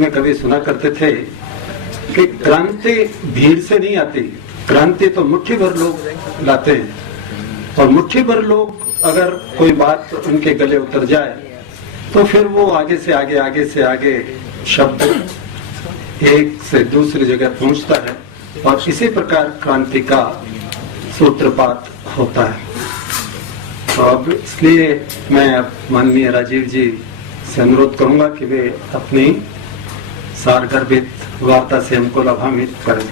में कभी सुना करते थे कि क्रांति भीड़ से नहीं आती, क्रांति तो मुट्ठी भर लोग लाते हैं, और मुट्ठी भर लोग अगर कोई बात उनके गले उतर जाए तो फिर वो आगे से आगे शब्द एक से दूसरी जगह पहुंचता है, और इसी प्रकार क्रांति का सूत्रपात होता है। तो अब इसलिए मैं माननीय राजीव जी से अनुरोध करूंगा कि वे अपनी सारगर्भित वार्ता से हमको लाभान्वित करें।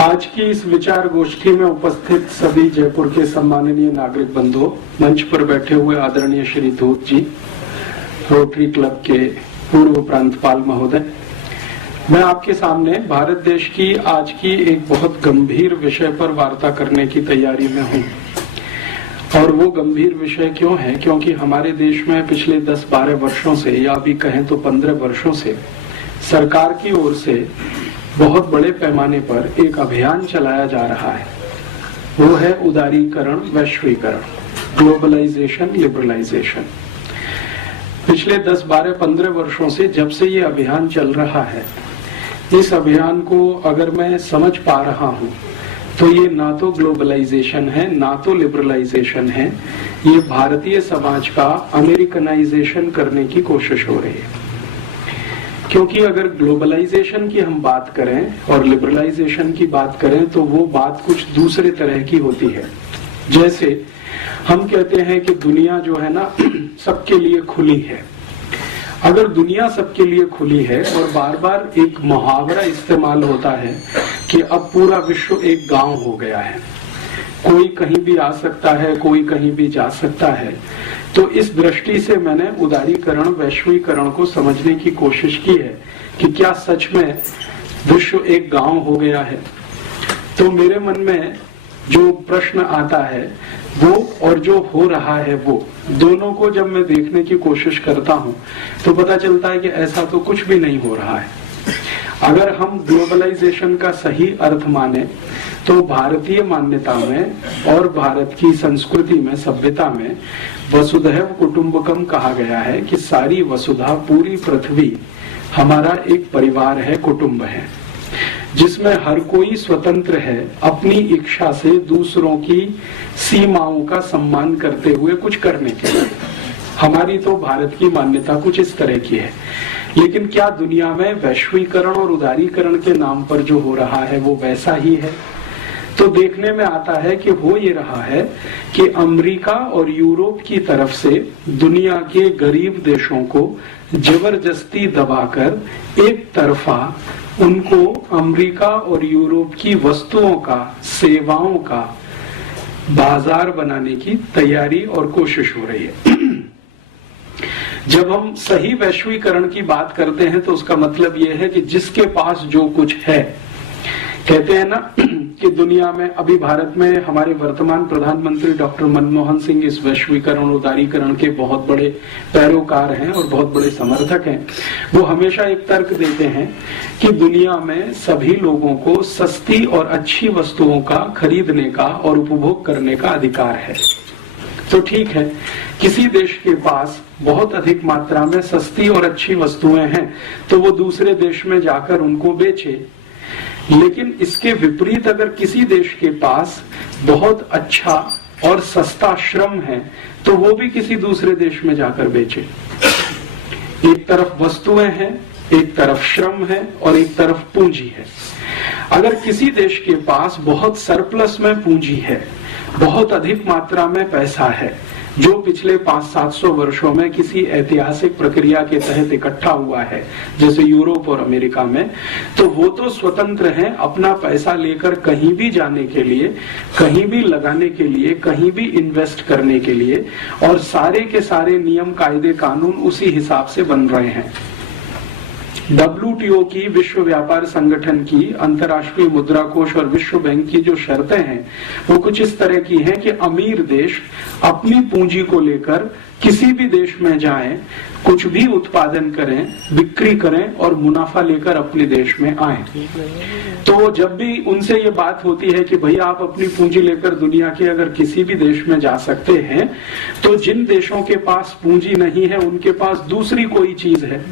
आज की इस विचार गोष्ठी में उपस्थित सभी जयपुर के सम्माननीय नागरिक बंधुओं, मंच पर बैठे हुए आदरणीय श्री धूत जी, रोटरी क्लब के पूर्व प्रांतपाल महोदय, मैं आपके सामने भारत देश की आज की एक बहुत गंभीर विषय पर वार्ता करने की तैयारी में हूँ। और वो गंभीर विषय क्यों है? क्योंकि हमारे देश में पिछले 10-12 वर्षों से, या भी कहें तो 15 वर्षों से, सरकार की ओर से बहुत बड़े पैमाने पर एक अभियान चलाया जा रहा है। वो है उदारीकरण, वैश्वीकरण, ग्लोबलाइजेशन, लिबरलाइजेशन। पिछले 10-12-15 वर्षों से जब से ये अभियान चल रहा है, इस अभियान को अगर मैं समझ पा रहा हूँ तो ये ना तो ग्लोबलाइजेशन है, ना तो लिबरलाइजेशन है, ये भारतीय समाज का अमेरिकनाइजेशन करने की कोशिश हो रही है। क्योंकि अगर ग्लोबलाइजेशन की हम बात करें और लिबरलाइजेशन की बात करें तो वो बात कुछ दूसरे तरह की होती है। जैसे हम कहते हैं कि दुनिया जो है ना सबके लिए खुली है। अगर दुनिया सबके लिए खुली है और बार बार एक मुहावरा इस्तेमाल होता है कि अब पूरा विश्व एक गांव हो गया है, कोई कहीं भी आ सकता है, कोई कहीं भी जा सकता है, तो इस दृष्टि से मैंने उदारीकरण, वैश्वीकरण को समझने की कोशिश की है कि क्या सच में विश्व एक गांव हो गया है। तो मेरे मन में जो प्रश्न आता है वो और जो हो रहा है वो दोनों को जब मैं देखने की कोशिश करता हूँ तो पता चलता है कि ऐसा तो कुछ भी नहीं हो रहा है। अगर हम ग्लोबलाइजेशन का सही अर्थ माने तो भारतीय मान्यता में और भारत की संस्कृति में, सभ्यता में वसुधैव कुटुंबकम कहा गया है कि सारी वसुधा, पूरी पृथ्वी हमारा एक परिवार है, कुटुंब है, जिसमें हर कोई स्वतंत्र है अपनी इच्छा से दूसरों की सीमाओं का सम्मान करते हुए कुछ करने के लिए। हमारी तो भारत की मान्यता कुछ इस तरह की है। लेकिन क्या दुनिया में वैश्वीकरण और उदारीकरण के नाम पर जो हो रहा है वो वैसा ही है? तो देखने में आता है कि हो ये रहा है कि अमेरिका और यूरोप की तरफ से दुनिया के गरीब देशों को जबरदस्ती दबाकर एक तरफा उनको अमेरिका और यूरोप की वस्तुओं का, सेवाओं का बाजार बनाने की तैयारी और कोशिश हो रही है। जब हम सही वैश्वीकरण की बात करते हैं तो उसका मतलब यह है कि जिसके पास जो कुछ है, कहते हैं ना कि दुनिया में अभी भारत में हमारे वर्तमान प्रधानमंत्री डॉक्टर मनमोहन सिंह इस वैश्वीकरण, उदारीकरण के बहुत बड़े पैरोकार हैं और बहुत बड़े समर्थक हैं। वो हमेशा एक तर्क देते हैं कि दुनिया में सभी लोगों को सस्ती और अच्छी वस्तुओं का खरीदने का और उपभोग करने का अधिकार है। तो ठीक है, किसी देश के पास बहुत अधिक मात्रा में सस्ती और अच्छी वस्तुएं हैं तो वो दूसरे देश में जाकर उनको बेचे। लेकिन इसके विपरीत अगर किसी देश के पास बहुत अच्छा और सस्ता श्रम है तो वो भी किसी दूसरे देश में जाकर बेचे। एक तरफ वस्तुएं हैं, एक तरफ श्रम है और एक तरफ पूंजी है। अगर किसी देश के पास बहुत सरप्लस में पूंजी है, बहुत अधिक मात्रा में पैसा है, जो पिछले 500-700 वर्षों में किसी ऐतिहासिक प्रक्रिया के तहत इकट्ठा हुआ है, जैसे यूरोप और अमेरिका में, तो वो तो स्वतंत्र हैं अपना पैसा लेकर कहीं भी जाने के लिए, कहीं भी लगाने के लिए, कहीं भी इन्वेस्ट करने के लिए, और सारे के सारे नियम, कायदे, कानून उसी हिसाब से बन रहे हैं। WTO की, विश्व व्यापार संगठन की, अंतर्राष्ट्रीय मुद्रा कोष और विश्व बैंक की जो शर्तें हैं वो कुछ इस तरह की हैं कि अमीर देश अपनी पूंजी को लेकर किसी भी देश में जाएं, कुछ भी उत्पादन करें, बिक्री करें और मुनाफा लेकर अपने देश में आएं। तो जब भी उनसे ये बात होती है कि भैया आप अपनी पूंजी लेकर दुनिया के अगर किसी भी देश में जा सकते हैं, तो जिन देशों के पास पूंजी नहीं है उनके पास दूसरी कोई चीज है,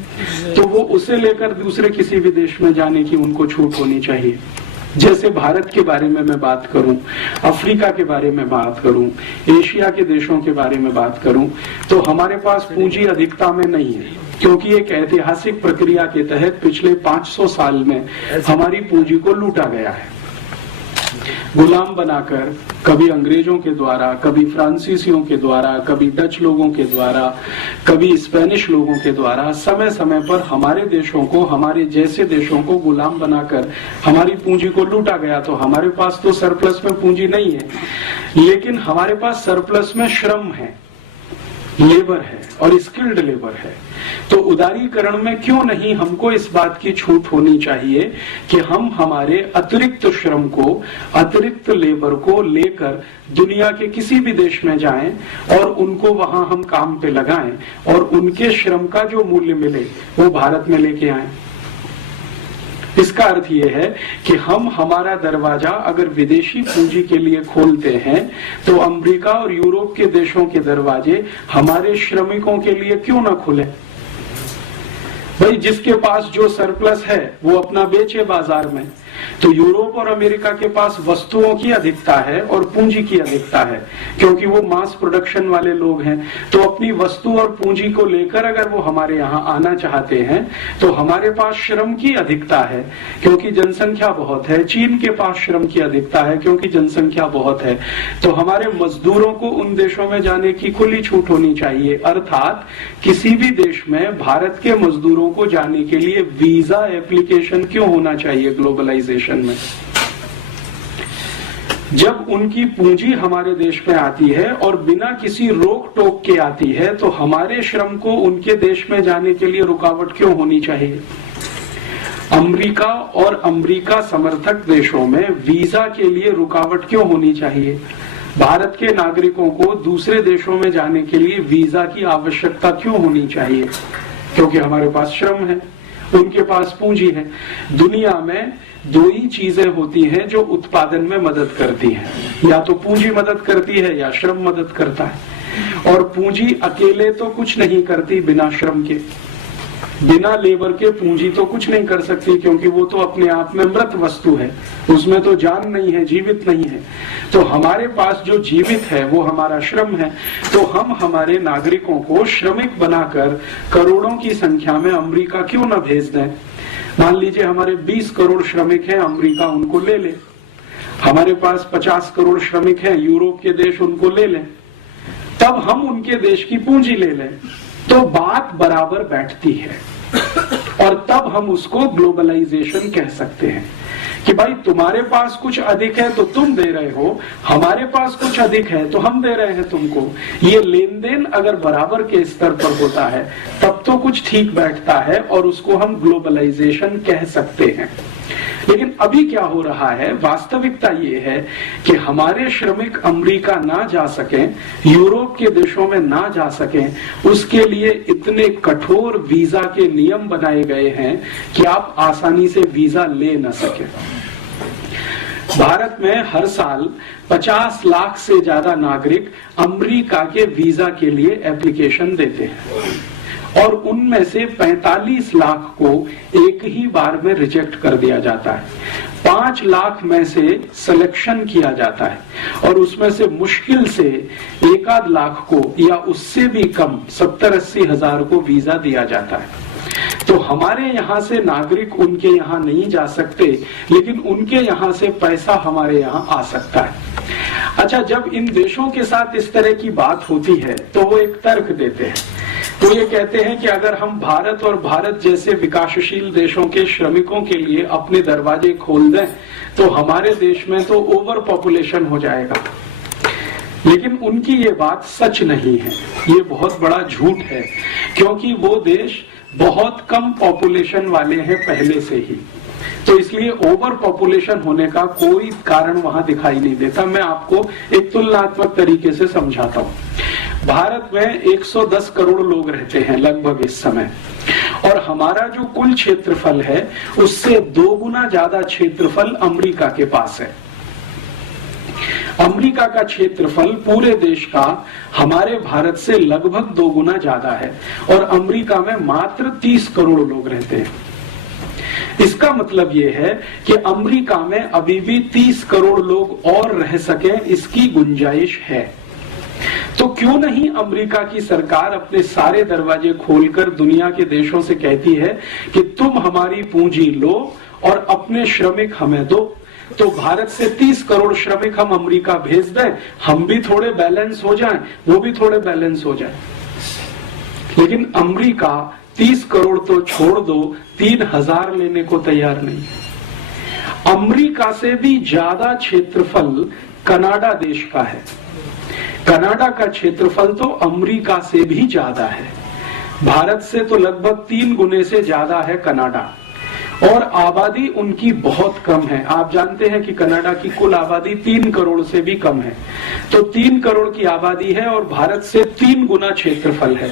तो वो उसे लेकर दूसरे किसी भी देश में जाने की उनको छूट होनी चाहिए। जैसे भारत के बारे में मैं बात करूं, अफ्रीका के बारे में बात करूं, एशिया के देशों के बारे में बात करूं, तो हमारे पास पूंजी अधिकता में नहीं है, क्योंकि एक ऐतिहासिक प्रक्रिया के तहत पिछले 500 साल में हमारी पूंजी को लूटा गया है, गुलाम बनाकर, कभी अंग्रेजों के द्वारा, कभी फ्रांसीसियों के द्वारा, कभी डच लोगों के द्वारा, कभी स्पेनिश लोगों के द्वारा समय समय पर हमारे देशों को, हमारे जैसे देशों को गुलाम बनाकर हमारी पूंजी को लूटा गया। तो हमारे पास तो सरप्लस में पूंजी नहीं है, लेकिन हमारे पास सरप्लस में श्रम है, लेबर है और स्किल्ड लेबर है। तो उदारीकरण में क्यों नहीं हमको इस बात की छूट होनी चाहिए कि हम हमारे अतिरिक्त श्रम को, अतिरिक्त लेबर को लेकर दुनिया के किसी भी देश में जाएं और उनको वहां हम काम पे लगाएं और उनके श्रम का जो मूल्य मिले वो भारत में लेके आएं। इसका अर्थ ये है कि हम हमारा दरवाजा अगर विदेशी पूंजी के लिए खोलते हैं तो अमेरिका और यूरोप के देशों के दरवाजे हमारे श्रमिकों के लिए क्यों ना खुले। भाई जिसके पास जो सरप्लस है वो अपना बेचे बाजार में। तो यूरोप और अमेरिका के पास वस्तुओं की अधिकता है और पूंजी की अधिकता है, क्योंकि वो मास प्रोडक्शन वाले लोग हैं। तो अपनी वस्तु और पूंजी को लेकर अगर वो हमारे यहाँ आना चाहते हैं तो हमारे पास श्रम की अधिकता है क्योंकि जनसंख्या बहुत है। चीन के पास श्रम की अधिकता है क्योंकि जनसंख्या बहुत है। तो हमारे मजदूरों को उन देशों में जाने की खुली छूट होनी चाहिए। अर्थात किसी भी देश में भारत के मजदूरों को जाने के लिए वीजा एप्लीकेशन क्यों होना चाहिए ग्लोबलाइजेशन में। जब उनकी पूंजी हमारे देश में आती है और बिना किसी रोक टोक के आती है तो हमारे श्रम को उनके देश में जाने के लिए रुकावट क्यों होनी चाहिए। अमेरिका और अमेरिका समर्थक देशों में वीजा के लिए रुकावट क्यों होनी चाहिए। भारत के नागरिकों को दूसरे देशों में जाने के लिए वीजा की आवश्यकता क्यों होनी चाहिए, क्योंकि हमारे पास श्रम है, उनके पास पूंजी है। दुनिया में दो ही चीजें होती हैं जो उत्पादन में मदद करती हैं, या तो पूंजी मदद करती है या श्रम मदद करता है। और पूंजी अकेले तो कुछ नहीं करती बिना श्रम के, बिना लेबर के पूंजी तो कुछ नहीं कर सकती, क्योंकि वो तो अपने आप में मृत वस्तु है, उसमें तो जान नहीं है, जीवित नहीं है। तो हमारे पास जो जीवित है वो हमारा श्रम है। तो हम हमारे नागरिकों को श्रमिक बनाकर करोड़ों की संख्या में अमेरिका क्यों न भेज दें। मान लीजिए हमारे 20 करोड़ श्रमिक हैं, अमेरिका उनको ले ले। हमारे पास 50 करोड़ श्रमिक हैं, यूरोप के देश उनको ले लें। तब हम उनके देश की पूंजी ले लें तो बात बराबर बैठती है और तब हम उसको ग्लोबलाइजेशन कह सकते हैं कि भाई तुम्हारे पास कुछ अधिक है तो तुम दे रहे हो, हमारे पास कुछ अधिक है तो हम दे रहे हैं तुमको। ये लेन देन अगर बराबर के स्तर पर होता है तब तो कुछ ठीक बैठता है और उसको हम ग्लोबलाइजेशन कह सकते हैं। लेकिन अभी क्या हो रहा है, वास्तविकता ये है कि हमारे श्रमिक अमेरिका ना जा सकें, यूरोप के देशों में ना जा सकें, उसके लिए इतने कठोर वीजा के नियम बनाए गए हैं कि आप आसानी से वीजा ले न सकें। भारत में हर साल 50 लाख से ज्यादा नागरिक अमेरिका के वीजा के लिए एप्लीकेशन देते हैं और उनमें से 45 लाख को एक ही बार में रिजेक्ट कर दिया जाता है। 5 लाख में से सिलेक्शन किया जाता है और उसमें से मुश्किल से 1-8 लाख को या उससे भी कम 70-80 हजार को वीजा दिया जाता है। तो हमारे यहाँ से नागरिक उनके यहाँ नहीं जा सकते, लेकिन उनके यहाँ से पैसा हमारे यहाँ आ सकता है। अच्छा, जब इन देशों के साथ इस तरह की बात होती है तो वो एक तर्क देते हैं। वो ये कहते हैं कि अगर हम भारत और भारत जैसे विकासशील देशों के श्रमिकों के लिए अपने दरवाजे खोल दें तो हमारे देश में तो ओवर पॉपुलेशन हो जाएगा। लेकिन उनकी ये बात सच नहीं है, ये बहुत बड़ा झूठ है, क्योंकि वो देश बहुत कम पॉपुलेशन वाले हैं पहले से ही, तो इसलिए ओवर पॉपुलेशन होने का कोई कारण वहां दिखाई नहीं देता। मैं आपको एक तुलनात्मक तरीके से समझाता हूं। भारत में 110 करोड़ लोग रहते हैं लगभग इस समय, और हमारा जो कुल क्षेत्रफल है उससे 2 गुना ज्यादा क्षेत्रफल अमेरिका के पास है। अमेरिका का क्षेत्रफल पूरे देश का हमारे भारत से लगभग 2 गुना ज्यादा है, और अमेरिका में मात्र 30 करोड़ लोग रहते हैं। इसका मतलब यह है कि अमेरिका में अभी भी 30 करोड़ लोग और रह सके, इसकी गुंजाइश है। तो क्यों नहीं अमेरिका की सरकार अपने सारे दरवाजे खोलकर दुनिया के देशों से कहती है कि तुम हमारी पूंजी लो और अपने श्रमिक हमें दो। तो भारत से 30 करोड़ श्रमिक हम अमेरिका भेज दें, हम भी थोड़े बैलेंस हो जाएं, वो भी थोड़े बैलेंस हो जाएं। लेकिन अमेरिका 30 करोड़ तो छोड़ दो, 3000 लेने को तैयार नहीं है। अमेरिका से भी ज्यादा क्षेत्रफल कनाडा देश का है। कनाडा का क्षेत्रफल तो अमेरिका से भी ज्यादा है। भारत से तो लगभग 3 गुने से ज्यादा है कनाडा, और आबादी उनकी बहुत कम है। आप जानते हैं कि कनाडा की कुल आबादी 3 करोड़ से भी कम है। तो 3 करोड़ की आबादी है और भारत से 3 गुना क्षेत्रफल है।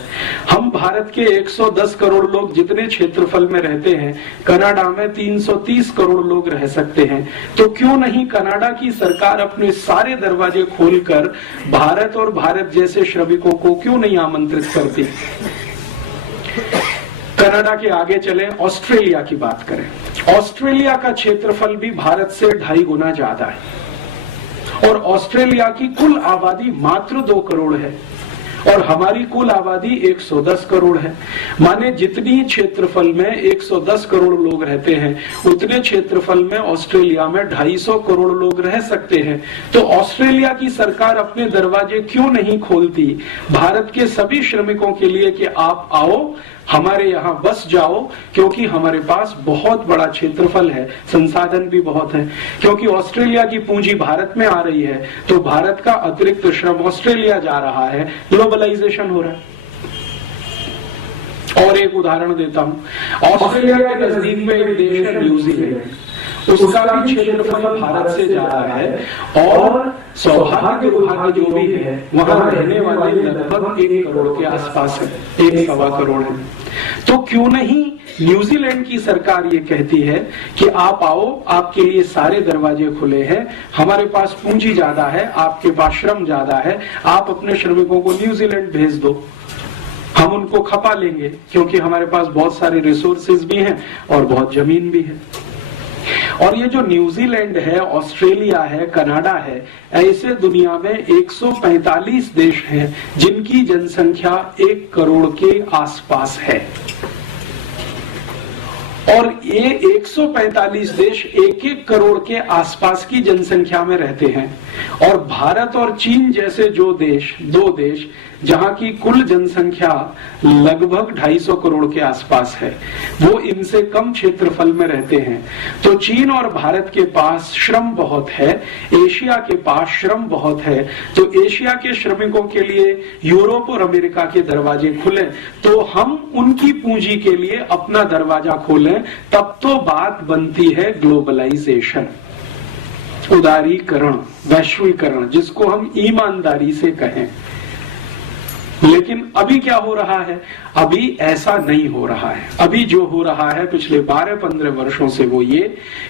हम भारत के 110 करोड़ लोग जितने क्षेत्रफल में रहते हैं, कनाडा में 330 करोड़ लोग रह सकते हैं। तो क्यों नहीं कनाडा की सरकार अपने सारे दरवाजे खोलकर भारत और भारत जैसे श्रमिकों को क्यों नहीं आमंत्रित करती। कनाडा के आगे चलें, ऑस्ट्रेलिया की बात करें। ऑस्ट्रेलिया का क्षेत्रफल भी भारत से 2.5 गुना ज्यादा है, और ऑस्ट्रेलिया की कुल आबादी मात्र 2 करोड़ है, और हमारी कुल आबादी 110 करोड़ है। माने जितनी क्षेत्रफल में 110 करोड़ लोग रहते हैं, उतने क्षेत्रफल में ऑस्ट्रेलिया में 250 करोड़ लोग रह सकते हैं। तो ऑस्ट्रेलिया की सरकार अपने दरवाजे क्यों नहीं खोलती भारत के सभी श्रमिकों के लिए कि आप आओ, हमारे यहाँ बस जाओ, क्योंकि हमारे पास बहुत बड़ा क्षेत्रफल है, संसाधन भी बहुत है। क्योंकि ऑस्ट्रेलिया की पूंजी भारत में आ रही है, तो भारत का अतिरिक्त श्रम ऑस्ट्रेलिया जा रहा है, ग्लोबलाइजेशन हो रहा है। और एक उदाहरण देता हूं, ऑस्ट्रेलिया के नजदीक में एक देश है न्यूजीलैंड, उसका भी क्षेत्रफल भारत से ज्यादा है, और सौभाग्य दुर्भाग्य जो भी है वहां रहने वाले लगभग 1 करोड़ के आसपास है, 1.25 करोड़ है। तो क्यों नहीं न्यूजीलैंड की सरकार ये कहती है कि आप आओ, आपके लिए सारे दरवाजे खुले हैं, हमारे पास पूंजी ज्यादा है, आपके पास श्रम ज्यादा है, आप अपने श्रमिकों को न्यूजीलैंड भेज दो, हम उनको खपा लेंगे, क्योंकि हमारे पास बहुत सारे रिसोर्सेज भी हैं और बहुत जमीन भी है। और ये जो न्यूजीलैंड है, ऑस्ट्रेलिया है, कनाडा है, ऐसे दुनिया में 145 देश हैं जिनकी जनसंख्या 1 करोड़ के आसपास है, और ये 145 देश 1-1 करोड़ के आसपास की जनसंख्या में रहते हैं। और भारत और चीन जैसे जो देश, 2 देश जहां की कुल जनसंख्या लगभग 250 करोड़ के आसपास है, वो इनसे कम क्षेत्रफल में रहते हैं। तो चीन और भारत के पास श्रम बहुत है, एशिया के पास श्रम बहुत है, तो एशिया के श्रमिकों के लिए यूरोप और अमेरिका के दरवाजे खुले, तो हम उनकी पूंजी के लिए अपना दरवाजा खोलें, तब तो बात बनती है ग्लोबलाइजेशन, उदारीकरण, वैश्वीकरण, जिसको हम ईमानदारी से कहें। लेकिन अभी क्या हो रहा है? अभी ऐसा नहीं हो रहा है। अभी जो हो रहा है पिछले 12-15 वर्षों से वो ये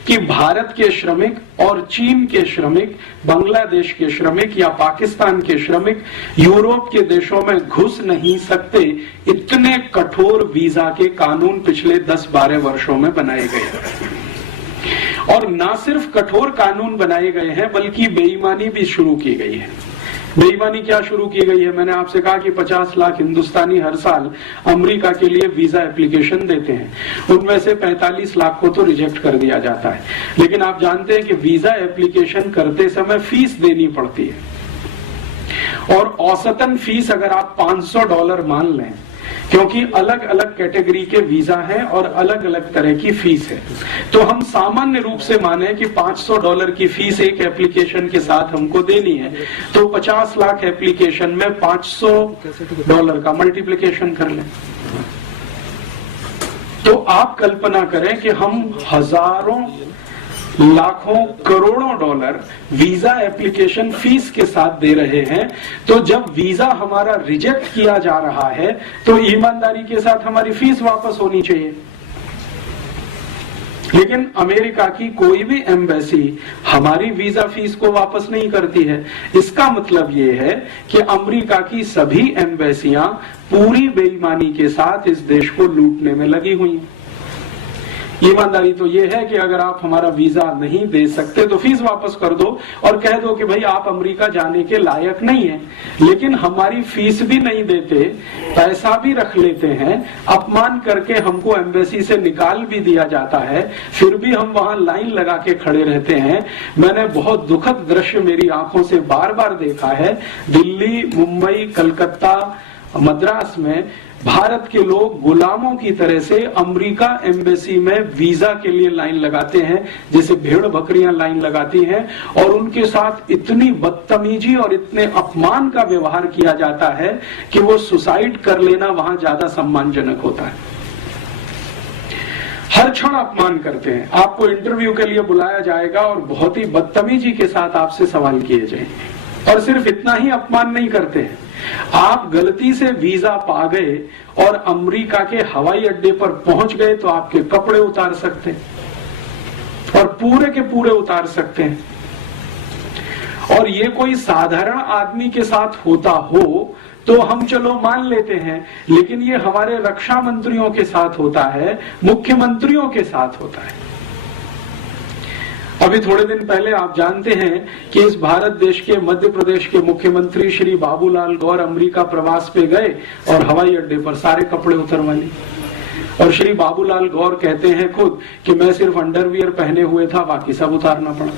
कि भारत के श्रमिक और चीन के श्रमिक, बांग्लादेश के श्रमिक या पाकिस्तान के श्रमिक यूरोप के देशों में घुस नहीं सकते। इतने कठोर वीजा के कानून पिछले 10-12 वर्षों में बनाए गए, और ना सिर्फ कठोर कानून बनाए गए हैं बल्कि बेईमानी भी शुरू की गई है। बेईमानी क्या शुरू की गई है? मैंने आपसे कहा कि 50 लाख हिंदुस्तानी हर साल अमेरिका के लिए वीजा एप्लीकेशन देते हैं, उनमें से 45 लाख को तो रिजेक्ट कर दिया जाता है। लेकिन आप जानते हैं कि वीजा एप्लीकेशन करते समय फीस देनी पड़ती है, और औसतन फीस अगर आप $500 मान लें, क्योंकि अलग अलग कैटेगरी के वीजा हैं और अलग अलग तरह की फीस है, तो हम सामान्य रूप से माने कि $500 की फीस एक एप्लीकेशन के साथ हमको देनी है, तो 50 लाख एप्लीकेशन में $500 का मल्टीप्लिकेशन कर लें। तो आप कल्पना करें कि हम हजारों लाखों करोड़ों डॉलर वीजा एप्लीकेशन फीस के साथ दे रहे हैं, तो जब वीजा हमारा रिजेक्ट किया जा रहा है तो ईमानदारी के साथ हमारी फीस वापस होनी चाहिए। लेकिन अमेरिका की कोई भी एम्बेसी हमारी वीजा फीस को वापस नहीं करती है। इसका मतलब ये है कि अमेरिका की सभी एम्बेसियां पूरी बेईमानी के साथ इस देश को लूटने में लगी हुई हैं। ईमानदारी तो ये है कि अगर आप हमारा वीजा नहीं दे सकते तो फीस वापस कर दो और कह दो कि भाई आप अमेरिका जाने के लायक नहीं हैं। लेकिन हमारी फीस भी नहीं देते, पैसा भी रख लेते हैं, अपमान करके हमको एम्बेसी से निकाल भी दिया जाता है, फिर भी हम वहां लाइन लगा के खड़े रहते हैं। मैंने बहुत दुखद दृश्य मेरी आंखों से बार बार देखा है। दिल्ली, मुंबई, कलकत्ता, मद्रास में भारत के लोग गुलामों की तरह से अमेरिका एम्बेसी में वीजा के लिए लाइन लगाते हैं, जैसे भेड़ बकरियां लाइन लगाती हैं, और उनके साथ इतनी बदतमीजी और इतने अपमान का व्यवहार किया जाता है कि वो सुसाइड कर लेना वहां ज्यादा सम्मानजनक होता है। हर क्षण अपमान करते हैं। आपको इंटरव्यू के लिए बुलाया जाएगा और बहुत ही बदतमीजी के साथ आपसे सवाल किए जाएंगे। और सिर्फ इतना ही अपमान नहीं करते हैं, आप गलती से वीजा पा गए और अमेरिका के हवाई अड्डे पर पहुंच गए तो आपके कपड़े उतार सकते हैं और पूरे के पूरे उतार सकते हैं। और ये कोई साधारण आदमी के साथ होता हो तो हम चलो मान लेते हैं, लेकिन ये हमारे रक्षा मंत्रियों के साथ होता है, मुख्यमंत्रियों के साथ होता है। अभी थोड़े दिन पहले आप जानते हैं कि इस भारत देश के मध्य प्रदेश के मुख्यमंत्री श्री बाबूलाल गौर अमेरिका प्रवास पे गए और हवाई अड्डे पर सारे कपड़े उतरवा लिए। और श्री बाबूलाल गौर कहते हैं खुद कि मैं सिर्फ अंडरवियर पहने हुए था, बाकी सब उतारना पड़ा।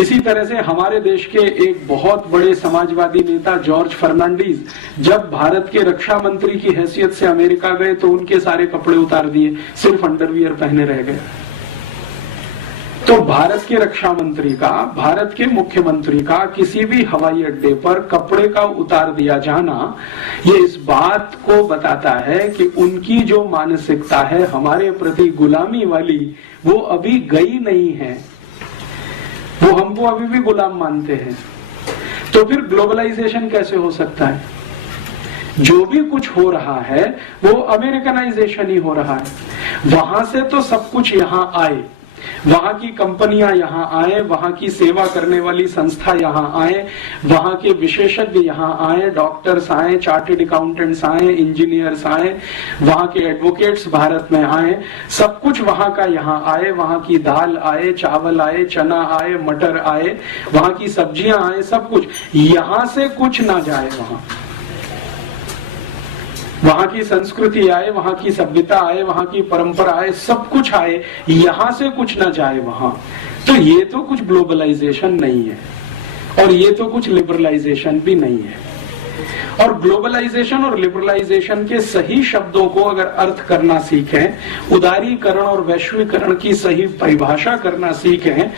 इसी तरह से हमारे देश के एक बहुत बड़े समाजवादी नेता जॉर्ज फर्नांडीज जब भारत के रक्षा मंत्री की हैसियत से अमेरिका गए तो उनके सारे कपड़े उतार दिए, सिर्फ अंडरवियर पहने रह गए। तो भारत के रक्षा मंत्री का, भारत के मुख्यमंत्री का किसी भी हवाई अड्डे पर कपड़े का उतार दिया जाना, ये इस बात को बताता है कि उनकी जो मानसिकता है हमारे प्रति गुलामी वाली, वो अभी गई नहीं है। वो हमको अभी भी गुलाम मानते हैं। तो फिर ग्लोबलाइजेशन कैसे हो सकता है? जो भी कुछ हो रहा है वो अमेरिकनाइजेशन ही हो रहा है। वहां से तो सब कुछ यहाँ आए, वहां की कंपनियां यहाँ आए, वहां की सेवा करने वाली संस्था यहाँ आए, वहां के विशेषज्ञ यहाँ आए, डॉक्टर्स आए, चार्टर्ड अकाउंटेंट्स आए, इंजीनियर्स आए, वहां के एडवोकेट्स भारत में आए, सब कुछ वहां का यहाँ आए। वहां की दाल आए, चावल आए, चना आए, मटर आए, वहां की सब्जियां आए, सब कुछ यहाँ से कुछ ना जाए। वहां की संस्कृति आए, वहां की सभ्यता आए, वहां की परंपरा आए, सब कुछ आए, यहां से कुछ ना जाए वहां। तो ये तो कुछ ग्लोबलाइजेशन नहीं है और ये तो कुछ लिबरलाइजेशन भी नहीं है। और ग्लोबलाइजेशन और लिबरलाइजेशन के सही शब्दों को अगर अर्थ करना सीखें, उदारीकरण और वैश्वीकरण की सही परिभाषा करना सीखें,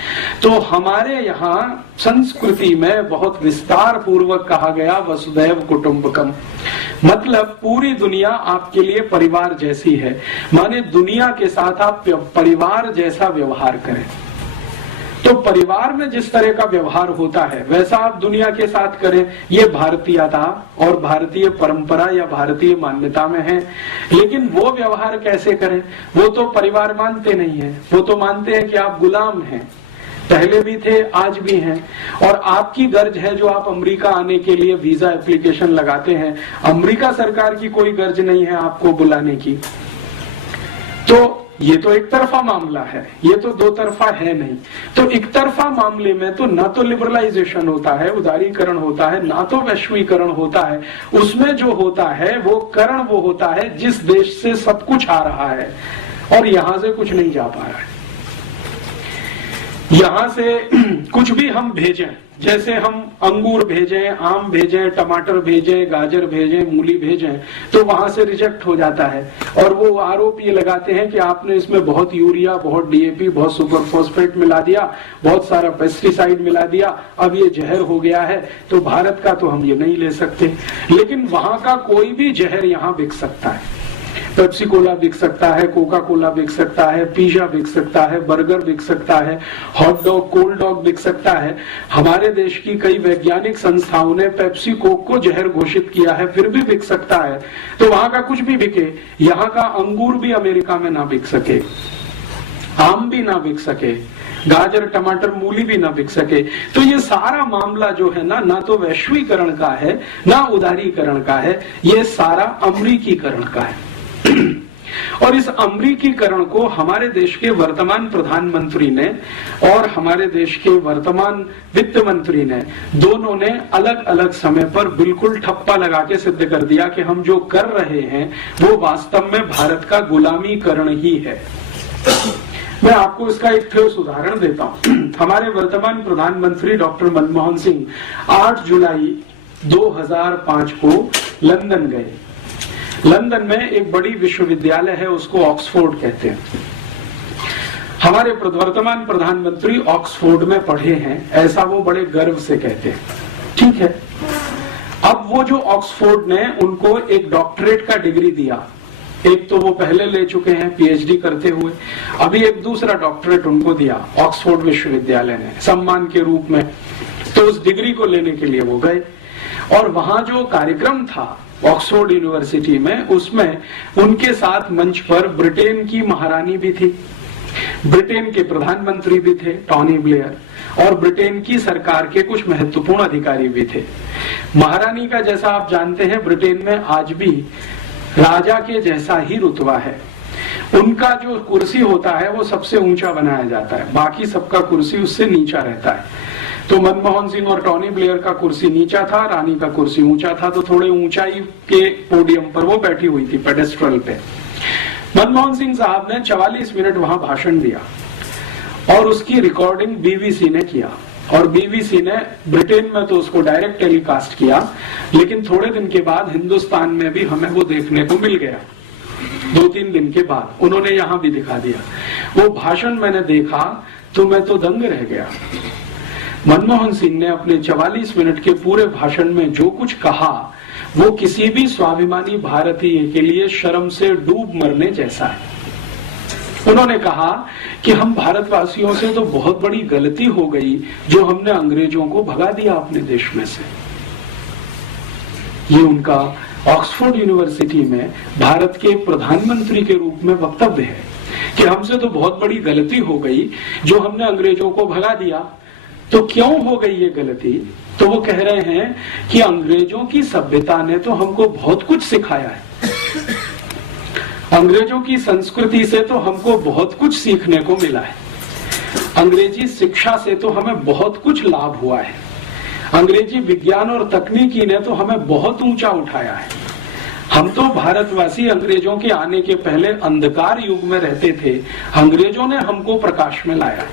तो हमारे यहाँ संस्कृति में बहुत विस्तार पूर्वक कहा गया वसुधैव कुटुंबकम, मतलब पूरी दुनिया आपके लिए परिवार जैसी है। माने दुनिया के साथ आप परिवार जैसा व्यवहार करें। तो परिवार में जिस तरह का व्यवहार होता है वैसा आप दुनिया के साथ करें। ये भारतीयता और भारतीय परंपरा या भारतीय मान्यता में है। लेकिन वो व्यवहार कैसे करें? वो तो परिवार मानते नहीं है। वो तो मानते हैं कि आप गुलाम हैं, पहले भी थे, आज भी हैं, और आपकी गर्ज है जो आप अमेरिका आने के लिए वीजा एप्लीकेशन लगाते हैं। अमेरिका सरकार की कोई गर्ज नहीं है आपको बुलाने की। तो ये तो एक तरफा मामला है, ये तो दो तरफा है नहीं। तो एक तरफा मामले में तो ना तो लिबरलाइजेशन होता है, उदारीकरण होता है, ना तो वैश्वीकरण होता है। उसमें जो होता है वो करण वो होता है जिस देश से सब कुछ आ रहा है और यहां से कुछ नहीं जा पा रहा है। यहां से कुछ भी हम भेजें, जैसे हम अंगूर भेजें, आम भेजें, टमाटर भेजें, गाजर भेजें, मूली भेजें, तो वहां से रिजेक्ट हो जाता है। और वो आरोप ये लगाते हैं कि आपने इसमें बहुत यूरिया, बहुत डीएपी, बहुत सुपर फॉस्फेट मिला दिया, बहुत सारा पेस्टिसाइड मिला दिया, अब ये जहर हो गया है, तो भारत का तो हम ये नहीं ले सकते। लेकिन वहां का कोई भी जहर यहाँ बिक सकता है। पेप्सी कोला बिक सकता है, कोका कोला बिक सकता है, पिज्जा बिक सकता है, बर्गर बिक सकता है, हॉट डॉग, कोल्ड डॉग बिक सकता है। हमारे देश की कई वैज्ञानिक संस्थाओं ने पेप्सी कोक को जहर घोषित किया है, फिर भी बिक सकता है। तो वहां का कुछ भी बिके, यहाँ का अंगूर भी अमेरिका में ना बिक सके, आम भी ना बिक सके, गाजर, टमाटर, मूली भी ना बिक सके। तो ये सारा मामला जो है ना तो वैश्वीकरण का है, ना उदारीकरण का है, ये सारा अमरीकीकरण का है। और इस अमरीकीकरण को हमारे देश के वर्तमान प्रधानमंत्री ने और हमारे देश के वर्तमान वित्त मंत्री ने, दोनों ने अलग अलग समय पर बिल्कुल ठप्पा लगा के सिद्ध कर दिया कि हम जो कर रहे हैं वो वास्तव में भारत का गुलामीकरण ही है। मैं आपको इसका एक ठोस उदाहरण देता हूं। हमारे वर्तमान प्रधानमंत्री डॉक्टर मनमोहन सिंह 8 जुलाई 2005 को लंदन गए। लंदन में एक बड़ी विश्वविद्यालय है, उसको ऑक्सफोर्ड कहते हैं। हमारे वर्तमान प्रधानमंत्री ऑक्सफोर्ड में पढ़े हैं, ऐसा वो बड़े गर्व से कहते हैं। ठीक है, अब वो जो ऑक्सफोर्ड ने उनको एक डॉक्टरेट का डिग्री दिया, एक तो वो पहले ले चुके हैं पीएचडी करते हुए, अभी एक दूसरा डॉक्टरेट उनको दिया ऑक्सफोर्ड विश्वविद्यालय ने सम्मान के रूप में। तो उस डिग्री को लेने के लिए वो गए और वहां जो कार्यक्रम था ऑक्सफोर्ड यूनिवर्सिटी में, उसमें उनके साथ मंच पर ब्रिटेन की महारानी भी थी, ब्रिटेन के प्रधानमंत्री भी थे टोनी ब्लेयर, और ब्रिटेन की सरकार के कुछ महत्वपूर्ण अधिकारी भी थे। महारानी का, जैसा आप जानते हैं, ब्रिटेन में आज भी राजा के जैसा ही रुतबा है। उनका जो कुर्सी होता है वो सबसे ऊंचा बनाया जाता है, बाकी सबका कुर्सी उससे नीचा रहता है। तो मनमोहन सिंह और टोनी ब्लेयर का कुर्सी नीचा था, रानी का कुर्सी ऊंचा था, तो थोड़े ऊंचाई के पोडियम पर वो बैठी हुई थी, पेडेस्ट्रल पे। मनमोहन सिंह साहब ने 44 मिनट वहां भाषण दिया और उसकी रिकॉर्डिंग बीबीसी ने किया, और बीबीसी ने ब्रिटेन में तो उसको डायरेक्ट टेलीकास्ट किया, लेकिन थोड़े दिन के बाद हिंदुस्तान में भी हमें वो देखने को मिल गया। 2-3 दिन के बाद उन्होंने यहां भी दिखा दिया। वो भाषण मैंने देखा तो मैं तो दंग रह गया। मनमोहन सिंह ने अपने 44 मिनट के पूरे भाषण में जो कुछ कहा वो किसी भी स्वाभिमानी भारतीय के लिए शर्म से डूब मरने जैसा है। उन्होंने कहा कि हम भारतवासियों से तो बहुत बड़ी गलती हो गई जो हमने अंग्रेजों को भगा दिया अपने देश में से। ये उनका ऑक्सफोर्ड यूनिवर्सिटी में भारत के प्रधानमंत्री के रूप में वक्तव्य है कि हमसे तो बहुत बड़ी गलती हो गई जो हमने अंग्रेजों को भगा दिया। तो क्यों हो गई ये गलती? तो वो कह रहे हैं कि अंग्रेजों की सभ्यता ने तो हमको बहुत कुछ सिखाया है, अंग्रेजों की संस्कृति से तो हमको बहुत कुछ सीखने को मिला है, अंग्रेजी शिक्षा से तो हमें बहुत कुछ लाभ हुआ है, अंग्रेजी विज्ञान और तकनीकी ने तो हमें बहुत ऊंचा उठाया है। हम तो भारतवासी अंग्रेजों के आने के पहले अंधकार युग में रहते थे, अंग्रेजों ने हमको प्रकाश में लाया।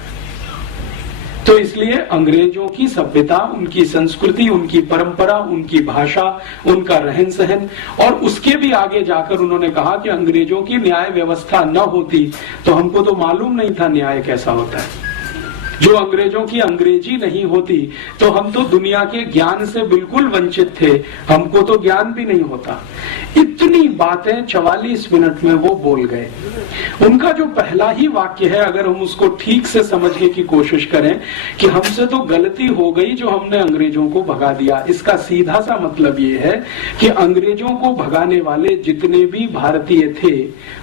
तो इसलिए अंग्रेजों की सभ्यता, उनकी संस्कृति, उनकी परंपरा, उनकी भाषा, उनका रहन सहन, और उसके भी आगे जाकर उन्होंने कहा कि अंग्रेजों की न्याय व्यवस्था न होती तो हमको तो मालूम नहीं था न्याय कैसा होता है। जो अंग्रेजों की अंग्रेजी नहीं होती तो हम तो दुनिया के ज्ञान से बिल्कुल वंचित थे, हमको तो ज्ञान भी नहीं होता। इतनी बातें 44 मिनट में वो बोल गए। उनका जो पहला ही वाक्य है, अगर हम उसको ठीक से समझने की कोशिश करें कि हमसे तो गलती हो गई जो हमने अंग्रेजों को भगा दिया, इसका सीधा सा मतलब ये है कि अंग्रेजों को भगाने वाले जितने भी भारतीय थे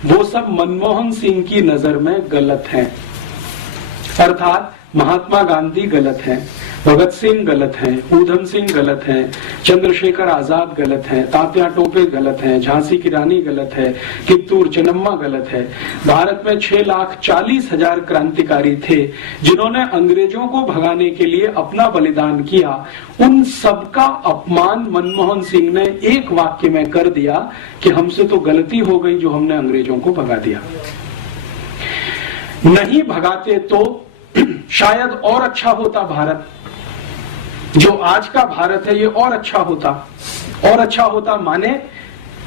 वो सब मनमोहन सिंह की नजर में गलत हैं। अर्थात महात्मा गांधी गलत हैं, भगत सिंह गलत हैं, ऊधम सिंह गलत हैं, चंद्रशेखर आजाद गलत हैं, तात्या टोपे गलत हैं, झांसी की रानी गलत है, कित्तूर चेन्नम्मा गलत है। भारत में 6,40,000 क्रांतिकारी थे जिन्होंने अंग्रेजों को भगाने के लिए अपना बलिदान किया। उन सबका अपमान मनमोहन सिंह ने एक वाक्य में कर दिया कि हमसे तो गलती हो गई जो हमने अंग्रेजों को भगा दिया। नहीं भगाते तो शायद और अच्छा होता भारत, जो आज का भारत है ये और अच्छा होता, और अच्छा होता माने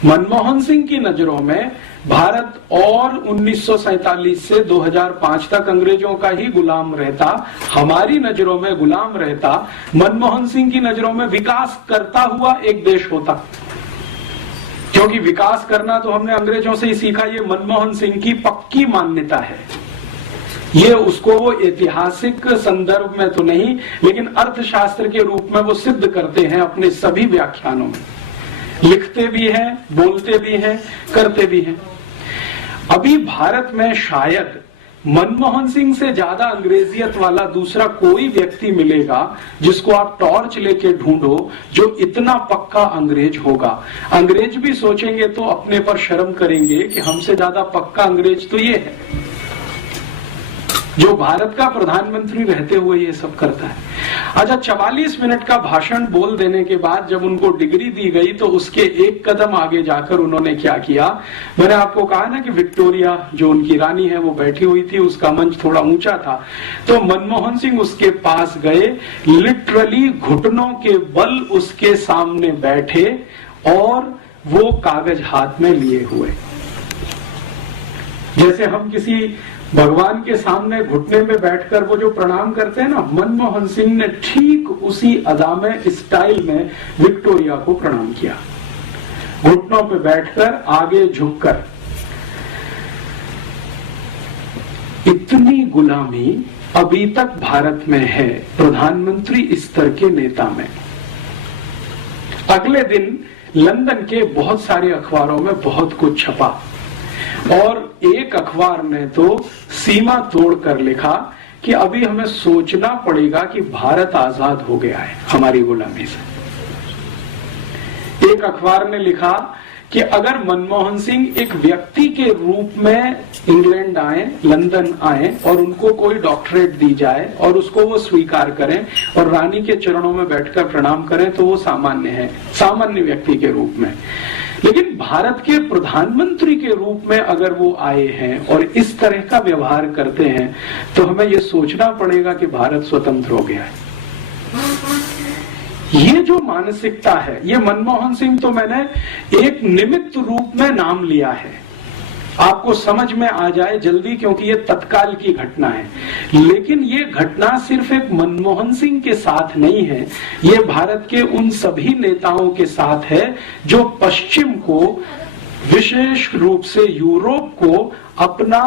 मनमोहन सिंह की नजरों में भारत और 1947 से 2005 तक अंग्रेजों का ही गुलाम रहता, हमारी नजरों में गुलाम रहता, मनमोहन सिंह की नजरों में विकास करता हुआ एक देश होता। क्योंकि विकास करना तो हमने अंग्रेजों से ही सीखा, ये मनमोहन सिंह की पक्की मान्यता है। ये उसको वो ऐतिहासिक संदर्भ में तो नहीं, लेकिन अर्थशास्त्र के रूप में वो सिद्ध करते हैं अपने सभी व्याख्यानों में, लिखते भी हैं, बोलते भी हैं, करते भी हैं। अभी भारत में शायद मनमोहन सिंह से ज्यादा अंग्रेजियत वाला दूसरा कोई व्यक्ति मिलेगा जिसको आप टॉर्च लेके ढूंढो जो इतना पक्का अंग्रेज होगा। अंग्रेज भी सोचेंगे तो अपने पर शर्म करेंगे कि हमसे ज्यादा पक्का अंग्रेज तो ये है, जो भारत का प्रधानमंत्री रहते हुए ये सब करता है। अच्छा, 44 मिनट का भाषण बोल देने के बाद जब उनको डिग्री दी गई तो उसके एक कदम आगे जाकर उन्होंने क्या किया, मैंने आपको कहा ना कि विक्टोरिया जो उनकी रानी है वो बैठी हुई थी, उसका मंच थोड़ा ऊंचा था, तो मनमोहन सिंह उसके पास गए, लिटरली घुटनों के बल उसके सामने बैठे और वो कागज हाथ में लिए हुए, जैसे हम किसी भगवान के सामने घुटने में बैठकर वो जो प्रणाम करते हैं ना, मनमोहन सिंह ने ठीक उसी अदा में, स्टाइल में विक्टोरिया को प्रणाम किया, घुटनों पे बैठकर, आगे झुककर। इतनी गुलामी अभी तक भारत में है प्रधानमंत्री स्तर के नेता में। अगले दिन लंदन के बहुत सारे अखबारों में बहुत कुछ छपा और एक अखबार ने तो सीमा तोड़कर लिखा कि अभी हमें सोचना पड़ेगा कि भारत आजाद हो गया है हमारी गुलामी से। एक अखबार ने लिखा कि अगर मनमोहन सिंह एक व्यक्ति के रूप में इंग्लैंड आए, लंदन आए और उनको कोई डॉक्टरेट दी जाए और उसको वो स्वीकार करें और रानी के चरणों में बैठकर प्रणाम करें तो वो सामान्य है, सामान्य व्यक्ति के रूप में। लेकिन भारत के प्रधानमंत्री के रूप में अगर वो आए हैं और इस तरह का व्यवहार करते हैं तो हमें ये सोचना पड़ेगा कि भारत स्वतंत्र हो गया है। ये जो मानसिकता है, ये मनमोहन सिंह तो मैंने एक निमित्त रूप में नाम लिया है, आपको समझ में आ जाए जल्दी, क्योंकि ये तत्काल की घटना है। लेकिन ये घटना सिर्फ एक मनमोहन सिंह के साथ नहीं है, ये भारत के उन सभी नेताओं के साथ है जो पश्चिम को, विशेष रूप से यूरोप को अपना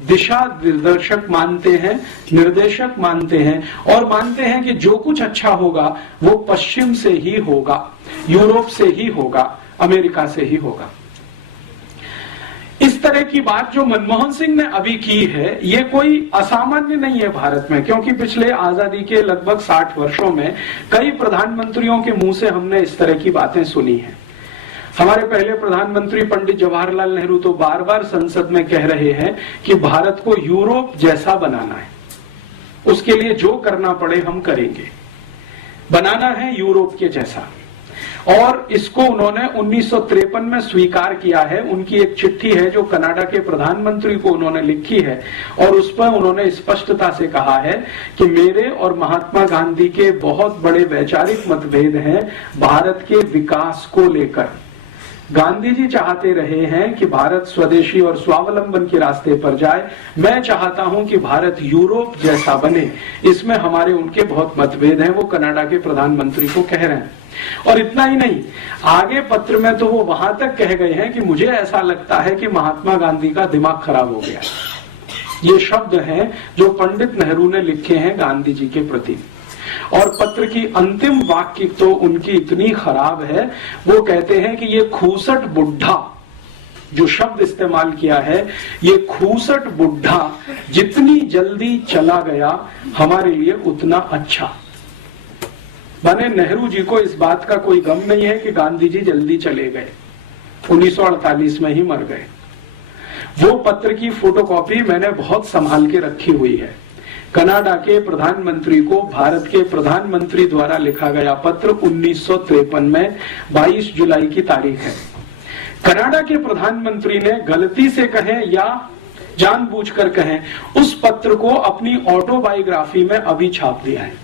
दिशा निर्देशक मानते हैं, निर्देशक मानते हैं और मानते हैं कि जो कुछ अच्छा होगा वो पश्चिम से ही होगा, यूरोप से ही होगा, अमेरिका से ही होगा। इस तरह की बात जो मनमोहन सिंह ने अभी की है, ये कोई असामान्य नहीं है भारत में, क्योंकि पिछले आजादी के लगभग 60 वर्षों में कई प्रधानमंत्रियों के मुंह से हमने इस तरह की बातें सुनी हैं। हमारे पहले प्रधानमंत्री पंडित जवाहरलाल नेहरू तो बार बार संसद में कह रहे हैं कि भारत को यूरोप जैसा बनाना है, उसके लिए जो करना पड़े हम करेंगे, बनाना है यूरोप के जैसा। और इसको उन्होंने 1953 में स्वीकार किया है। उनकी एक चिट्ठी है जो कनाडा के प्रधानमंत्री को उन्होंने लिखी है और उस पर उन्होंने स्पष्टता से कहा है कि मेरे और महात्मा गांधी के बहुत बड़े वैचारिक मतभेद हैं भारत के विकास को लेकर। गांधी जी चाहते रहे हैं कि भारत स्वदेशी और स्वावलंबन के रास्ते पर जाए, मैं चाहता हूं कि भारत यूरोप जैसा बने, इसमें हमारे उनके बहुत मतभेद हैं, वो कनाडा के प्रधानमंत्री को कह रहे हैं। और इतना ही नहीं, आगे पत्र में तो वो वहां तक कह गए हैं कि मुझे ऐसा लगता है कि महात्मा गांधी का दिमाग खराब हो गया। ये शब्द हैं जो पंडित नेहरू ने लिखे हैं गांधी जी के प्रति। और पत्र की अंतिम वाक्य तो उनकी इतनी खराब है, वो कहते हैं कि ये खूसट बुढ़ा, जो शब्द इस्तेमाल किया है, ये खूसट बुढ़ा जितनी जल्दी चला गया हमारे लिए उतना अच्छा। माने नेहरू जी को इस बात का कोई गम नहीं है कि गांधी जी जल्दी चले गए, 1948 में ही मर गए। वो पत्र की फोटोकॉपी मैंने बहुत संभाल के रखी हुई है। कनाडा के प्रधानमंत्री को भारत के प्रधानमंत्री द्वारा लिखा गया पत्र 1953 में 22 जुलाई की तारीख है। कनाडा के प्रधानमंत्री ने गलती से कहें या जानबूझकर कहें, उस पत्र को अपनी ऑटोबायोग्राफी में अभी छाप दिया है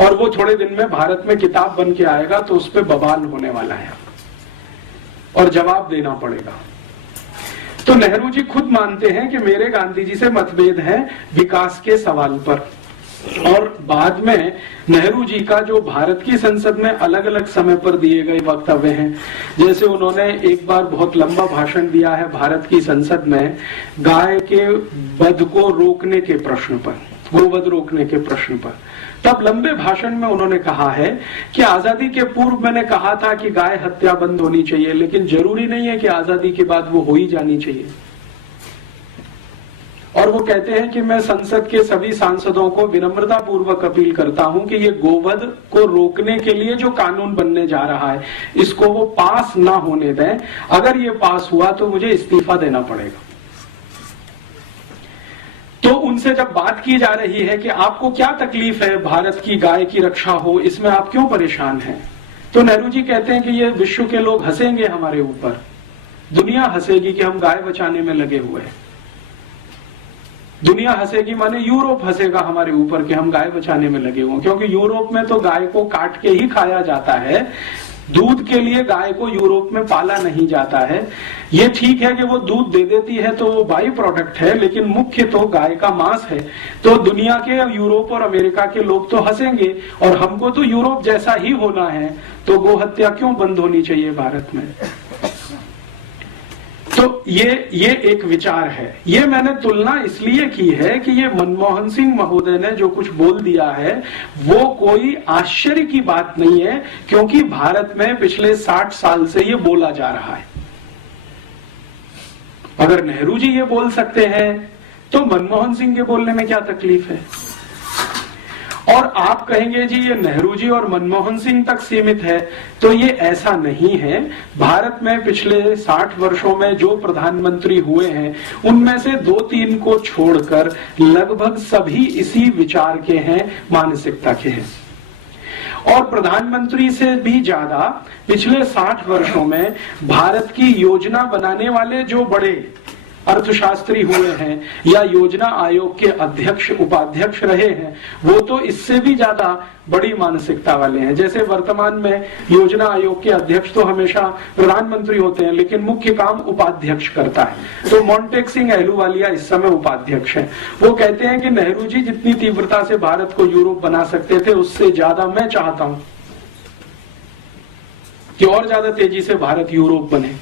और वो थोड़े दिन में भारत में किताब बन के आएगा तो उस पर बवाल होने वाला है और जवाब देना पड़ेगा। तो नेहरू जी खुद मानते हैं कि मेरे गांधी जी से मतभेद हैं विकास के सवाल पर। और बाद में नेहरू जी का जो भारत की संसद में अलग अलग समय पर दिए गए वक्तव्य हैं, जैसे उन्होंने एक बार बहुत लंबा भाषण दिया है भारत की संसद में गाय के वध को रोकने के प्रश्न पर, गोवध रोकने के प्रश्न पर। तब लंबे भाषण में उन्होंने कहा है कि आजादी के पूर्व मैंने कहा था कि गाय हत्या बंद होनी चाहिए, लेकिन जरूरी नहीं है कि आजादी के बाद वो हो ही जानी चाहिए। और वो कहते हैं कि मैं संसद के सभी सांसदों को विनम्रता पूर्वक अपील करता हूं कि ये गोवध को रोकने के लिए जो कानून बनने जा रहा है इसको वो पास ना होने दें। अगर ये पास हुआ तो मुझे इस्तीफा देना पड़ेगा। तो उनसे जब बात की जा रही है कि आपको क्या तकलीफ है भारत की गाय की रक्षा हो, इसमें आप क्यों परेशान हैं, तो नेहरू जी कहते हैं कि ये विश्व के लोग हंसेंगे हमारे ऊपर, दुनिया हंसेगी कि हम गाय बचाने में लगे हुए हैं। दुनिया हंसेगी माने यूरोप हंसेगा हमारे ऊपर कि हम गाय बचाने में लगे हुए, क्योंकि यूरोप में तो गाय को काट के ही खाया जाता है। दूध के लिए गाय को यूरोप में पाला नहीं जाता है। ये ठीक है कि वो दूध दे देती है तो वो बाई प्रोडक्ट है, लेकिन मुख्य तो गाय का मांस है। तो दुनिया के यूरोप और अमेरिका के लोग तो हंसेंगे, और हमको तो यूरोप जैसा ही होना है, तो गो हत्या क्यों बंद होनी चाहिए भारत में। तो ये एक विचार है। ये मैंने तुलना इसलिए की है कि ये मनमोहन सिंह महोदय ने जो कुछ बोल दिया है वो कोई आश्चर्य की बात नहीं है, क्योंकि भारत में पिछले 60 साल से ये बोला जा रहा है। अगर नेहरू जी ये बोल सकते हैं तो मनमोहन सिंह के बोलने में क्या तकलीफ है। और आप कहेंगे जी ये नेहरू जी और मनमोहन सिंह तक सीमित है, तो ये ऐसा नहीं है। भारत में पिछले 60 वर्षों में जो प्रधानमंत्री हुए हैं उनमें से 2-3 को छोड़कर लगभग सभी इसी विचार के हैं, मानसिकता के हैं। और प्रधानमंत्री से भी ज्यादा पिछले 60 वर्षों में भारत की योजना बनाने वाले जो बड़े अर्थशास्त्री हुए हैं या योजना आयोग के अध्यक्ष उपाध्यक्ष रहे हैं, वो तो इससे भी ज्यादा बड़ी मानसिकता वाले हैं। जैसे वर्तमान में योजना आयोग के अध्यक्ष तो हमेशा प्रधानमंत्री होते हैं, लेकिन मुख्य काम उपाध्यक्ष करता है। तो मोंटेक सिंह अहलूवालिया इस समय उपाध्यक्ष हैं। वो कहते हैं कि नेहरू जी जितनी तीव्रता से भारत को यूरोप बना सकते थे, उससे ज्यादा मैं चाहता हूं कि और ज्यादा तेजी से भारत यूरोप बने।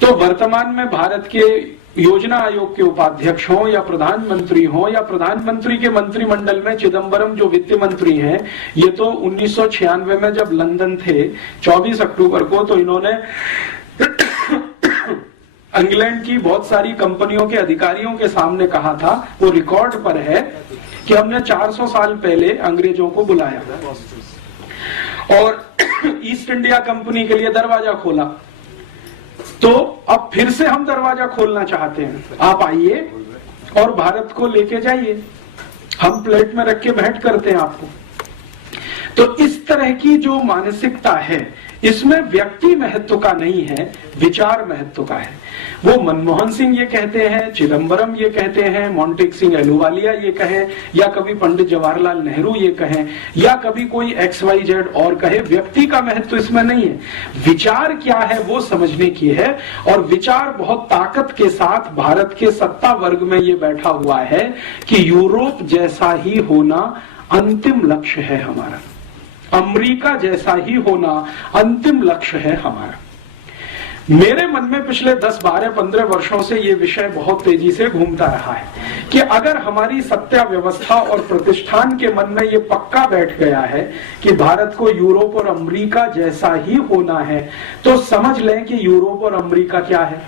तो वर्तमान में भारत के योजना आयोग के उपाध्यक्ष हों या प्रधानमंत्री हों या प्रधानमंत्री के मंत्रिमंडल में चिदम्बरम जो वित्त मंत्री हैं, ये तो 1996 में जब लंदन थे 24 अक्टूबर को, तो इन्होंने इंग्लैंड की बहुत सारी कंपनियों के अधिकारियों के सामने कहा था, वो रिकॉर्ड पर है, कि हमने 400 साल पहले अंग्रेजों को बुलाया और ईस्ट इंडिया कंपनी के लिए दरवाजा खोला। तो अब फिर से हम दरवाजा खोलना चाहते हैं, आप आइए और भारत को लेके जाइए, हम प्लेट में रख के भेंट करते हैं आपको। तो इस तरह की जो मानसिकता है, इसमें व्यक्ति महत्व का नहीं है, विचार महत्व का है। वो मनमोहन सिंह ये कहते हैं, चिदम्बरम ये कहते हैं, मोंटेक सिंह अहलूवालिया ये कहें, या कभी पंडित जवाहरलाल नेहरू ये कहें, या कभी कोई XYZ और कहे, व्यक्ति का महत्व इसमें नहीं है। विचार क्या है वो समझने की है। और विचार बहुत ताकत के साथ भारत के सत्ता वर्ग में ये बैठा हुआ है कि यूरोप जैसा ही होना अंतिम लक्ष्य है हमारा, अमेरिका जैसा ही होना अंतिम लक्ष्य है हमारा। मेरे मन में पिछले 10, 12, 15 वर्षों से ये विषय बहुत तेजी से घूमता रहा है कि अगर हमारी सत्ता व्यवस्था और प्रतिष्ठान के मन में ये पक्का बैठ गया है कि भारत को यूरोप और अमेरिका जैसा ही होना है, तो समझ लें कि यूरोप और अमेरिका क्या है।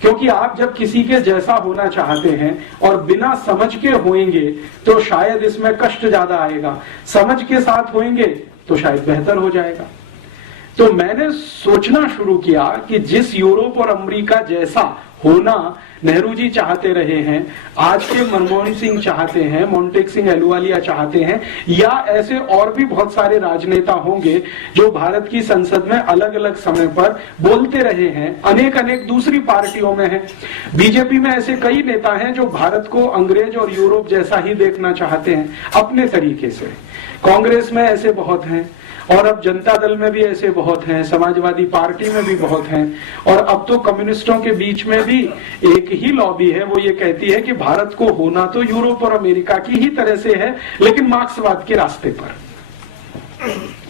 क्योंकि आप जब किसी के जैसा होना चाहते हैं और बिना समझ के होएंगे तो शायद इसमें कष्ट ज्यादा आएगा, समझ के साथ होएंगे तो शायद बेहतर हो जाएगा। तो मैंने सोचना शुरू किया कि जिस यूरोप और अमेरिका जैसा होना नेहरू जी चाहते रहे हैं, आज के मनमोहन सिंह चाहते हैं, मोंटेक सिंह अहलूवालिया चाहते हैं, या ऐसे और भी बहुत सारे राजनेता होंगे जो भारत की संसद में अलग अलग समय पर बोलते रहे हैं, अनेक दूसरी पार्टियों में हैं। बीजेपी में ऐसे कई नेता हैं जो भारत को अंग्रेज और यूरोप जैसा ही देखना चाहते हैं अपने तरीके से। कांग्रेस में ऐसे बहुत हैं, और अब जनता दल में भी ऐसे बहुत हैं, समाजवादी पार्टी में भी बहुत हैं, और अब तो कम्युनिस्टों के बीच में भी एक ही लॉबी है, वो ये कहती है कि भारत को होना तो यूरोप और अमेरिका की ही तरह से है, लेकिन मार्क्सवाद के रास्ते पर,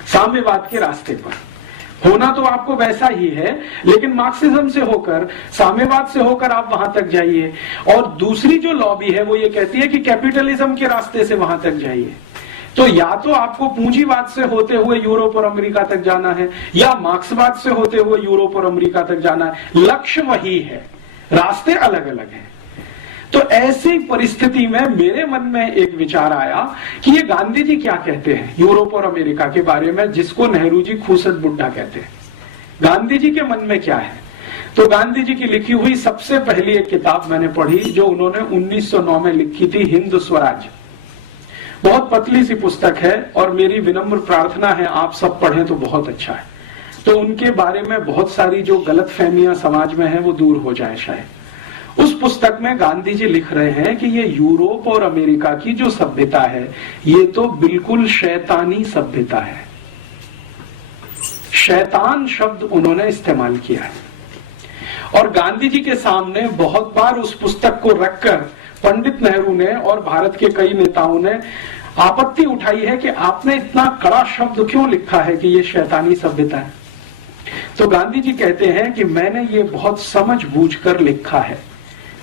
साम्यवाद के रास्ते पर। होना तो आपको वैसा ही है, लेकिन मार्क्सिज्म से होकर, साम्यवाद से होकर आप वहां तक जाइए। और दूसरी जो लॉबी है वो ये कहती है कि कैपिटलिज्म के रास्ते से वहां तक जाइए। तो या तो आपको पूंजीवाद से होते हुए यूरोप और अमेरिका तक जाना है, या मार्क्सवाद से होते हुए यूरोप और अमेरिका तक जाना है। लक्ष्य वही है, रास्ते अलग अलग हैं। तो ऐसी परिस्थिति में मेरे मन में एक विचार आया कि ये गांधी जी क्या कहते हैं यूरोप और अमेरिका के बारे में, जिसको नेहरू जी खूसट बुड्ढा कहते हैं। गांधी जी के मन में क्या है? तो गांधी जी की लिखी हुई सबसे पहली एक किताब मैंने पढ़ी, जो उन्होंने 1909 में लिखी थी, हिंद स्वराज। बहुत पतली सी पुस्तक है, और मेरी विनम्र प्रार्थना है आप सब पढ़ें तो बहुत अच्छा है। तो उनके बारे में बहुत सारी जो गलतफहमियां समाज में है वो दूर हो जाए शायद। उस पुस्तक में गांधी जी लिख रहे हैं कि ये यूरोप और अमेरिका की जो सभ्यता है, ये तो बिल्कुल शैतानी सभ्यता है। शैतान शब्द उन्होंने इस्तेमाल किया है। और गांधी जी के सामने बहुत बार उस पुस्तक को रखकर पंडित नेहरू ने और भारत के कई नेताओं ने आपत्ति उठाई है कि आपने इतना कड़ा शब्द क्यों लिखा है कि ये शैतानी सभ्यता है। तो गांधी जी कहते हैं कि मैंने ये बहुत समझ बूझ कर लिखा है,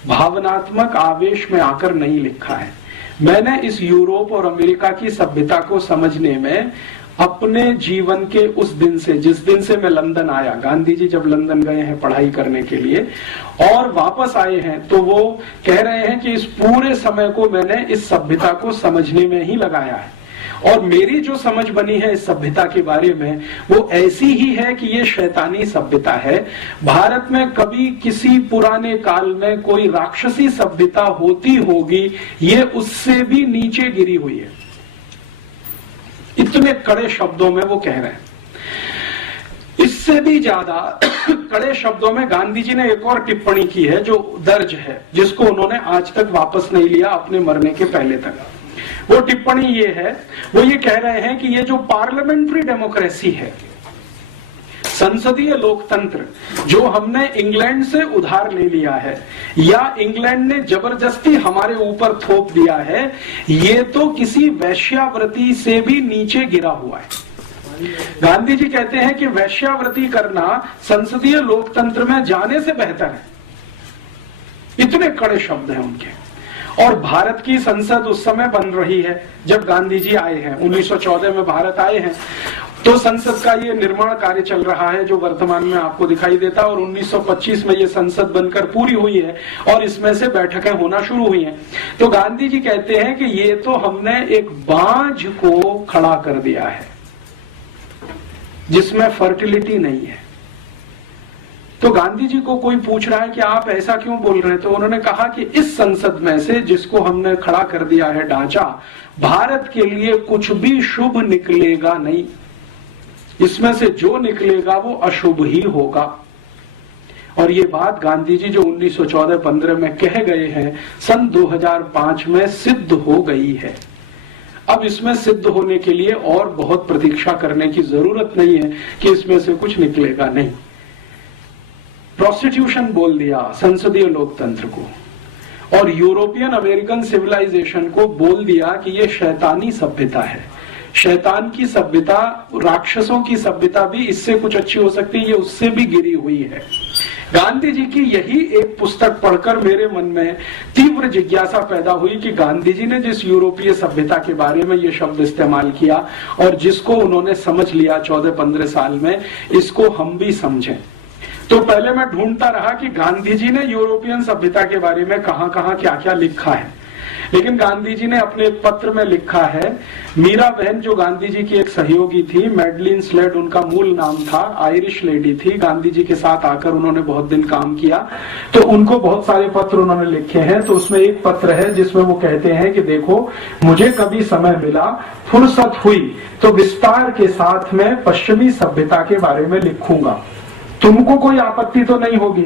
भावनात्मक आवेश में आकर नहीं लिखा है। मैंने इस यूरोप और अमेरिका की सभ्यता को समझने में अपने जीवन के उस दिन से, जिस दिन से मैं लंदन आया, गांधी जी जब लंदन गए हैं पढ़ाई करने के लिए और वापस आए हैं, तो वो कह रहे हैं कि इस पूरे समय को मैंने इस सभ्यता को समझने में ही लगाया है। और मेरी जो समझ बनी है इस सभ्यता के बारे में वो ऐसी ही है कि ये शैतानी सभ्यता है। भारत में कभी किसी पुराने काल में कोई राक्षसी सभ्यता होती होगी, ये उससे भी नीचे गिरी हुई है। इतने कड़े शब्दों में वो कह रहे हैं। इससे भी ज्यादा कड़े शब्दों में गांधी जी ने एक और टिप्पणी की है जो दर्ज है, जिसको उन्होंने आज तक वापस नहीं लिया अपने मरने के पहले तक। वो टिप्पणी ये है, वो ये कह रहे हैं कि ये जो पार्लियामेंट्री डेमोक्रेसी है, संसदीय लोकतंत्र, जो हमने इंग्लैंड से उधार ले लिया है या इंग्लैंड ने जबरदस्ती हमारे ऊपर थोप दिया है, ये तो किसी वैश्यावृत्ति से भी नीचे गिरा हुआ है। गांधी जी कहते हैं कि वैश्यावृत्ति करना संसदीय लोकतंत्र में जाने से बेहतर है। इतने कड़े शब्द हैं उनके। और भारत की संसद उस समय बन रही है जब गांधी जी आए हैं, 1914 में भारत आए हैं। तो संसद का ये निर्माण कार्य चल रहा है जो वर्तमान में आपको दिखाई देता है, और 1925 में ये संसद बनकर पूरी हुई है और इसमें से बैठकें होना शुरू हुई हैं। तो गांधी जी कहते हैं कि ये तो हमने एक बांझ को खड़ा कर दिया है जिसमें फर्टिलिटी नहीं है। तो गांधी जी को कोई पूछ रहा है कि आप ऐसा क्यों बोल रहे हैं, तो उन्होंने कहा कि इस संसद में से जिसको हमने खड़ा कर दिया है ढांचा, भारत के लिए कुछ भी शुभ निकलेगा नहीं। इसमें से जो निकलेगा वो अशुभ ही होगा। और ये बात गांधी जी जो 1914-15 में कह गए हैं, सन 2005 में सिद्ध हो गई है। अब इसमें सिद्ध होने के लिए और बहुत प्रतीक्षा करने की जरूरत नहीं है कि इसमें से कुछ निकलेगा नहीं। प्रोस्टिट्यूशन बोल दिया संसदीय लोकतंत्र को, और यूरोपियन अमेरिकन सिविलाइजेशन को बोल दिया कि ये शैतानी सभ्यता है। शैतान की सभ्यता, राक्षसों की सभ्यता भी इससे कुछ अच्छी हो सकती है, ये उससे भी गिरी हुई है। गांधी जी की यही एक पुस्तक पढ़कर मेरे मन में तीव्र जिज्ञासा पैदा हुई कि गांधी जी ने जिस यूरोपीय सभ्यता के बारे में ये शब्द इस्तेमाल किया और जिसको उन्होंने समझ लिया 14-15 साल में, इसको हम भी समझें। तो पहले मैं ढूंढता रहा कि गांधी जी ने यूरोपियन सभ्यता के बारे में कहां कहां क्या क्या लिखा है, लेकिन गांधी जी ने अपने एक पत्र में लिखा है। मीरा बहन जो गांधी जी की एक सहयोगी थी, मैडलिन स्लेड उनका मूल नाम था, आयरिश लेडी थी, गांधी जी के साथ आकर उन्होंने बहुत दिन काम किया, तो उनको बहुत सारे पत्र उन्होंने लिखे हैं। तो उसमें एक पत्र है जिसमें वो कहते हैं कि देखो, मुझे कभी समय मिला, फुर्सत हुई तो विस्तार के साथ में पश्चिमी सभ्यता के बारे में लिखूंगा, तुमको कोई आपत्ति तो नहीं होगी।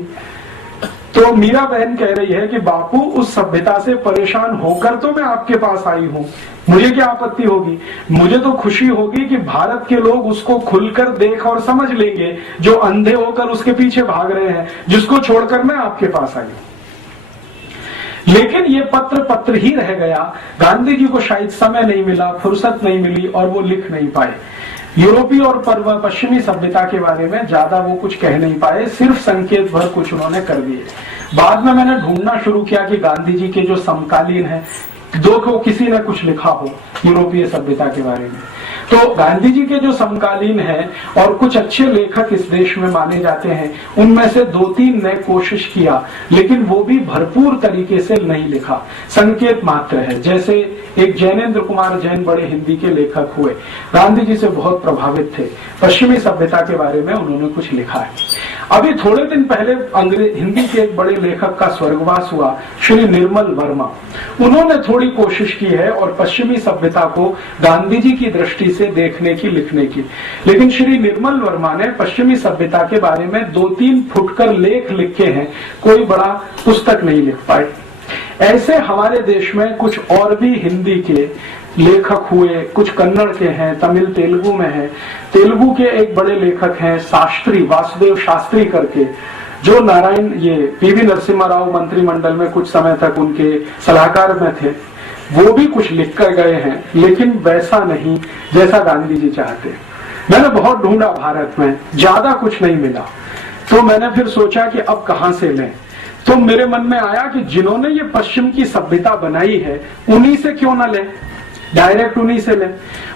तो मीरा बहन कह रही है कि बापू उस सभ्यता से परेशान होकर तो मैं आपके पास आई हूं, मुझे क्या आपत्ति होगी, मुझे तो खुशी होगी कि भारत के लोग उसको खुलकर देख और समझ लेंगे जो अंधे होकर उसके पीछे भाग रहे हैं, जिसको छोड़कर मैं आपके पास आई हूं। लेकिन ये पत्र ही रह गया। गांधी जी को शायद समय नहीं मिला, फुर्सत नहीं मिली और वो लिख नहीं पाए। यूरोपीय और पश्चिमी सभ्यता के बारे में ज्यादा वो कुछ कह नहीं पाए, सिर्फ संकेत भर कुछ उन्होंने कर दिए। बाद में मैंने ढूंढना शुरू किया कि गांधी जी के जो समकालीन है, दो को किसी ने कुछ लिखा हो यूरोपीय सभ्यता के बारे में। तो गांधी जी के जो समकालीन है और कुछ अच्छे लेखक इस देश में माने जाते हैं, उनमें से 2-3 ने कोशिश किया, लेकिन वो भी भरपूर तरीके से नहीं लिखा, संकेत मात्र है। जैसे एक जैनेन्द्र कुमार जैन बड़े हिंदी के लेखक हुए, गांधी जी से बहुत प्रभावित थे, पश्चिमी सभ्यता के बारे में उन्होंने कुछ लिखा है। अभी थोड़े दिन पहले हिंदी के एक बड़े लेखक का स्वर्गवास हुआ, श्री निर्मल वर्मा। उन्होंने थोड़ी कोशिश की है और पश्चिमी सभ्यता को गांधी जी की दृष्टि से देखने की, लिखने की, लेकिन श्री निर्मल वर्मा ने पश्चिमी सभ्यता के बारे में 2-3 फुटकर लेख लिखे हैं, कोई बड़ा पुस्तक नहीं लिख पाए। ऐसे हमारे देश में कुछ और भी हिंदी के लेखक हुए, कुछ कन्नड़ के हैं, तमिल तेलुगु में हैं। तेलुगु के एक बड़े लेखक हैं शास्त्री, वासुदेव शास्त्री करके, जो नारायण ये पीवी नरसिम्हा राव मंत्रिमंडल में कुछ समय तक उनके सलाहकार में थे। वो भी कुछ लिख कर गए हैं, लेकिन वैसा नहीं जैसा गांधी जी चाहते। मैंने बहुत ढूंढा भारत में, ज्यादा कुछ नहीं मिला। तो मैंने फिर सोचा कि अब कहां से लें। तो मेरे मन में आया कि जिन्होंने ये पश्चिम की सभ्यता बनाई है, उन्हीं से क्यों ना लें, डायरेक्ट उन्हीं से लें।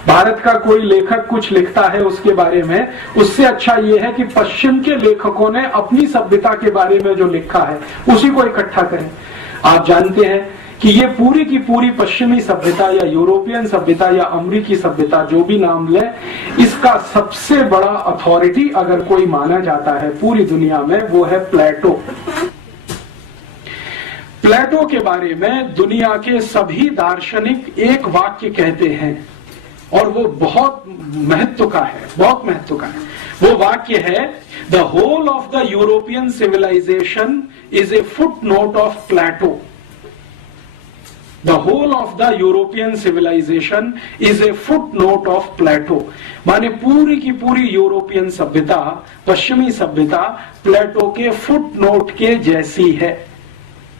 भारत का कोई लेखक कुछ लिखता है उसके बारे में, उससे अच्छा ये है कि पश्चिम के लेखकों ने अपनी सभ्यता के बारे में जो लिखा है उसी को इकट्ठा करें। आप जानते हैं कि ये पूरी की पूरी पश्चिमी सभ्यता या यूरोपियन सभ्यता या अमेरिकी सभ्यता, जो भी नाम ले, इसका सबसे बड़ा अथॉरिटी अगर कोई माना जाता है पूरी दुनिया में, वो है प्लेटो। प्लेटो के बारे में दुनिया के सभी दार्शनिक एक वाक्य कहते हैं और वो बहुत महत्व का है, बहुत महत्व का है। वो वाक्य है, the whole of the European civilisation is a footnote of Plato. The whole of the European civilisation is a footnote of Plato. माने पूरी की पूरी यूरोपियन सभ्यता, पश्चिमी सभ्यता प्लेटो के फुट नोट के जैसी है।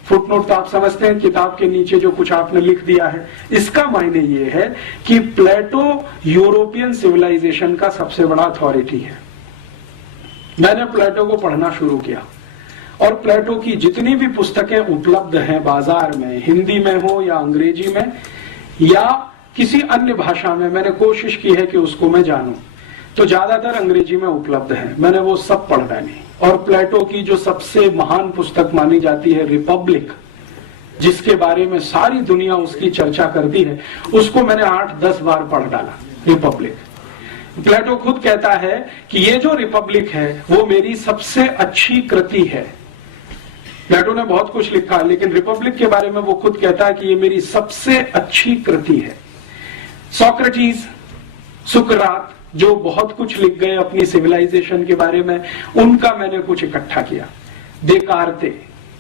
फुटनोट तो आप समझते हैं, किताब के नीचे जो कुछ आपने लिख दिया है। इसका मायने ये है कि प्लेटो यूरोपियन सिविलाइजेशन का सबसे बड़ा अथॉरिटी है। मैंने प्लेटो को पढ़ना शुरू किया और प्लेटो की जितनी भी पुस्तकें उपलब्ध हैं बाजार में, हिंदी में हो या अंग्रेजी में या किसी अन्य भाषा में, मैंने कोशिश की है कि उसको मैं जानूं। तो ज्यादातर अंग्रेजी में उपलब्ध है, मैंने वो सब पढ़ डाली। और प्लेटो की जो सबसे महान पुस्तक मानी जाती है रिपब्लिक, जिसके बारे में सारी दुनिया उसकी चर्चा करती है, उसको मैंने 8-10 बार पढ़ डाला। रिपब्लिक, प्लेटो खुद कहता है कि ये जो रिपब्लिक है वो मेरी सबसे अच्छी कृति है। प्लेटो ने बहुत कुछ लिखा, लेकिन रिपब्लिक के बारे में वो खुद कहता है कि ये मेरी सबसे अच्छी कृति है। सोक्रेटिस, सुकरात, जो बहुत कुछ लिख गए अपनी सिविलाइजेशन के बारे में, उनका मैंने कुछ इकट्ठा किया। देकार्ते,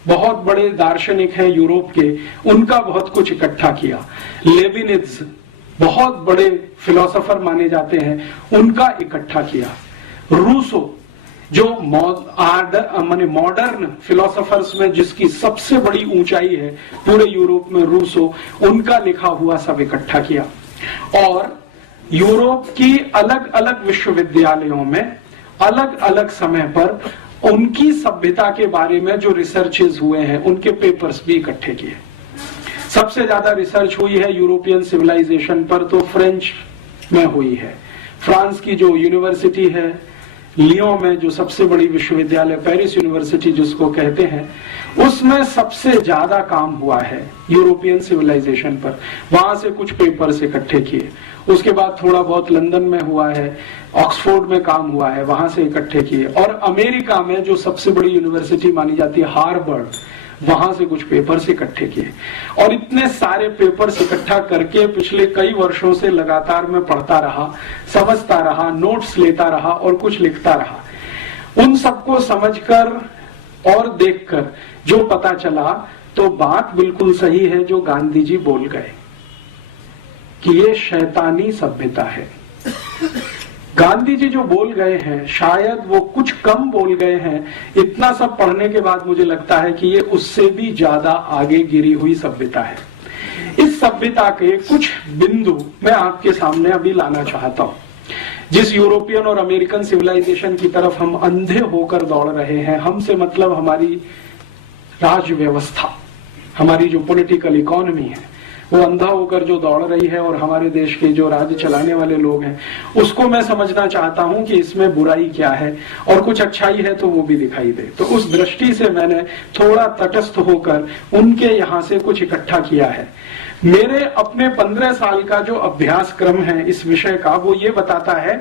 बहुत बड़े दार्शनिक हैं यूरोप के, उनका बहुत कुछ इकट्ठा किया। लेविनिज, बहुत बड़े फिलोसोफर माने जाते हैं, उनका इकट्ठा किया। रूसो, जो मॉडर्न फिलोसोफर्स में जिसकी सबसे बड़ी ऊंचाई है पूरे यूरोप में, रूसो, उनका लिखा हुआ सब इकट्ठा किया। और यूरोप की अलग अलग विश्वविद्यालयों में अलग अलग समय पर उनकी सभ्यता के बारे में जो रिसर्चेस हुए हैं, उनके पेपर्स भी इकट्ठे किए। सबसे ज्यादा रिसर्च हुई है यूरोपियन सिविलाइजेशन पर, तो फ्रेंच में हुई है। फ्रांस की जो यूनिवर्सिटी है लियों में, जो सबसे बड़ी विश्वविद्यालय, पेरिस यूनिवर्सिटी जिसको कहते हैं, उसमें सबसे ज्यादा काम हुआ है यूरोपियन सिविलाइजेशन पर। वहां से कुछ पेपर्स इकट्ठे किए। उसके बाद थोड़ा बहुत लंदन में हुआ है, ऑक्सफोर्ड में काम हुआ है, वहां से इकट्ठे किए। और अमेरिका में जो सबसे बड़ी यूनिवर्सिटी मानी जाती है हार्वर्ड, वहां से कुछ पेपर्स इकट्ठे किए। और इतने सारे पेपर्स इकट्ठा करके पिछले कई वर्षों से लगातार मैं पढ़ता रहा, समझता रहा, नोट्स लेता रहा और कुछ लिखता रहा। उन सबको समझकर और देखकर जो पता चला तो बात बिल्कुल सही है जो गांधी जी बोल गए कि ये शैतानी सभ्यता है। गांधी जी जो बोल गए हैं शायद वो कुछ कम बोल गए हैं, इतना सब पढ़ने के बाद मुझे लगता है कि ये उससे भी ज्यादा आगे गिरी हुई सभ्यता है। इस सभ्यता के कुछ बिंदु मैं आपके सामने अभी लाना चाहता हूं। जिस यूरोपियन और अमेरिकन सिविलाइजेशन की तरफ हम अंधे होकर दौड़ रहे हैं, हमसे मतलब हमारी राज व्यवस्था, हमारी जो पॉलिटिकल इकोनॉमी है वो अंधा होकर जो दौड़ रही है, और हमारे देश के जो राज्य चलाने वाले लोग हैं उसको मैं समझना चाहता हूं कि इसमें बुराई क्या है और कुछ अच्छाई है तो वो भी दिखाई दे। तो उस दृष्टि से मैंने थोड़ा तटस्थ होकर उनके यहाँ से कुछ इकट्ठा किया है। मेरे अपने 15 साल का जो अभ्यास क्रम है इस विषय का, वो ये बताता है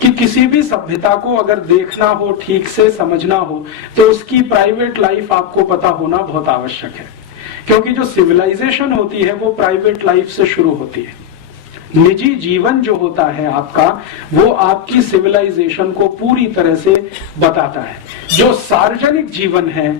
कि किसी भी सभ्यता को अगर देखना हो, ठीक से समझना हो, तो उसकी प्राइवेट लाइफ आपको पता होना बहुत आवश्यक है। क्योंकि जो सिविलाइजेशन होती है वो प्राइवेट लाइफ से शुरू होती है। निजी जीवन जो होता है आपका, वो आपकी सिविलाइजेशन को पूरी तरह से बताता है। जो सार्वजनिक जीवन है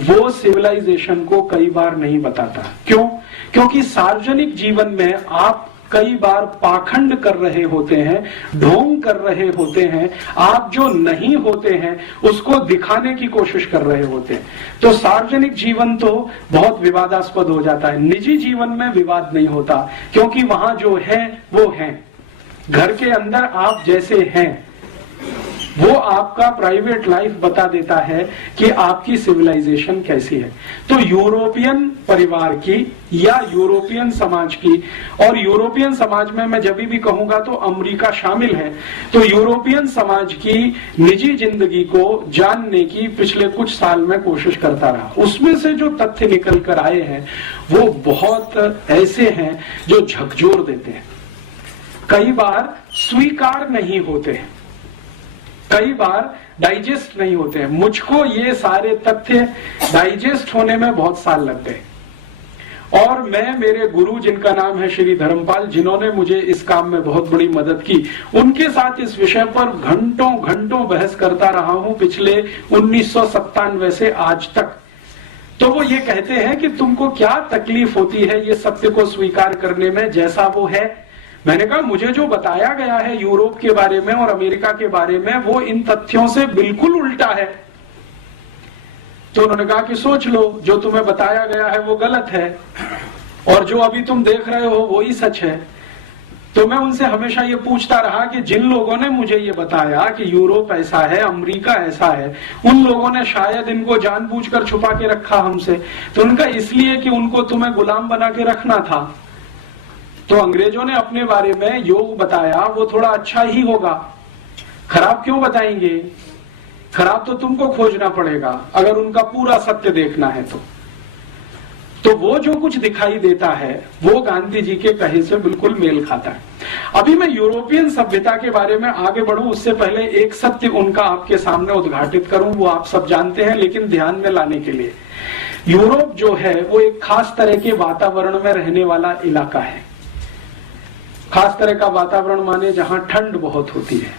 वो सिविलाइजेशन को कई बार नहीं बताता। क्यों? क्योंकि सार्वजनिक जीवन में आप कई बार पाखंड कर रहे होते हैं, ढोंग कर रहे होते हैं, आप जो नहीं होते हैं उसको दिखाने की कोशिश कर रहे होते हैं। तो सार्वजनिक जीवन तो बहुत विवादास्पद हो जाता है। निजी जीवन में विवाद नहीं होता क्योंकि वहां जो है वो है। घर के अंदर आप जैसे हैं वो आपका प्राइवेट लाइफ बता देता है कि आपकी सिविलाइजेशन कैसी है। तो यूरोपियन परिवार की या यूरोपियन समाज की, और यूरोपियन समाज में मैं जब भी कहूंगा तो अमेरिका शामिल है, तो यूरोपियन समाज की निजी जिंदगी को जानने की पिछले कुछ साल में कोशिश करता रहा। उसमें से जो तथ्य निकल कर आए हैं वो बहुत ऐसे हैं जो झकझोर देते हैं, कई बार स्वीकार नहीं होते हैं, कई बार डाइजेस्ट नहीं होते हैं। मुझको ये सारे तथ्य डाइजेस्ट होने में बहुत साल लग गए, और मैं, मेरे गुरु जिनका नाम है श्री धर्मपाल, जिन्होंने मुझे इस काम में बहुत बड़ी मदद की, उनके साथ इस विषय पर घंटों घंटों बहस करता रहा हूं पिछले 1997 से आज तक। तो वो ये कहते हैं कि तुमको क्या तकलीफ होती है ये सत्य को स्वीकार करने में जैसा वो है। मैंने कहा मुझे जो बताया गया है यूरोप के बारे में और अमेरिका के बारे में वो इन तथ्यों से बिल्कुल उल्टा है। तो उन्होंने कहा कि सोच लो, जो तुम्हें बताया गया है वो गलत है और जो अभी तुम देख रहे हो वो ही सच है। तो मैं उनसे हमेशा ये पूछता रहा कि जिन लोगों ने मुझे ये बताया कि यूरोप ऐसा है, अमेरिका ऐसा है, उन लोगों ने शायद इनको जानबूझकर छुपा के रखा हमसे। तो उनका इसलिए कि उनको तुम्हें गुलाम बना के रखना था। तो अंग्रेजों ने अपने बारे में योग बताया, वो थोड़ा अच्छा ही होगा, खराब क्यों बताएंगे? खराब तो तुमको खोजना पड़ेगा अगर उनका पूरा सत्य देखना है तो वो जो कुछ दिखाई देता है वो गांधी जी के कहे से बिल्कुल मेल खाता है। अभी मैं यूरोपियन सभ्यता के बारे में आगे बढ़ूं उससे पहले एक सत्य उनका आपके सामने उद्घाटित करूं। वो आप सब जानते हैं, लेकिन ध्यान में लाने के लिए, यूरोप जो है वो एक खास तरह के वातावरण में रहने वाला इलाका है। खास तरह का वातावरण माने जहां ठंड बहुत होती है,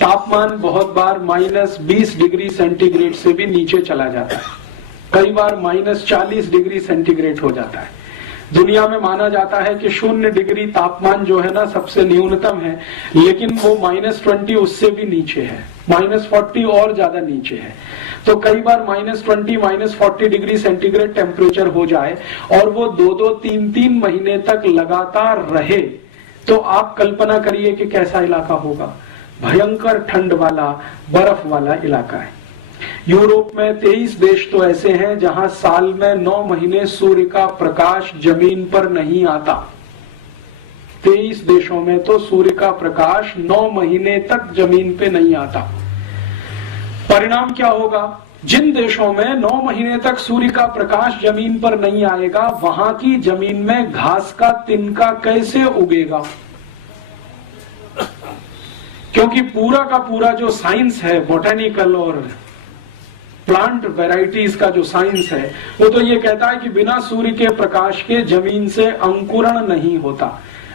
तापमान बहुत बार -20 डिग्री सेंटीग्रेड से भी नीचे चला जाता है, कई बार -40 डिग्री सेंटीग्रेड हो जाता है। दुनिया में माना जाता है कि 0 डिग्री तापमान जो है ना सबसे न्यूनतम है, लेकिन वो -20 उससे भी नीचे है, -40 और ज्यादा नीचे है। तो कई बार -20 -40 डिग्री सेंटीग्रेड टेम्परेचर हो जाए और वो 2-2 3-3 महीने तक लगातार रहे, तो आप कल्पना करिए कि कैसा इलाका होगा। भयंकर ठंड वाला, बर्फ वाला इलाका है। यूरोप में 23 देश तो ऐसे हैं जहां साल में 9 महीने सूर्य का प्रकाश जमीन पर नहीं आता। 23 देशों में तो सूर्य का प्रकाश 9 महीने तक जमीन पे नहीं आता। परिणाम क्या होगा? जिन देशों में 9 महीने तक सूर्य का प्रकाश जमीन पर नहीं आएगा, वहां की जमीन में घास का तिनका कैसे उगेगा? क्योंकि पूरा का पूरा जो साइंस है, बोटेनिकल और प्लांट वैरायटीज का जो साइंस है, वो तो ये कहता है कि बिना सूर्य के प्रकाश के जमीन से अंकुरण नहीं होता,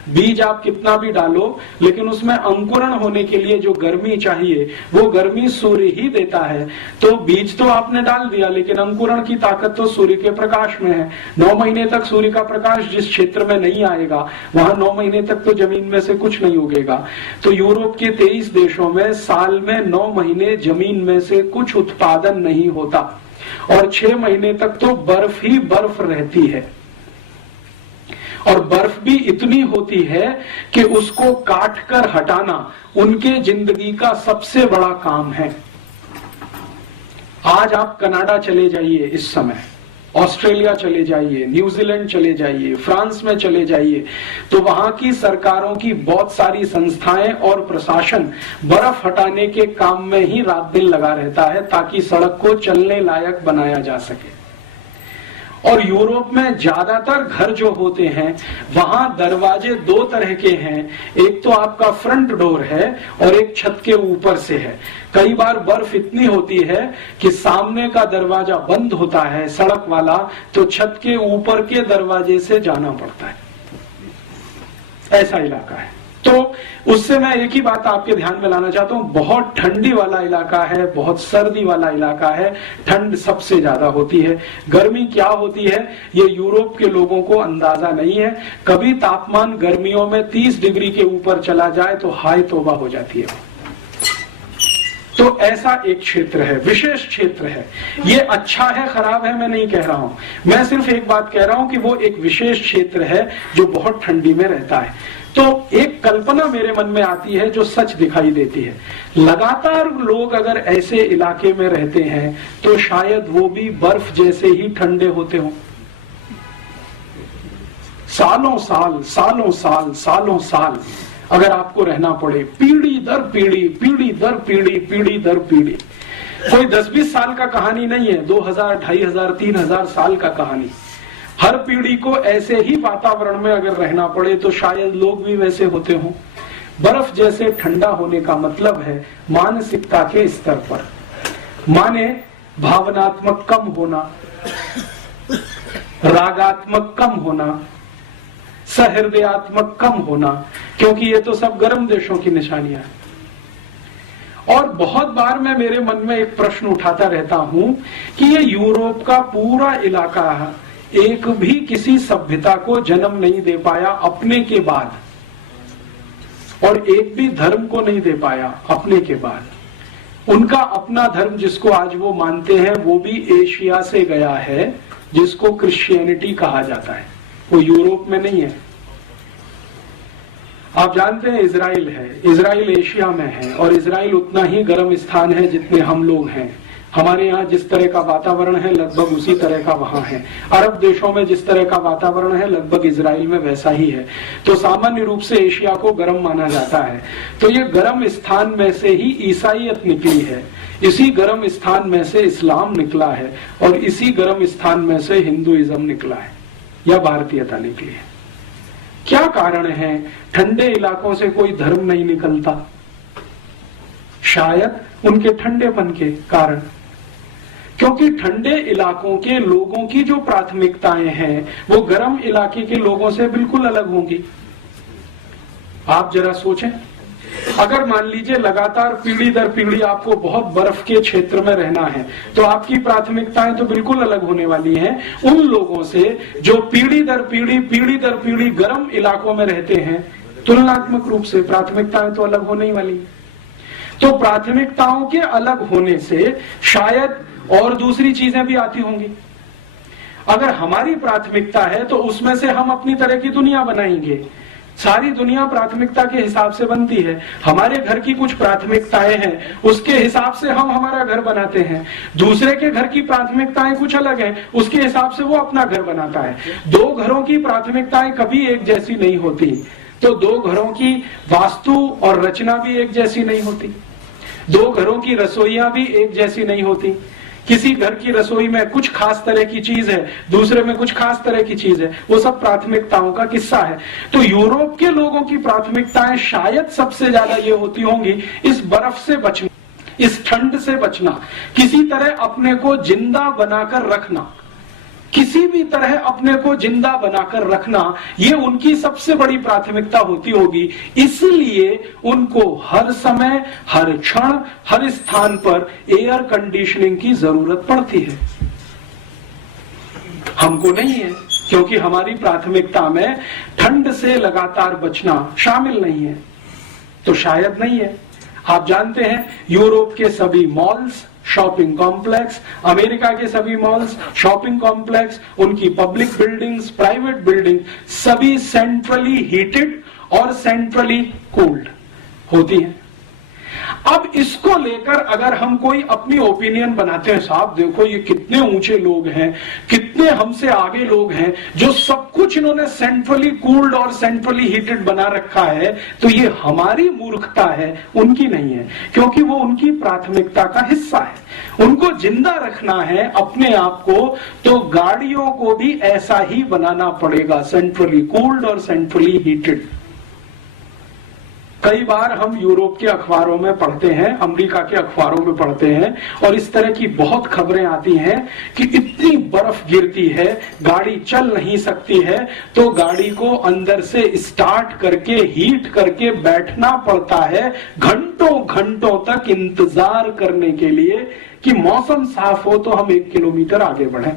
बीज आप कितना भी डालो, लेकिन उसमें अंकुरण होने के लिए जो गर्मी चाहिए वो गर्मी सूर्य ही देता है। तो बीज तो आपने डाल दिया, लेकिन अंकुरण की ताकत तो सूर्य के प्रकाश में है। 9 महीने तक सूर्य का प्रकाश जिस क्षेत्र में नहीं आएगा, वहां 9 महीने तक तो जमीन में से कुछ नहीं उगेगा। तो यूरोप के 23 देशों में साल में 9 महीने जमीन में से कुछ उत्पादन नहीं होता, और 6 महीने तक तो बर्फ ही बर्फ रहती है। और बर्फ भी इतनी होती है कि उसको काट कर हटाना उनके जिंदगी का सबसे बड़ा काम है। आज आप कनाडा चले जाइए, इस समय ऑस्ट्रेलिया चले जाइए, न्यूजीलैंड चले जाइए, फ्रांस में चले जाइए, तो वहां की सरकारों की बहुत सारी संस्थाएं और प्रशासन बर्फ हटाने के काम में ही रात दिन लगा रहता है, ताकि सड़क को चलने लायक बनाया जा सके। और यूरोप में ज्यादातर घर जो होते हैं वहां दरवाजे 2 तरह के हैं, एक तो आपका फ्रंट डोर है और एक छत के ऊपर से है। कई बार बर्फ इतनी होती है कि सामने का दरवाजा बंद होता है सड़क वाला, तो छत के ऊपर के दरवाजे से जाना पड़ता है। ऐसा इलाका है। तो उससे मैं एक ही बात आपके ध्यान में लाना चाहता हूं, बहुत ठंडी वाला इलाका है, बहुत सर्दी वाला इलाका है, ठंड सबसे ज्यादा होती है। गर्मी क्या होती है ये यूरोप के लोगों को अंदाजा नहीं है। कभी तापमान गर्मियों में 30 डिग्री के ऊपर चला जाए तो हाय तौबा हो जाती है। तो ऐसा एक क्षेत्र है, विशेष क्षेत्र है। ये अच्छा है खराब है मैं नहीं कह रहा हूं, मैं सिर्फ एक बात कह रहा हूं कि वो एक विशेष क्षेत्र है जो बहुत ठंडी में रहता है। तो एक कल्पना मेरे मन में आती है जो सच दिखाई देती है। लगातार लोग अगर ऐसे इलाके में रहते हैं तो शायद वो भी बर्फ जैसे ही ठंडे होते हों। सालों साल सालों साल सालों साल अगर आपको रहना पड़े, पीढ़ी दर पीढ़ी, पीढ़ी दर पीढ़ी, पीढ़ी दर पीढ़ी, कोई 10-20 साल का कहानी नहीं है, 2000, 2500, 3000 साल का कहानी। हर पीढ़ी को ऐसे ही वातावरण में अगर रहना पड़े तो शायद लोग भी वैसे होते हों। बर्फ जैसे ठंडा होने का मतलब है मानसिकता के स्तर पर, माने भावनात्मक कम होना, रागात्मक कम होना, सहृदयात्मक कम होना, क्योंकि ये तो सब गर्म देशों की निशानियां हैं। और बहुत बार मैं मेरे मन में एक प्रश्न उठाता रहता हूं कि ये यूरोप का पूरा इलाका एक भी किसी सभ्यता को जन्म नहीं दे पाया अपने के बाद, और एक भी धर्म को नहीं दे पाया अपने के बाद। उनका अपना धर्म जिसको आज वो मानते हैं वो भी एशिया से गया है, जिसको क्रिश्चियनिटी कहा जाता है, वो यूरोप में नहीं है। आप जानते हैं इजराइल है, इजराइल एशिया में है, और इजराइल उतना ही गर्म स्थान है जितने हम लोग हैं। हमारे यहाँ जिस तरह का वातावरण है लगभग उसी तरह का वहां है। अरब देशों में जिस तरह का वातावरण है लगभग इजराइल में वैसा ही है। तो सामान्य रूप से एशिया को गर्म माना जाता है। तो ये गर्म स्थान में से ही ईसाईयत निकली है, इसी गर्म स्थान में से इस्लाम निकला है, और इसी गर्म स्थान में से हिंदुइज्म निकला है या भारतीयता निकली है। क्या कारण है ठंडे इलाकों से कोई धर्म नहीं निकलता? शायद उनके ठंडेपन के कारण, क्योंकि ठंडे इलाकों के लोगों की जो प्राथमिकताएं हैं वो गर्म इलाके के लोगों से बिल्कुल अलग होंगी। आप जरा सोचें, अगर मान लीजिए लगातार पीढ़ी दर पीढ़ी आपको बहुत बर्फ के क्षेत्र में रहना है तो आपकी प्राथमिकताएं तो बिल्कुल अलग होने वाली हैं उन लोगों से जो पीढ़ी दर पीढ़ी गर्म इलाकों में रहते हैं। तुलनात्मक रूप से प्राथमिकताएं तो अलग होने ही वाली है। तो प्राथमिकताओं के अलग होने से शायद और दूसरी चीजें भी आती होंगी। अगर हमारी प्राथमिकता है तो उसमें से हम अपनी तरह की दुनिया बनाएंगे। सारी दुनिया प्राथमिकता के हिसाब से बनती है। हमारे घर की कुछ प्राथमिकताएं हैं, उसके हिसाब से हम हमारा घर बनाते हैं। दूसरे के घर की प्राथमिकताएं कुछ अलग हैं, उसके हिसाब से वो अपना घर बनाता है। दो घरों की प्राथमिकताएं कभी एक जैसी नहीं होती, तो दो घरों की वास्तु और रचना भी एक जैसी नहीं होती। दो घरों की रसोइयां भी एक जैसी नहीं होती। किसी घर की रसोई में कुछ खास तरह की चीज है, दूसरे में कुछ खास तरह की चीज है। वो सब प्राथमिकताओं का किस्सा है। तो यूरोप के लोगों की प्राथमिकताएं शायद सबसे ज्यादा ये होती होंगी, इस बर्फ से बचना, इस ठंड से बचना, किसी तरह अपने को जिंदा बनाकर रखना। किसी भी तरह अपने को जिंदा बनाकर रखना, ये उनकी सबसे बड़ी प्राथमिकता होती होगी। इसलिए उनको हर समय, हर क्षण, हर स्थान पर एयर कंडीशनिंग की जरूरत पड़ती है। हमको नहीं है, क्योंकि हमारी प्राथमिकता में ठंड से लगातार बचना शामिल नहीं है, तो शायद नहीं है। आप जानते हैं यूरोप के सभी मॉल्स, शॉपिंग कॉम्प्लेक्स, अमेरिका के सभी मॉल्स, शॉपिंग कॉम्प्लेक्स, उनकी पब्लिक बिल्डिंग्स, प्राइवेट बिल्डिंग, सभी सेंट्रली हीटेड और सेंट्रली कूल्ड होती हैं। अब इसको लेकर अगर हम कोई अपनी ओपिनियन बनाते हैं, साहब देखो ये कितने ऊंचे लोग हैं, कितने हमसे आगे लोग हैं, जो सब कुछ इन्होंने सेंट्रली कूल्ड और सेंट्रली हीटेड बना रखा है, तो ये हमारी मूर्खता है, उनकी नहीं है, क्योंकि वो उनकी प्राथमिकता का हिस्सा है। उनको जिंदा रखना है अपने आप को, तो गाड़ियों को भी ऐसा ही बनाना पड़ेगा, सेंट्रली कूल्ड और सेंट्रली हीटेड। कई बार हम यूरोप के अखबारों में पढ़ते हैं, अमेरिका के अखबारों में पढ़ते हैं, और इस तरह की बहुत खबरें आती हैं कि इतनी बर्फ गिरती है, गाड़ी चल नहीं सकती है, तो गाड़ी को अंदर से स्टार्ट करके हीट करके बैठना पड़ता है घंटों घंटों तक इंतजार करने के लिए कि मौसम साफ हो तो हम 1 किलोमीटर आगे बढ़ें।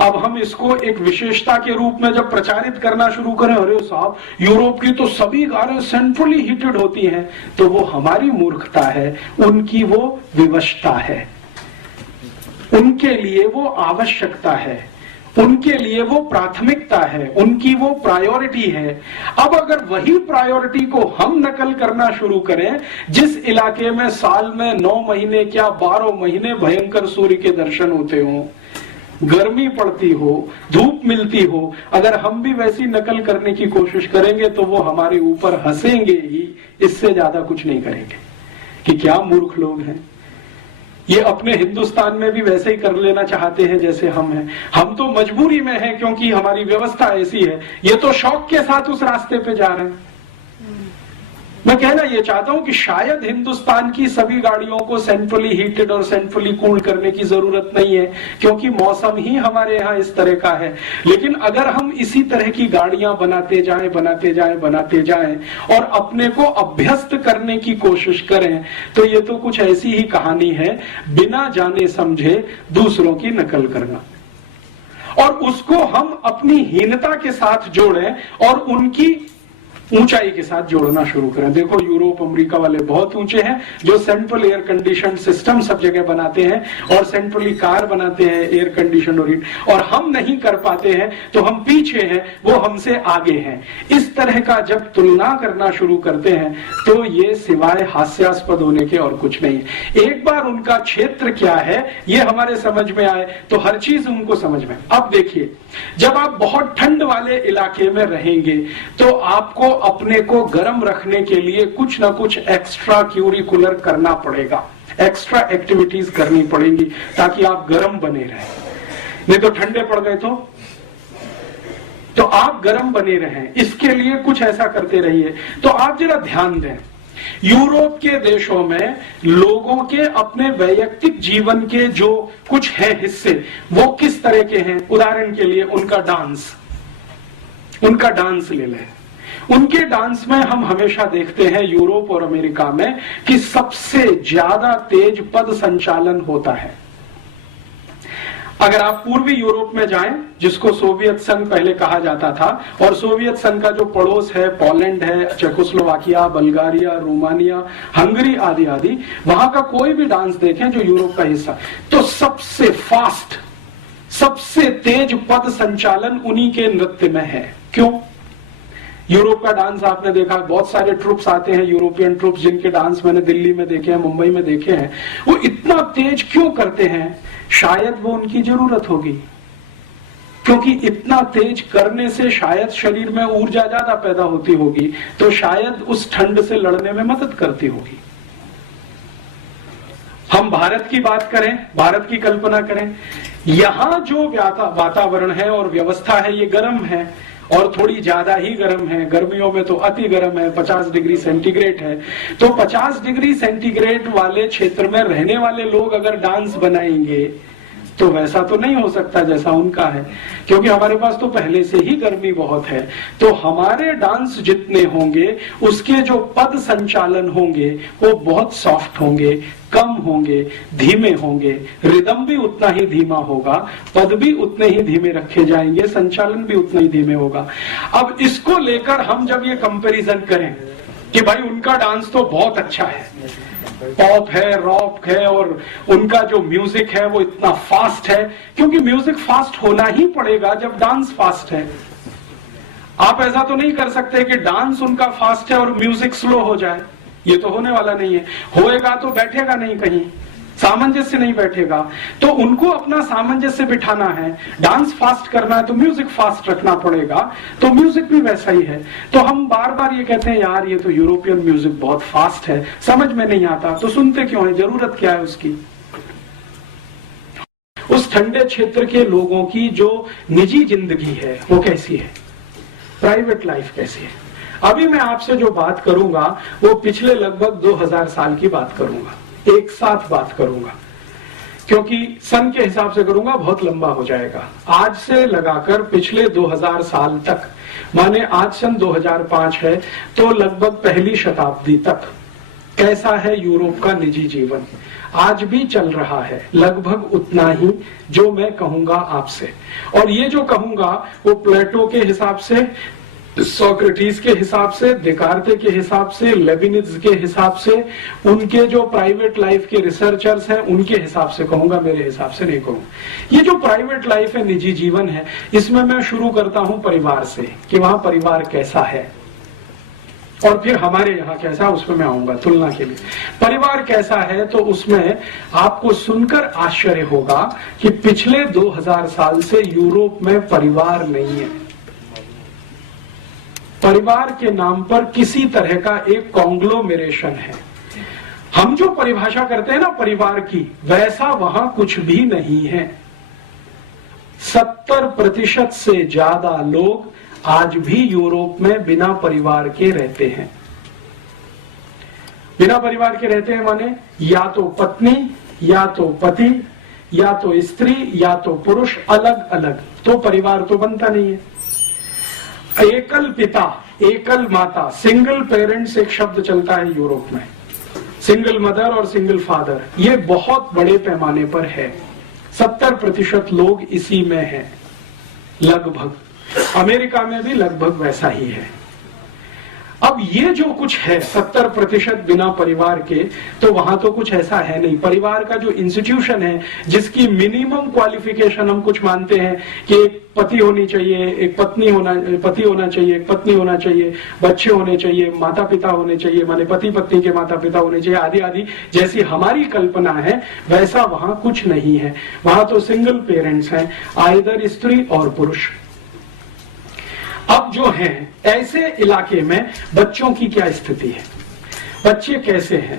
अब हम इसको एक विशेषता के रूप में जब प्रचारित करना शुरू करें, अरे साहब यूरोप की तो सभी कारें सेंट्रली हीटेड होती हैं, तो वो हमारी मूर्खता है, उनकी वो विवशता है, उनके लिए वो आवश्यकता है, उनके लिए वो प्राथमिकता है, उनकी वो प्रायोरिटी है। अब अगर वही प्रायोरिटी को हम नकल करना शुरू करें, जिस इलाके में साल में 9 महीने क्या 12 महीने भयंकर सूर्य के दर्शन होते हों, गर्मी पड़ती हो, धूप मिलती हो, अगर हम भी वैसी नकल करने की कोशिश करेंगे तो वो हमारे ऊपर हंसेंगे ही, इससे ज्यादा कुछ नहीं करेंगे कि क्या मूर्ख लोग हैं। ये अपने हिंदुस्तान में भी वैसे ही कर लेना चाहते हैं जैसे हम हैं। हम तो मजबूरी में हैं क्योंकि हमारी व्यवस्था ऐसी है, ये तो शौक के साथ उस रास्ते पे जा रहे हैं। मैं कहना यह चाहता हूं कि शायद हिंदुस्तान की सभी गाड़ियों को सेंट्रली हीटेड और सेंट्रली कूल्ड करने की जरूरत नहीं है, क्योंकि मौसम ही हमारे यहाँ इस तरह का है। लेकिन अगर हम इसी तरह की गाड़ियां बनाते जाएं और अपने को अभ्यस्त करने की कोशिश करें, तो ये तो कुछ ऐसी ही कहानी है, बिना जाने समझे दूसरों की नकल करना, और उसको हम अपनी हीनता के साथ जोड़ें और उनकी ऊंचाई के साथ जोड़ना शुरू करें। देखो यूरोप अमेरिका वाले बहुत ऊंचे हैं, जो सेंट्रल एयर कंडीशन सिस्टम सब जगह बनाते हैं और सेंट्रली कार बनाते हैं एयर कंडीशन और हीट, और हम नहीं कर पाते हैं, तो हम पीछे हैं, वो हमसे आगे हैं। इस तरह का जब तुलना करना शुरू करते हैं तो ये सिवाय हास्यास्पद होने के और कुछ नहीं है। एक बार उनका क्षेत्र क्या है ये हमारे समझ में आए तो हर चीज उनको समझ में। अब देखिए, जब आप बहुत ठंड वाले इलाके में रहेंगे तो आपको अपने को गर्म रखने के लिए कुछ ना कुछ एक्स्ट्रा क्यूरिकुलर करना पड़ेगा, एक्स्ट्रा एक्टिविटीज करनी पड़ेंगी ताकि आप गर्म बने रहें। नहीं तो ठंडे पड़ गए तो आप गर्म बने रहें, इसके लिए कुछ ऐसा करते रहिए। तो आप जरा ध्यान दें, यूरोप के देशों में लोगों के अपने वैयक्तिक जीवन के जो कुछ है हिस्से, वो किस तरह के हैं। उदाहरण के लिए उनका डांस ले लें। उनके डांस में हम हमेशा देखते हैं यूरोप और अमेरिका में कि सबसे ज्यादा तेज पद संचालन होता है। अगर आप पूर्वी यूरोप में जाएं, जिसको सोवियत संघ पहले कहा जाता था, और सोवियत संघ का जो पड़ोस है, पोलैंड है, चेकोस्लोवाकिया, बल्गारिया, रोमानिया, हंगरी आदि आदि, वहां का कोई भी डांस देखें जो यूरोप का हिस्सा, तो सबसे फास्ट, सबसे तेज पद संचालन उन्हीं के नृत्य में है। क्यों? यूरोप का डांस आपने देखा, बहुत सारे ट्रुप्स आते हैं, यूरोपियन ट्रुप्स, जिनके डांस मैंने दिल्ली में देखे हैं, मुंबई में देखे हैं। वो इतना तेज क्यों करते हैं? शायद वो उनकी जरूरत होगी, क्योंकि इतना तेज करने से शायद शरीर में ऊर्जा ज्यादा पैदा होती होगी, तो शायद उस ठंड से लड़ने में मदद करती होगी। हम भारत की बात करें, भारत की कल्पना करें, यहां जो वातावरण है और व्यवस्था है ये गर्म है, और थोड़ी ज्यादा ही गर्म है। गर्मियों में तो अति गर्म है, 50 डिग्री सेंटीग्रेड है। तो 50 डिग्री सेंटीग्रेड वाले क्षेत्र में रहने वाले लोग अगर डांस बनाएंगे तो वैसा तो नहीं हो सकता जैसा उनका है, क्योंकि हमारे पास तो पहले से ही गर्मी बहुत है। तो हमारे डांस जितने होंगे उसके जो पद संचालन होंगे वो बहुत सॉफ्ट होंगे, कम होंगे, धीमे होंगे, रिदम भी उतना ही धीमा होगा, पद भी उतने ही धीमे रखे जाएंगे, संचालन भी उतना ही धीमे होगा। अब इसको लेकर हम जब ये कंपैरिजन करें कि भाई उनका डांस तो बहुत अच्छा है, पॉप है, रॉक है, और उनका जो म्यूजिक है वो इतना फास्ट है, क्योंकि म्यूजिक फास्ट होना ही पड़ेगा जब डांस फास्ट है। आप ऐसा तो नहीं कर सकते कि डांस उनका फास्ट है और म्यूजिक स्लो हो जाए, ये तो होने वाला नहीं है। होएगा तो बैठेगा नहीं, कहीं सामंजस्य नहीं बैठेगा। तो उनको अपना सामंजस्य बिठाना है, डांस फास्ट करना है तो म्यूजिक फास्ट रखना पड़ेगा, तो म्यूजिक भी वैसा ही है। तो हम बार बार ये कहते हैं यार ये तो यूरोपियन म्यूजिक बहुत फास्ट है, समझ में नहीं आता, तो सुनते क्यों है, जरूरत क्या है उसकी। उस ठंडे क्षेत्र के लोगों की जो निजी जिंदगी है वो कैसी है, प्राइवेट लाइफ कैसी है। अभी मैं आपसे जो बात करूंगा वो पिछले लगभग 2000 साल की बात करूंगा, एक साथ बात करूंगा, क्योंकि सन के हिसाब से करूंगा बहुत लंबा हो जाएगा। आज से लगाकर पिछले 2000 साल तक, माने आज सन 2005 है तो लगभग पहली शताब्दी तक कैसा है यूरोप का निजी जीवन, आज भी चल रहा है लगभग उतना ही जो मैं कहूंगा आपसे। और ये जो कहूंगा वो प्लेटो के हिसाब से, सोक्रेटिस के हिसाब से, देकार्ते के हिसाब से, लेविनिज के हिसाब से, उनके जो प्राइवेट लाइफ के रिसर्चर्स हैं उनके हिसाब से कहूंगा, मेरे हिसाब से नहीं कहूंगा। ये जो प्राइवेट लाइफ है, निजी जीवन है, इसमें मैं शुरू करता हूं परिवार से कि वहां परिवार कैसा है, और फिर हमारे यहाँ कैसा, उसमें मैं आऊंगा तुलना के लिए। परिवार कैसा है तो उसमें आपको सुनकर आश्चर्य होगा कि पिछले 2000 साल से यूरोप में परिवार नहीं है। परिवार के नाम पर किसी तरह का एक कॉन्ग्लोमेरेशन है। हम जो परिभाषा करते हैं ना परिवार की, वैसा वहां कुछ भी नहीं है। 70% से ज्यादा लोग आज भी यूरोप में बिना परिवार के रहते हैं। बिना परिवार के रहते हैं माने या तो पत्नी, या तो पति, या तो स्त्री, या तो पुरुष, अलग अलग, तो परिवार तो बनता नहीं है। एकल पिता, एकल माता, सिंगल पेरेंट्स एक शब्द चलता है यूरोप में, सिंगल मदर और सिंगल फादर, ये बहुत बड़े पैमाने पर है। 70% लोग इसी में हैं लगभग। अमेरिका में भी लगभग वैसा ही है। अब ये जो कुछ है 70% बिना परिवार के, तो वहां तो कुछ ऐसा है नहीं। परिवार का जो इंस्टीट्यूशन है, जिसकी मिनिमम क्वालिफिकेशन हम कुछ मानते हैं कि एक पति होनी चाहिए, एक पत्नी होना, पति होना चाहिए, एक पत्नी होना चाहिए, बच्चे होने चाहिए, माता पिता होने चाहिए, माने पति पत्नी के माता पिता होने चाहिए, आदि आदि, जैसी हमारी कल्पना है वैसा वहां कुछ नहीं है। वहां तो सिंगल पेरेंट्स हैं, आइदर स्त्री और पुरुष। अब जो हैं ऐसे इलाके में बच्चों की क्या स्थिति है, बच्चे कैसे हैं,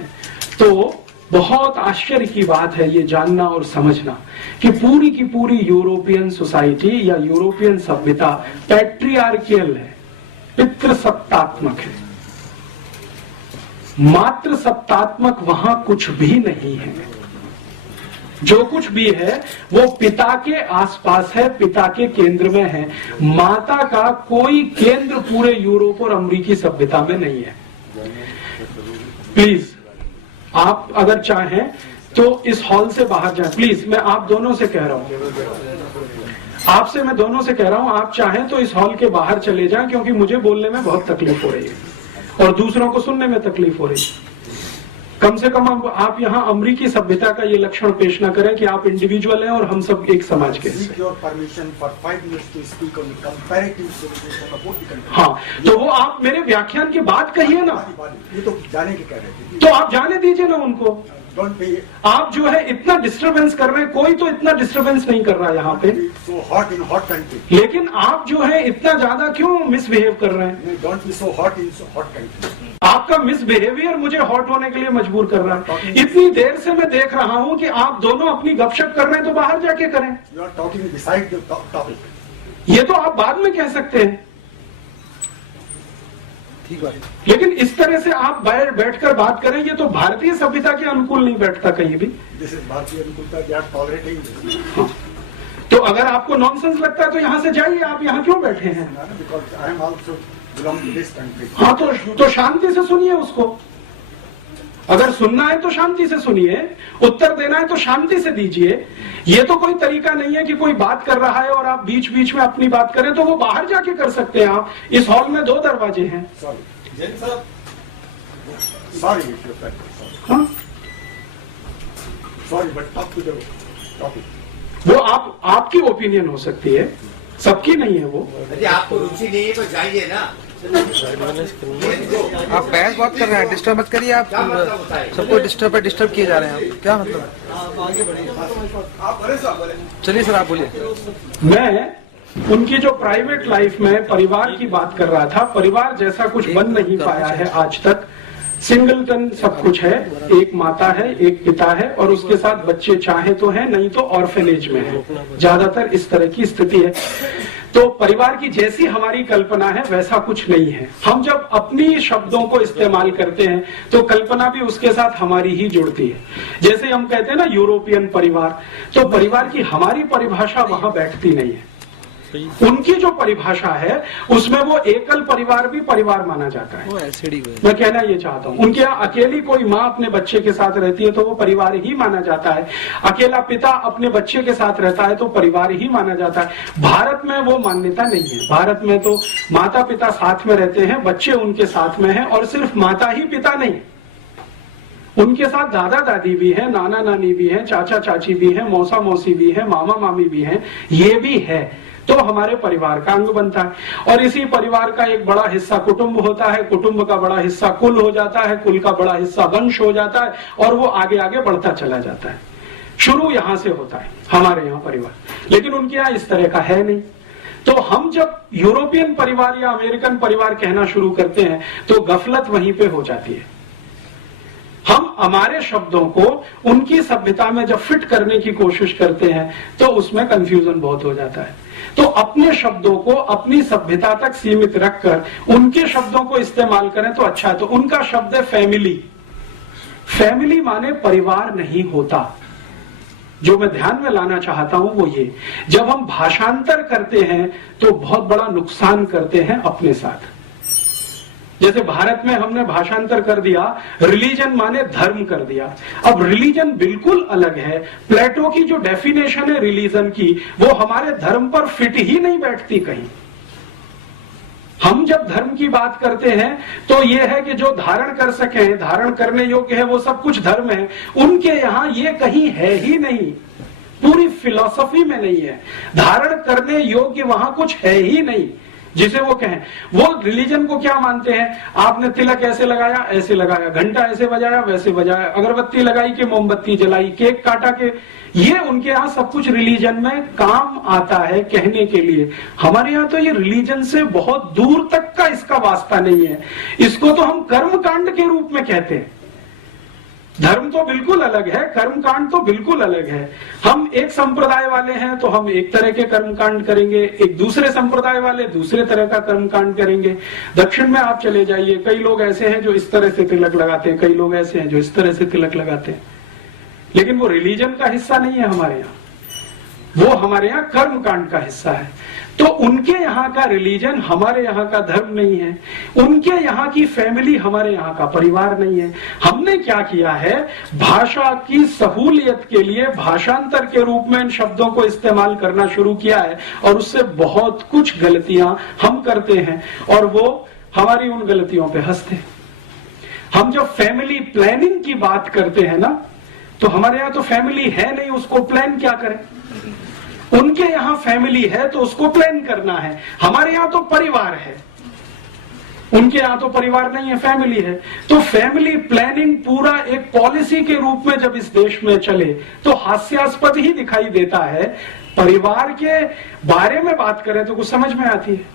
तो बहुत आश्चर्य की बात है ये जानना और समझना कि पूरी की पूरी यूरोपियन सोसाइटी या यूरोपियन सभ्यता पैट्रियार्कियल है, पितृसत्तात्मक है। मातृ सत्तात्मक वहां कुछ भी नहीं है। जो कुछ भी है वो पिता के आसपास है, पिता के केंद्र में है। माता का कोई केंद्र पूरे यूरोप और अमेरिकी सभ्यता में नहीं है। प्लीज आप अगर चाहें तो इस हॉल से बाहर जाएं, प्लीज। मैं आप दोनों से कह रहा हूं, आपसे मैं दोनों से कह रहा हूं, आप चाहें तो इस हॉल के बाहर चले जाएं, क्योंकि मुझे बोलने में बहुत तकलीफ हो रही है और दूसरों को सुनने में तकलीफ हो रही है। कम से कम आप यहाँ अमेरिकी सभ्यता का ये लक्षण पेश न करें कि आप इंडिविजुअल हैं और हम सब एक समाज के हैं। हाँ, तो वो आप मेरे व्याख्यान की बात कहिए ना, ये तो जाने के कह रहे थे, तो आप जाने दीजिए ना उनको। आप जो है इतना डिस्टरबेंस कर रहे हैं, कोई तो इतना डिस्टरबेंस नहीं कर रहा है यहाँ पे, so hot in hot country. लेकिन आप जो है इतना ज्यादा क्यों मिसबिहेव कर रहे हैं? Don't be so hot in so hot country. आपका मिसबिहेवियर मुझे हॉट होने के लिए मजबूर कर रहा है। इतनी देर से मैं देख रहा हूँ कि आप दोनों अपनी गपशप कर रहे हैं, तो बाहर जाके करें। You are talking beside the topic. ये तो आप बाद में कह सकते हैं। ठीक बात। लेकिन इस तरह से आप बैठकर बात करें, ये तो भारतीय सभ्यता के अनुकूल नहीं बैठता कहीं भी। दिस इज भारतीय अनुकूलता, दे आर टॉलरेटिंग दिस। हाँ। तो अगर आपको नॉनसेंस लगता है तो यहाँ से जाइए, आप यहाँ क्यों बैठे हैं? Because I am also belong to this country. हाँ, तो शांति से सुनिए उसको। अगर सुनना है तो शांति से सुनिए, उत्तर देना है तो शांति से दीजिए। ये तो कोई तरीका नहीं है कि कोई बात कर रहा है और आप बीच बीच में अपनी बात करें, तो वो बाहर जाके कर सकते हैं। आप इस हॉल में 2 दरवाजे हैं। Sorry but talk to the topic. वो आपकी ओपिनियन हो सकती है, सबकी नहीं है वो। यदि आपको रुचि नहीं है तो जाइए ना। आप बहस बहुत कर रहे हैं, डिस्टर्ब मत करिए। आप सबको डिस्टर्ब किए जा रहे हैं। क्या मतलब? चलिए सर, आप बोलिए। मैं उनकी जो प्राइवेट लाइफ में परिवार की बात कर रहा था। परिवार जैसा कुछ बन नहीं पाया है आज तक। सिंगलटन सब कुछ है, एक माता है, एक पिता है और उसके साथ बच्चे चाहे तो हैं, नहीं तो ऑर्फेनेज में है। ज्यादातर इस तरह की स्थिति है। तो परिवार की जैसी हमारी कल्पना है वैसा कुछ नहीं है। हम जब अपनी शब्दों को इस्तेमाल करते हैं तो कल्पना भी उसके साथ हमारी ही जुड़ती है। जैसे हम कहते हैं ना यूरोपियन परिवार, तो परिवार की हमारी परिभाषा वहां बैठती नहीं है। उनकी जो परिभाषा है उसमें वो एकल परिवार भी परिवार माना जाता है। मैं कहना ये चाहता हूँ, उनके यहाँ अकेली कोई माँ अपने बच्चे के साथ रहती है तो वो परिवार ही माना जाता है। अकेला पिता अपने बच्चे के साथ रहता है तो परिवार ही माना जाता है। भारत में वो मान्यता नहीं है। भारत में तो माता पिता साथ में रहते हैं, बच्चे उनके साथ में हैं, और सिर्फ माता ही पिता नहीं, उनके साथ दादा दादी भी है, नाना नानी भी है, चाचा चाची भी है, मौसा मौसी भी है, मामा मामी भी है। ये भी है तो हमारे परिवार का अंग बनता है। और इसी परिवार का एक बड़ा हिस्सा कुटुंब होता है, कुटुंब का बड़ा हिस्सा कुल हो जाता है, कुल का बड़ा हिस्सा वंश हो जाता है, और वो आगे आगे बढ़ता चला जाता है। शुरू यहां से होता है हमारे यहाँ परिवार, लेकिन उनके यहाँ इस तरह का है नहीं। तो हम जब यूरोपियन परिवार या अमेरिकन परिवार कहना शुरू करते हैं तो गफलत वहीं पे हो जाती है। हम हमारे शब्दों को उनकी सभ्यता में जब फिट करने की कोशिश करते हैं तो उसमें कंफ्यूजन बहुत हो जाता है। तो अपने शब्दों को अपनी सभ्यता तक सीमित रखकर उनके शब्दों को इस्तेमाल करें तो अच्छा है। तो उनका शब्द है फैमिली। फैमिली माने परिवार नहीं होता। जो मैं ध्यान में लाना चाहता हूं वो ये, जब हम भाषांतर करते हैं तो बहुत बड़ा नुकसान करते हैं अपने साथ। जैसे भारत में हमने भाषांतर कर दिया, रिलीजन माने धर्म कर दिया। अब रिलीजन बिल्कुल अलग है। प्लेटो की जो डेफिनेशन है रिलीजन की, वो हमारे धर्म पर फिट ही नहीं बैठती कहीं। हम जब धर्म की बात करते हैं तो ये है कि जो धारण कर सके, धारण करने योग्य है, वो सब कुछ धर्म है। उनके यहाँ ये कहीं है ही नहीं, पूरी फिलॉसफी में नहीं है। धारण करने योग्य वहां कुछ है ही नहीं जिसे वो कहें। वो रिलीजन को क्या मानते हैं? आपने तिलक ऐसे लगाया, ऐसे लगाया, घंटा ऐसे बजाया, वैसे बजाया, अगरबत्ती लगाई कि मोमबत्ती जलाई, केक काटा के, ये उनके यहाँ सब कुछ रिलीजन में काम आता है कहने के लिए। हमारे यहाँ तो ये रिलीजन से बहुत दूर तक का इसका वास्ता नहीं है। इसको तो हम कर्म कांड के रूप में कहते हैं। धर्म तो बिल्कुल अलग है, कर्मकांड तो बिल्कुल अलग है। हम एक संप्रदाय वाले हैं तो हम एक तरह के कर्मकांड करेंगे, एक दूसरे संप्रदाय वाले दूसरे तरह का कर्मकांड करेंगे। दक्षिण में आप चले जाइए, कई लोग ऐसे हैं जो इस तरह से तिलक लगाते हैं, कई लोग ऐसे हैं जो इस तरह से तिलक लगाते हैं, लेकिन वो रिलीजन का हिस्सा नहीं है हमारे यहाँ, वो हमारे यहाँ कर्मकांड का हिस्सा है। तो उनके यहाँ का रिलीजन हमारे यहाँ का धर्म नहीं है, उनके यहाँ की फैमिली हमारे यहाँ का परिवार नहीं है। हमने क्या किया है, भाषा की सहूलियत के लिए भाषांतर के रूप में इन शब्दों को इस्तेमाल करना शुरू किया है, और उससे बहुत कुछ गलतियां हम करते हैं और वो हमारी उन गलतियों पे हंसते हैं। हम जब फैमिली प्लानिंग की बात करते हैं ना, तो हमारे यहाँ तो फैमिली है नहीं, उसको प्लान क्या करें। उनके यहाँ फैमिली है तो उसको प्लान करना है। हमारे यहाँ तो परिवार है, उनके यहाँ तो परिवार नहीं है, फैमिली है। तो फैमिली प्लानिंग पूरा एक पॉलिसी के रूप में जब इस देश में चले तो हास्यास्पद ही दिखाई देता है। परिवार के बारे में बात करें तो कुछ समझ में आती है।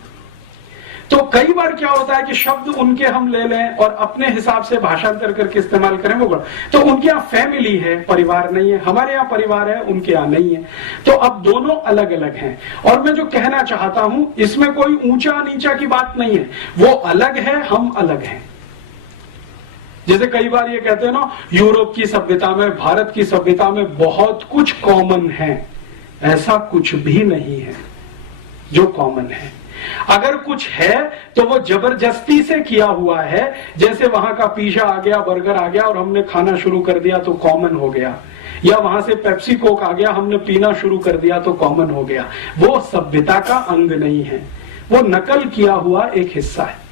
तो कई बार क्या होता है कि शब्द उनके हम ले लें और अपने हिसाब से भाषांतर करके इस्तेमाल करें, वो तो उनके यहाँ फैमिली है, परिवार नहीं है, हमारे यहाँ परिवार है, उनके यहाँ नहीं है। तो अब दोनों अलग अलग हैं। और मैं जो कहना चाहता हूं, इसमें कोई ऊंचा नीचा की बात नहीं है, वो अलग है, हम अलग हैं। जैसे कई बार ये कहते हैं ना, यूरोप की सभ्यता में, भारत की सभ्यता में बहुत कुछ कॉमन है। ऐसा कुछ भी नहीं है जो कॉमन है। अगर कुछ है तो वो जबरदस्ती से किया हुआ है। जैसे वहां का पिज्जा आ गया, बर्गर आ गया और हमने खाना शुरू कर दिया तो कॉमन हो गया, या वहां से पेप्सी कोक आ गया, हमने पीना शुरू कर दिया तो कॉमन हो गया। वो सभ्यता का अंग नहीं है, वो नकल किया हुआ एक हिस्सा है।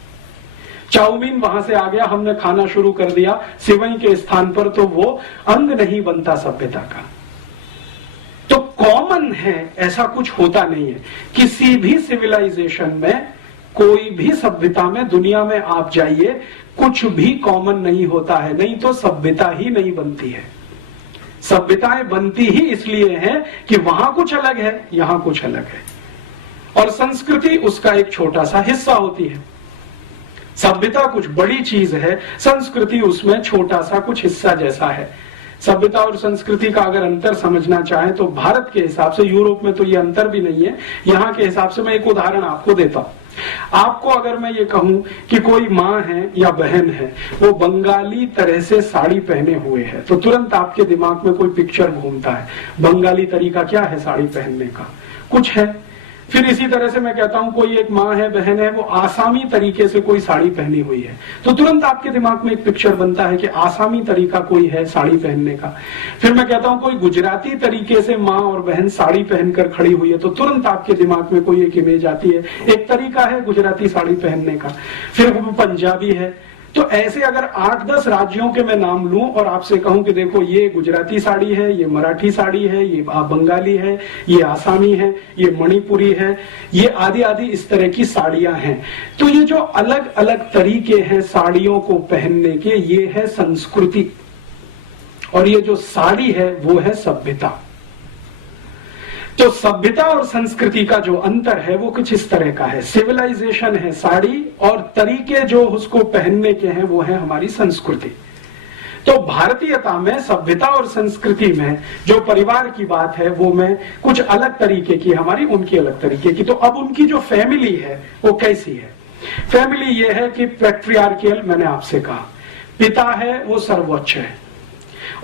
चाउमीन वहां से आ गया, हमने खाना शुरू कर दिया सिवई के स्थान पर, तो वो अंग नहीं बनता सभ्यता का। तो कॉमन है ऐसा कुछ होता नहीं है। किसी भी सिविलाइजेशन में, कोई भी सभ्यता में, दुनिया में आप जाइए, कुछ भी कॉमन नहीं होता है, नहीं तो सभ्यता ही नहीं बनती है। सभ्यताएं बनती ही इसलिए हैं कि वहां कुछ अलग है, यहां कुछ अलग है, और संस्कृति उसका एक छोटा सा हिस्सा होती है। सभ्यता कुछ बड़ी चीज है, संस्कृति उसमें छोटा सा कुछ हिस्सा जैसा है। सभ्यता और संस्कृति का अगर अंतर समझना चाहें तो भारत के हिसाब से, यूरोप में तो ये अंतर भी नहीं है, यहां के हिसाब से मैं एक उदाहरण आपको देता हूं। आपको अगर मैं ये कहूं कि कोई माँ है या बहन है, वो बंगाली तरह से साड़ी पहने हुए है, तो तुरंत आपके दिमाग में कोई पिक्चर घूमता है। बंगाली तरीका क्या है साड़ी पहनने का? कुछ है। फिर इसी तरह से मैं कहता हूं कोई एक माँ है, बहन है, वो आसामी तरीके से कोई साड़ी पहनी हुई है, तो तुरंत आपके दिमाग में एक पिक्चर बनता है कि आसामी तरीका कोई है साड़ी पहनने का। फिर मैं कहता हूं कोई गुजराती तरीके से माँ और बहन साड़ी पहनकर खड़ी हुई है, तो तुरंत आपके दिमाग में कोई एक इमेज आती है, एक तरीका है गुजराती साड़ी पहनने का। फिर वो पंजाबी है। तो ऐसे अगर 8-10 राज्यों के मैं नाम लूं और आपसे कहूं कि देखो ये गुजराती साड़ी है, ये मराठी साड़ी है, ये बंगाली है, ये आसामी है, ये मणिपुरी है, ये आदि आदि इस तरह की साड़ियां हैं, तो ये जो अलग अलग तरीके हैं साड़ियों को पहनने के, ये है संस्कृति, और ये जो साड़ी है वो है सभ्यता। तो सभ्यता और संस्कृति का जो अंतर है वो कुछ इस तरह का है। सिविलाइजेशन है साड़ी, और तरीके जो उसको पहनने के हैं वो है हमारी संस्कृति। तो भारतीयता में, सभ्यता और संस्कृति में जो परिवार की बात है वो में कुछ अलग तरीके की, हमारी उनकी अलग तरीके की। तो अब उनकी जो फैमिली है वो कैसी है? फैमिली ये है कि पैट्रियार्कियल, मैंने आपसे कहा, पिता है वो सर्वोच्च है,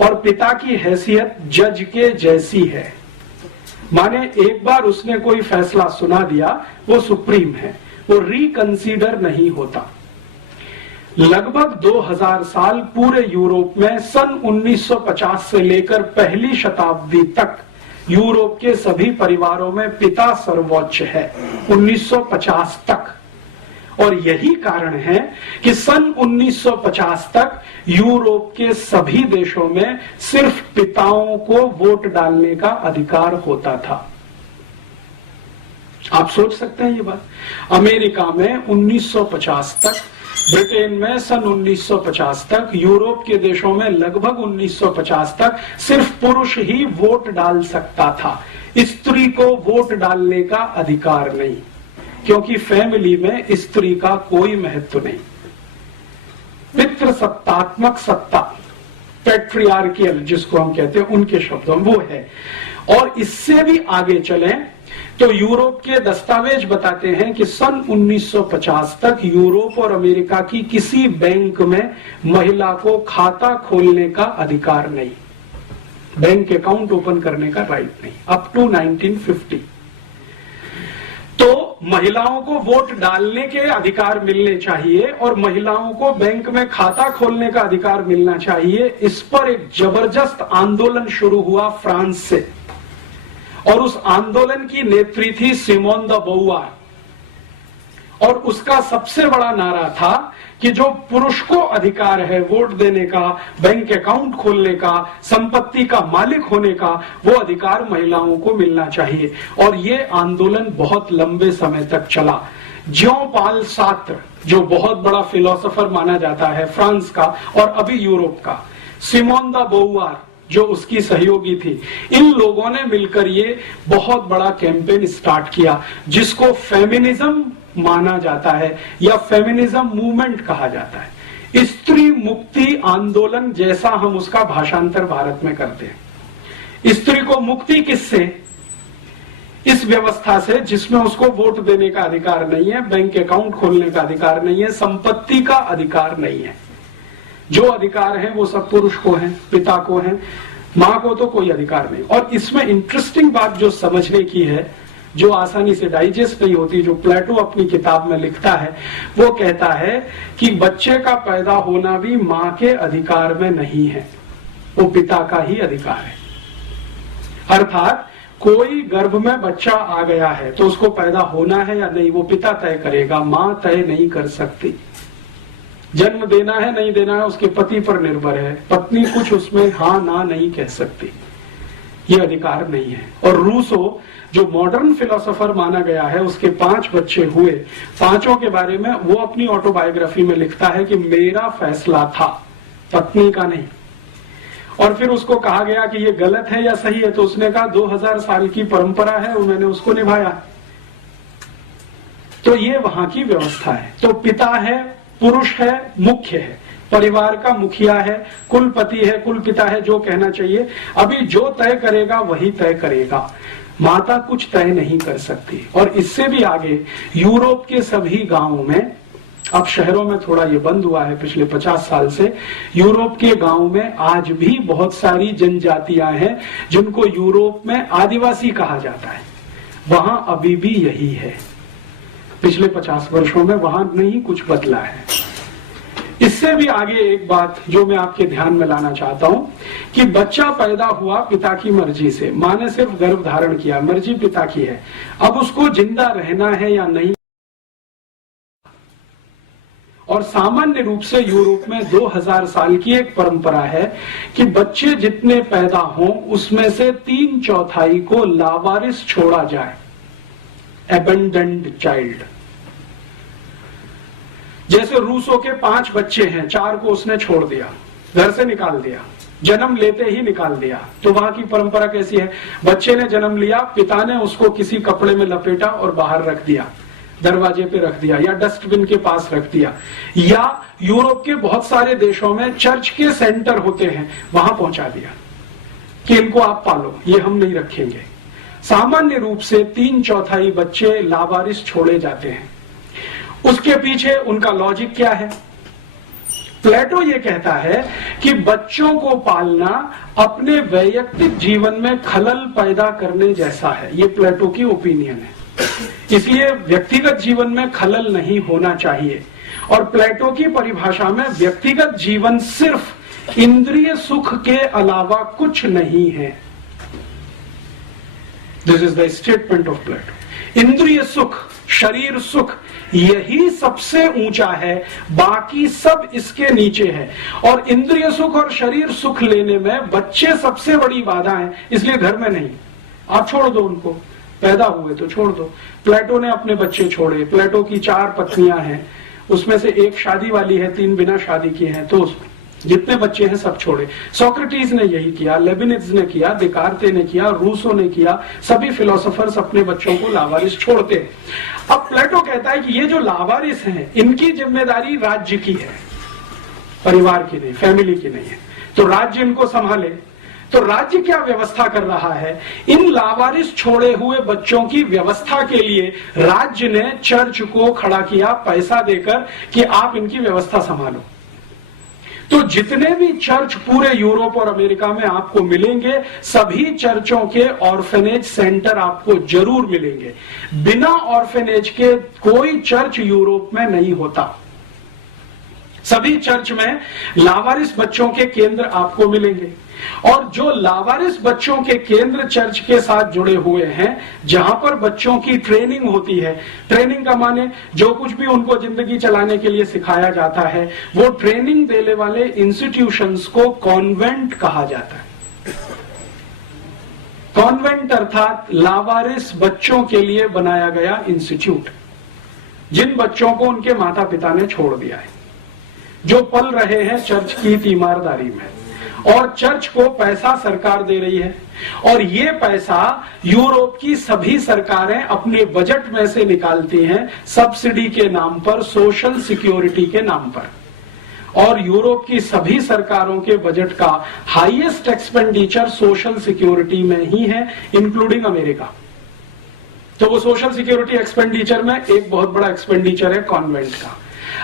और पिता की हैसियत जज के जैसी है। माने एक बार उसने कोई फैसला सुना दिया, वो सुप्रीम है, वो रिकंसीडर नहीं होता। लगभग 2000 साल पूरे यूरोप में सन 1950 से लेकर पहली शताब्दी तक यूरोप के सभी परिवारों में पिता सर्वोच्च है, 1950 तक। और यही कारण है कि सन 1950 तक यूरोप के सभी देशों में सिर्फ पिताओं को वोट डालने का अधिकार होता था। आप सोच सकते हैं ये बात? अमेरिका में 1950 तक, ब्रिटेन में सन 1950 तक, यूरोप के देशों में लगभग 1950 तक सिर्फ पुरुष ही वोट डाल सकता था, स्त्री को वोट डालने का अधिकार नहीं, क्योंकि फैमिली में स्त्री का कोई महत्व नहीं। पितृसत्तात्मक सत्ता, पैट्रियार्कियल जिसको हम कहते हैं, उनके शब्दों में वो है। और इससे भी आगे चलें तो यूरोप के दस्तावेज बताते हैं कि सन 1950 तक यूरोप और अमेरिका की किसी बैंक में महिला को खाता खोलने का अधिकार नहीं, बैंक अकाउंट ओपन करने का राइट नहीं, अप टू 1950। तो महिलाओं को वोट डालने के अधिकार मिलने चाहिए और महिलाओं को बैंक में खाता खोलने का अधिकार मिलना चाहिए। इस पर एक जबरदस्त आंदोलन शुरू हुआ फ्रांस से, और उस आंदोलन की नेत्री थी सिमोन द बोवार, और उसका सबसे बड़ा नारा था कि जो पुरुष को अधिकार है वोट देने का, बैंक अकाउंट खोलने का, संपत्ति का मालिक होने का, वो अधिकार महिलाओं को मिलना चाहिए। और ये आंदोलन बहुत लंबे समय तक चला। ज्यों पाल सार्त्र, जो बहुत बड़ा फिलोसोफर माना जाता है फ्रांस का और अभी यूरोप का, सिमोन द बोवार जो उसकी सहयोगी थी, इन लोगों ने मिलकर ये बहुत बड़ा कैंपेन स्टार्ट किया, जिसको फेमिनिज्म माना जाता है या फेमिनिज्म मूवमेंट कहा जाता है। स्त्री मुक्ति आंदोलन जैसा हम उसका भाषांतर भारत में करते हैं। स्त्री को मुक्ति किससे? इस व्यवस्था से जिसमें उसको वोट देने का अधिकार नहीं है, बैंक अकाउंट खोलने का अधिकार नहीं है, संपत्ति का अधिकार नहीं है। जो अधिकार है वो सब पुरुष को है, पिता को है, मां को तो कोई अधिकार नहीं। और इसमें इंटरेस्टिंग बात जो समझने की है, जो आसानी से डाइजेस्ट नहीं होती, जो प्लेटो अपनी किताब में लिखता है, वो कहता है कि बच्चे का पैदा होना भी मां के अधिकार में नहीं है, वो पिता का ही अधिकार है। अर्थात कोई गर्भ में बच्चा आ गया है तो उसको पैदा होना है या नहीं वो पिता तय करेगा, मां तय नहीं कर सकती। जन्म देना है नहीं देना है उसके पति पर निर्भर है, पत्नी कुछ उसमें हाँ ना नहीं कह सकती, ये अधिकार नहीं है। और रूसो जो मॉडर्न फिलोसोफर माना गया है, उसके 5 बच्चे हुए, पांचों के बारे में वो अपनी ऑटोबायोग्राफी में लिखता है कि मेरा फैसला था, पत्नी का नहीं। और फिर उसको कहा गया कि ये गलत है या सही है, तो उसने कहा 2000 साल की परंपरा है और मैंने उसको निभाया। तो ये वहां की व्यवस्था है। तो पिता है, पुरुष है, मुख्य है, परिवार का मुखिया है, कुलपति है, कुल पिता है, जो कहना चाहिए। अभी जो तय करेगा वही तय करेगा, माता कुछ तय नहीं कर सकती। और इससे भी आगे यूरोप के सभी गांवों में, अब शहरों में थोड़ा ये बंद हुआ है पिछले 50 साल से, यूरोप के गांव में आज भी बहुत सारी जनजातियां हैं जिनको यूरोप में आदिवासी कहा जाता है। वहां अभी भी यही है, पिछले 50 वर्षों में वहां नहीं कुछ बदला है। इससे भी आगे एक बात जो मैं आपके ध्यान में लाना चाहता हूं कि बच्चा पैदा हुआ पिता की मर्जी से, मां ने सिर्फ गर्भ धारण किया, मर्जी पिता की है। अब उसको जिंदा रहना है या नहीं, और सामान्य रूप से यूरोप में 2000 साल की एक परंपरा है कि बच्चे जितने पैदा हों उसमें से 3/4 को लावारिस छोड़ा जाए, एबेंडेंड चाइल्ड। जैसे रूसो के 5 बच्चे हैं, 4 को उसने छोड़ दिया, घर से निकाल दिया, जन्म लेते ही निकाल दिया। तो वहां की परंपरा कैसी है? बच्चे ने जन्म लिया, पिता ने उसको किसी कपड़े में लपेटा और बाहर रख दिया, दरवाजे पे रख दिया या डस्टबिन के पास रख दिया। या यूरोप के बहुत सारे देशों में चर्च के सेंटर होते हैं, वहां पहुंचा दिया कि इनको आप पालो, ये हम नहीं रखेंगे। सामान्य रूप से 3/4 बच्चे लावारिस छोड़े जाते हैं। उसके पीछे उनका लॉजिक क्या है? प्लेटो ये कहता है कि बच्चों को पालना अपने वैयक्तिक जीवन में खलल पैदा करने जैसा है। ये प्लेटो की ओपिनियन है, इसलिए व्यक्तिगत जीवन में खलल नहीं होना चाहिए। और प्लेटो की परिभाषा में व्यक्तिगत जीवन सिर्फ इंद्रिय सुख के अलावा कुछ नहीं है। This is the statement of Plato. इंद्रिय सुख, शरीर सुख, यही सबसे ऊंचा है, बाकी सब इसके नीचे है। और इंद्रिय सुख और शरीर सुख लेने में बच्चे सबसे बड़ी बाधा है, इसलिए घर में नहीं, आप छोड़ दो उनको, पैदा हुए तो छोड़ दो। प्लेटो ने अपने बच्चे छोड़े। प्लेटो की 4 पत्नियां हैं, उसमें से 1 शादी वाली है, 3 बिना शादी की हैं, तो जितने बच्चे हैं सब छोड़े। सोक्रेटिस ने यही किया, लेबिनिज ने किया, देकार्ते ने किया, रूसो ने किया। सभी फिलोसोफर्स अपने बच्चों को लावारिस छोड़ते हैं। अब प्लेटो कहता है कि ये जो लावारिस हैं, इनकी जिम्मेदारी राज्य की है, परिवार की नहीं, फैमिली की नहीं है। तो राज्य इनको संभाले। तो राज्य क्या व्यवस्था कर रहा है? इन लावारिस छोड़े हुए बच्चों की व्यवस्था के लिए राज्य ने चर्च को खड़ा किया पैसा देकर कि आप इनकी व्यवस्था संभालो। तो जितने भी चर्च पूरे यूरोप और अमेरिका में आपको मिलेंगे, सभी चर्चों के ऑर्फेनेज सेंटर आपको जरूर मिलेंगे। बिना ऑर्फेनेज के कोई चर्च यूरोप में नहीं होता। सभी चर्च में लावारिस बच्चों के केंद्र आपको मिलेंगे। और जो लावारिस बच्चों के केंद्र चर्च के साथ जुड़े हुए हैं, जहां पर बच्चों की ट्रेनिंग होती है, ट्रेनिंग का माने जो कुछ भी उनको जिंदगी चलाने के लिए सिखाया जाता है, वो ट्रेनिंग देने वाले इंस्टीट्यूशंस को कॉन्वेंट कहा जाता है। कॉन्वेंट अर्थात लावारिस बच्चों के लिए बनाया गया इंस्टीट्यूट, जिन बच्चों को उनके माता पिता ने छोड़ दिया है, जो पल रहे हैं चर्च की तीमारदारी में। और चर्च को पैसा सरकार दे रही है, और ये पैसा यूरोप की सभी सरकारें अपने बजट में से निकालती हैं सब्सिडी के नाम पर, सोशल सिक्योरिटी के नाम पर। और यूरोप की सभी सरकारों के बजट का हाईएस्ट एक्सपेंडिचर सोशल सिक्योरिटी में ही है, इंक्लूडिंग अमेरिका। तो वो सोशल सिक्योरिटी एक्सपेंडिचर में एक बहुत बड़ा एक्सपेंडिचर है कॉन्वेंट का।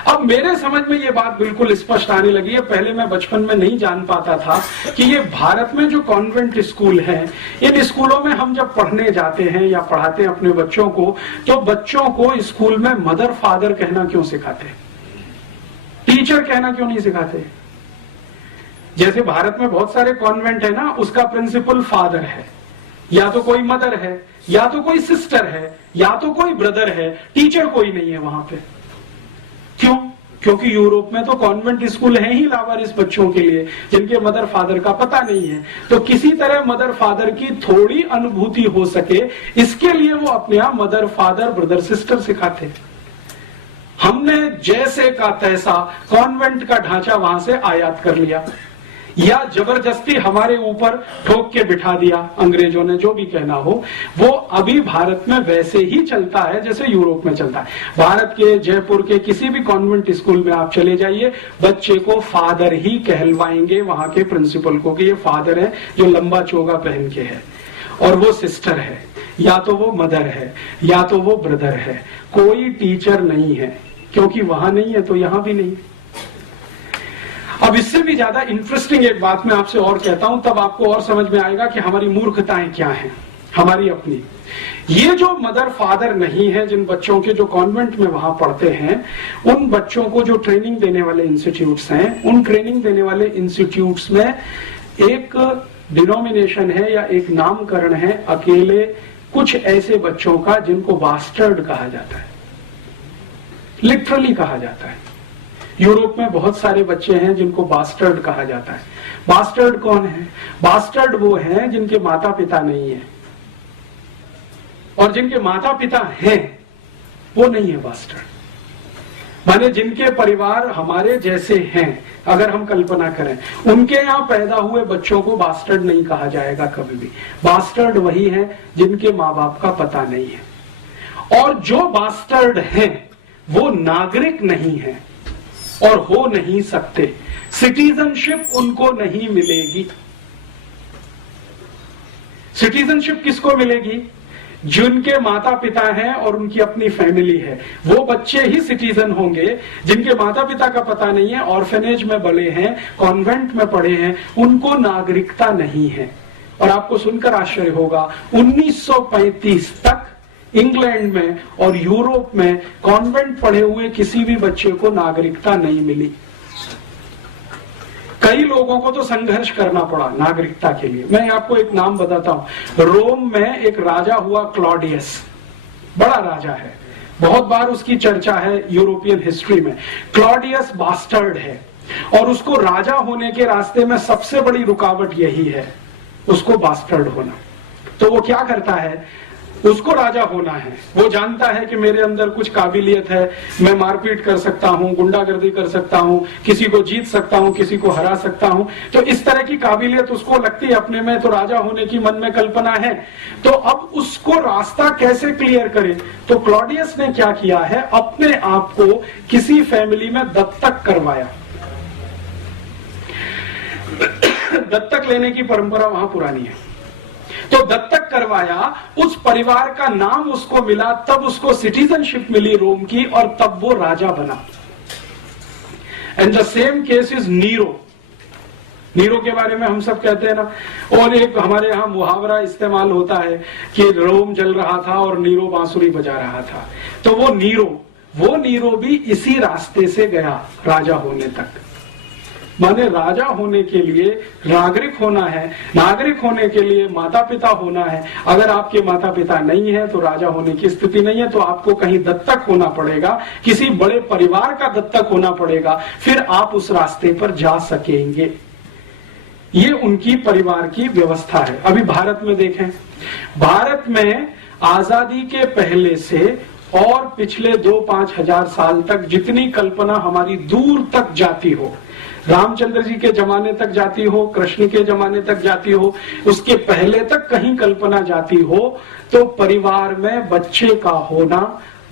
अब मेरे समझ में ये बात बिल्कुल स्पष्ट आने लगी है। पहले मैं बचपन में नहीं जान पाता था कि ये भारत में जो कॉन्वेंट स्कूल हैं, इन स्कूलों में हम जब पढ़ने जाते हैं या पढ़ाते हैं अपने बच्चों को, तो बच्चों को स्कूल में मदर फादर कहना क्यों सिखाते, टीचर कहना क्यों नहीं सिखाते? जैसे भारत में बहुत सारे कॉन्वेंट है ना, उसका प्रिंसिपल फादर है, या तो कोई मदर है, या तो कोई सिस्टर है, या तो कोई ब्रदर है, टीचर कोई नहीं है वहां पे। क्यों? क्योंकि यूरोप में तो कॉन्वेंट स्कूल है ही लावारिस बच्चों के लिए, जिनके मदर फादर का पता नहीं है। तो किसी तरह मदर फादर की थोड़ी अनुभूति हो सके, इसके लिए वो अपने यहां मदर फादर ब्रदर सिस्टर सिखाते। हमने जैसे का तैसा कॉन्वेंट का ढांचा वहां से आयात कर लिया, या जबरदस्ती हमारे ऊपर ठोक के बिठा दिया अंग्रेजों ने, जो भी कहना हो। वो अभी भारत में वैसे ही चलता है जैसे यूरोप में चलता है। भारत के जयपुर के किसी भी कॉन्वेंट स्कूल में आप चले जाइए, बच्चे को फादर ही कहलवाएंगे वहां के प्रिंसिपल को, कि ये फादर है जो लंबा चोगा पहन के है, और वो सिस्टर है, या तो वो मदर है, या तो वो ब्रदर है। कोई टीचर नहीं है, क्योंकि वहां नहीं है तो यहां भी नहीं। अब इससे भी ज्यादा इंटरेस्टिंग एक बात मैं आपसे और कहता हूं, तब आपको और समझ में आएगा कि हमारी मूर्खताएं क्या हैं, हमारी अपनी। ये जो मदर फादर नहीं है, जिन बच्चों के जो कॉन्वेंट में वहां पढ़ते हैं, उन बच्चों को जो ट्रेनिंग देने वाले इंस्टीट्यूट्स हैं, उन ट्रेनिंग देने वाले इंस्टीट्यूट्स में एक डिनोमिनेशन है या एक नामकरण है अकेले कुछ ऐसे बच्चों का जिनको बास्टर्ड कहा जाता है, लिटरली कहा जाता है। यूरोप में बहुत सारे बच्चे हैं जिनको बास्टर्ड कहा जाता है। बास्टर्ड कौन है? बास्टर्ड वो हैं जिनके माता पिता नहीं है, और जिनके माता पिता हैं वो नहीं है बास्टर्ड। माने जिनके परिवार हमारे जैसे हैं, अगर हम कल्पना करें, उनके यहाँ पैदा हुए बच्चों को बास्टर्ड नहीं कहा जाएगा कभी भी। बास्टर्ड वही है जिनके माँ बाप का पता नहीं है, और जो बास्टर्ड हैं वो नागरिक नहीं है और हो नहीं सकते। सिटीजनशिप उनको नहीं मिलेगी। सिटीजनशिप किसको मिलेगी? जिनके माता पिता हैं और उनकी अपनी फैमिली है, वो बच्चे ही सिटीजन होंगे। जिनके माता पिता का पता नहीं है, ऑर्फेनेज में बड़े हैं, कॉन्वेंट में पढ़े हैं, उनको नागरिकता नहीं है। और आपको सुनकर आश्चर्य होगा, 1935 तक इंग्लैंड में और यूरोप में कॉन्वेंट पढ़े हुए किसी भी बच्चे को नागरिकता नहीं मिली। कई लोगों को तो संघर्ष करना पड़ा नागरिकता के लिए। मैं आपको एक नाम बताता हूं। रोम में एक राजा हुआ क्लॉडियस, बड़ा राजा है, बहुत बार उसकी चर्चा है यूरोपियन हिस्ट्री में। क्लॉडियस बास्टर्ड है, और उसको राजा होने के रास्ते में सबसे बड़ी रुकावट यही है, उसको बास्टर्ड होना। तो वो क्या करता है, उसको राजा होना है, वो जानता है कि मेरे अंदर कुछ काबिलियत है, मैं मारपीट कर सकता हूं, गुंडागर्दी कर सकता हूं, किसी को जीत सकता हूं, किसी को हरा सकता हूं। तो इस तरह की काबिलियत उसको लगती है अपने में, तो राजा होने की मन में कल्पना है। तो अब उसको रास्ता कैसे क्लियर करे? तो क्लॉडियस ने क्या किया है, अपने आप को किसी फैमिली में दत्तक करवाया। दत्तक लेने की परंपरा वहां पुरानी है, तो दत्तक करवाया, उस परिवार का नाम उसको मिला, तब उसको सिटीजनशिप मिली रोम की, और तब वो राजा बना। And the same case is Nero. Nero के बारे में हम सब कहते हैं ना, और एक हमारे यहाँ मुहावरा इस्तेमाल होता है कि रोम जल रहा था और नीरो बांसुरी बजा रहा था। तो वो नीरो भी इसी रास्ते से गया राजा होने तक। माने राजा होने के लिए नागरिक होना है, नागरिक होने के लिए माता पिता होना है। अगर आपके माता पिता नहीं है तो राजा होने की स्थिति नहीं है, तो आपको कहीं दत्तक होना पड़ेगा, किसी बड़े परिवार का दत्तक होना पड़ेगा, फिर आप उस रास्ते पर जा सकेंगे। ये उनकी परिवार की व्यवस्था है। अभी भारत में देखें, भारत में आजादी के पहले से और पिछले 2-5 हजार साल तक जितनी कल्पना हमारी दूर तक जाती हो, रामचंद्र जी के जमाने तक जाती हो, कृष्ण के जमाने तक जाती हो, उसके पहले तक कहीं कल्पना जाती हो, तो परिवार में बच्चे का होना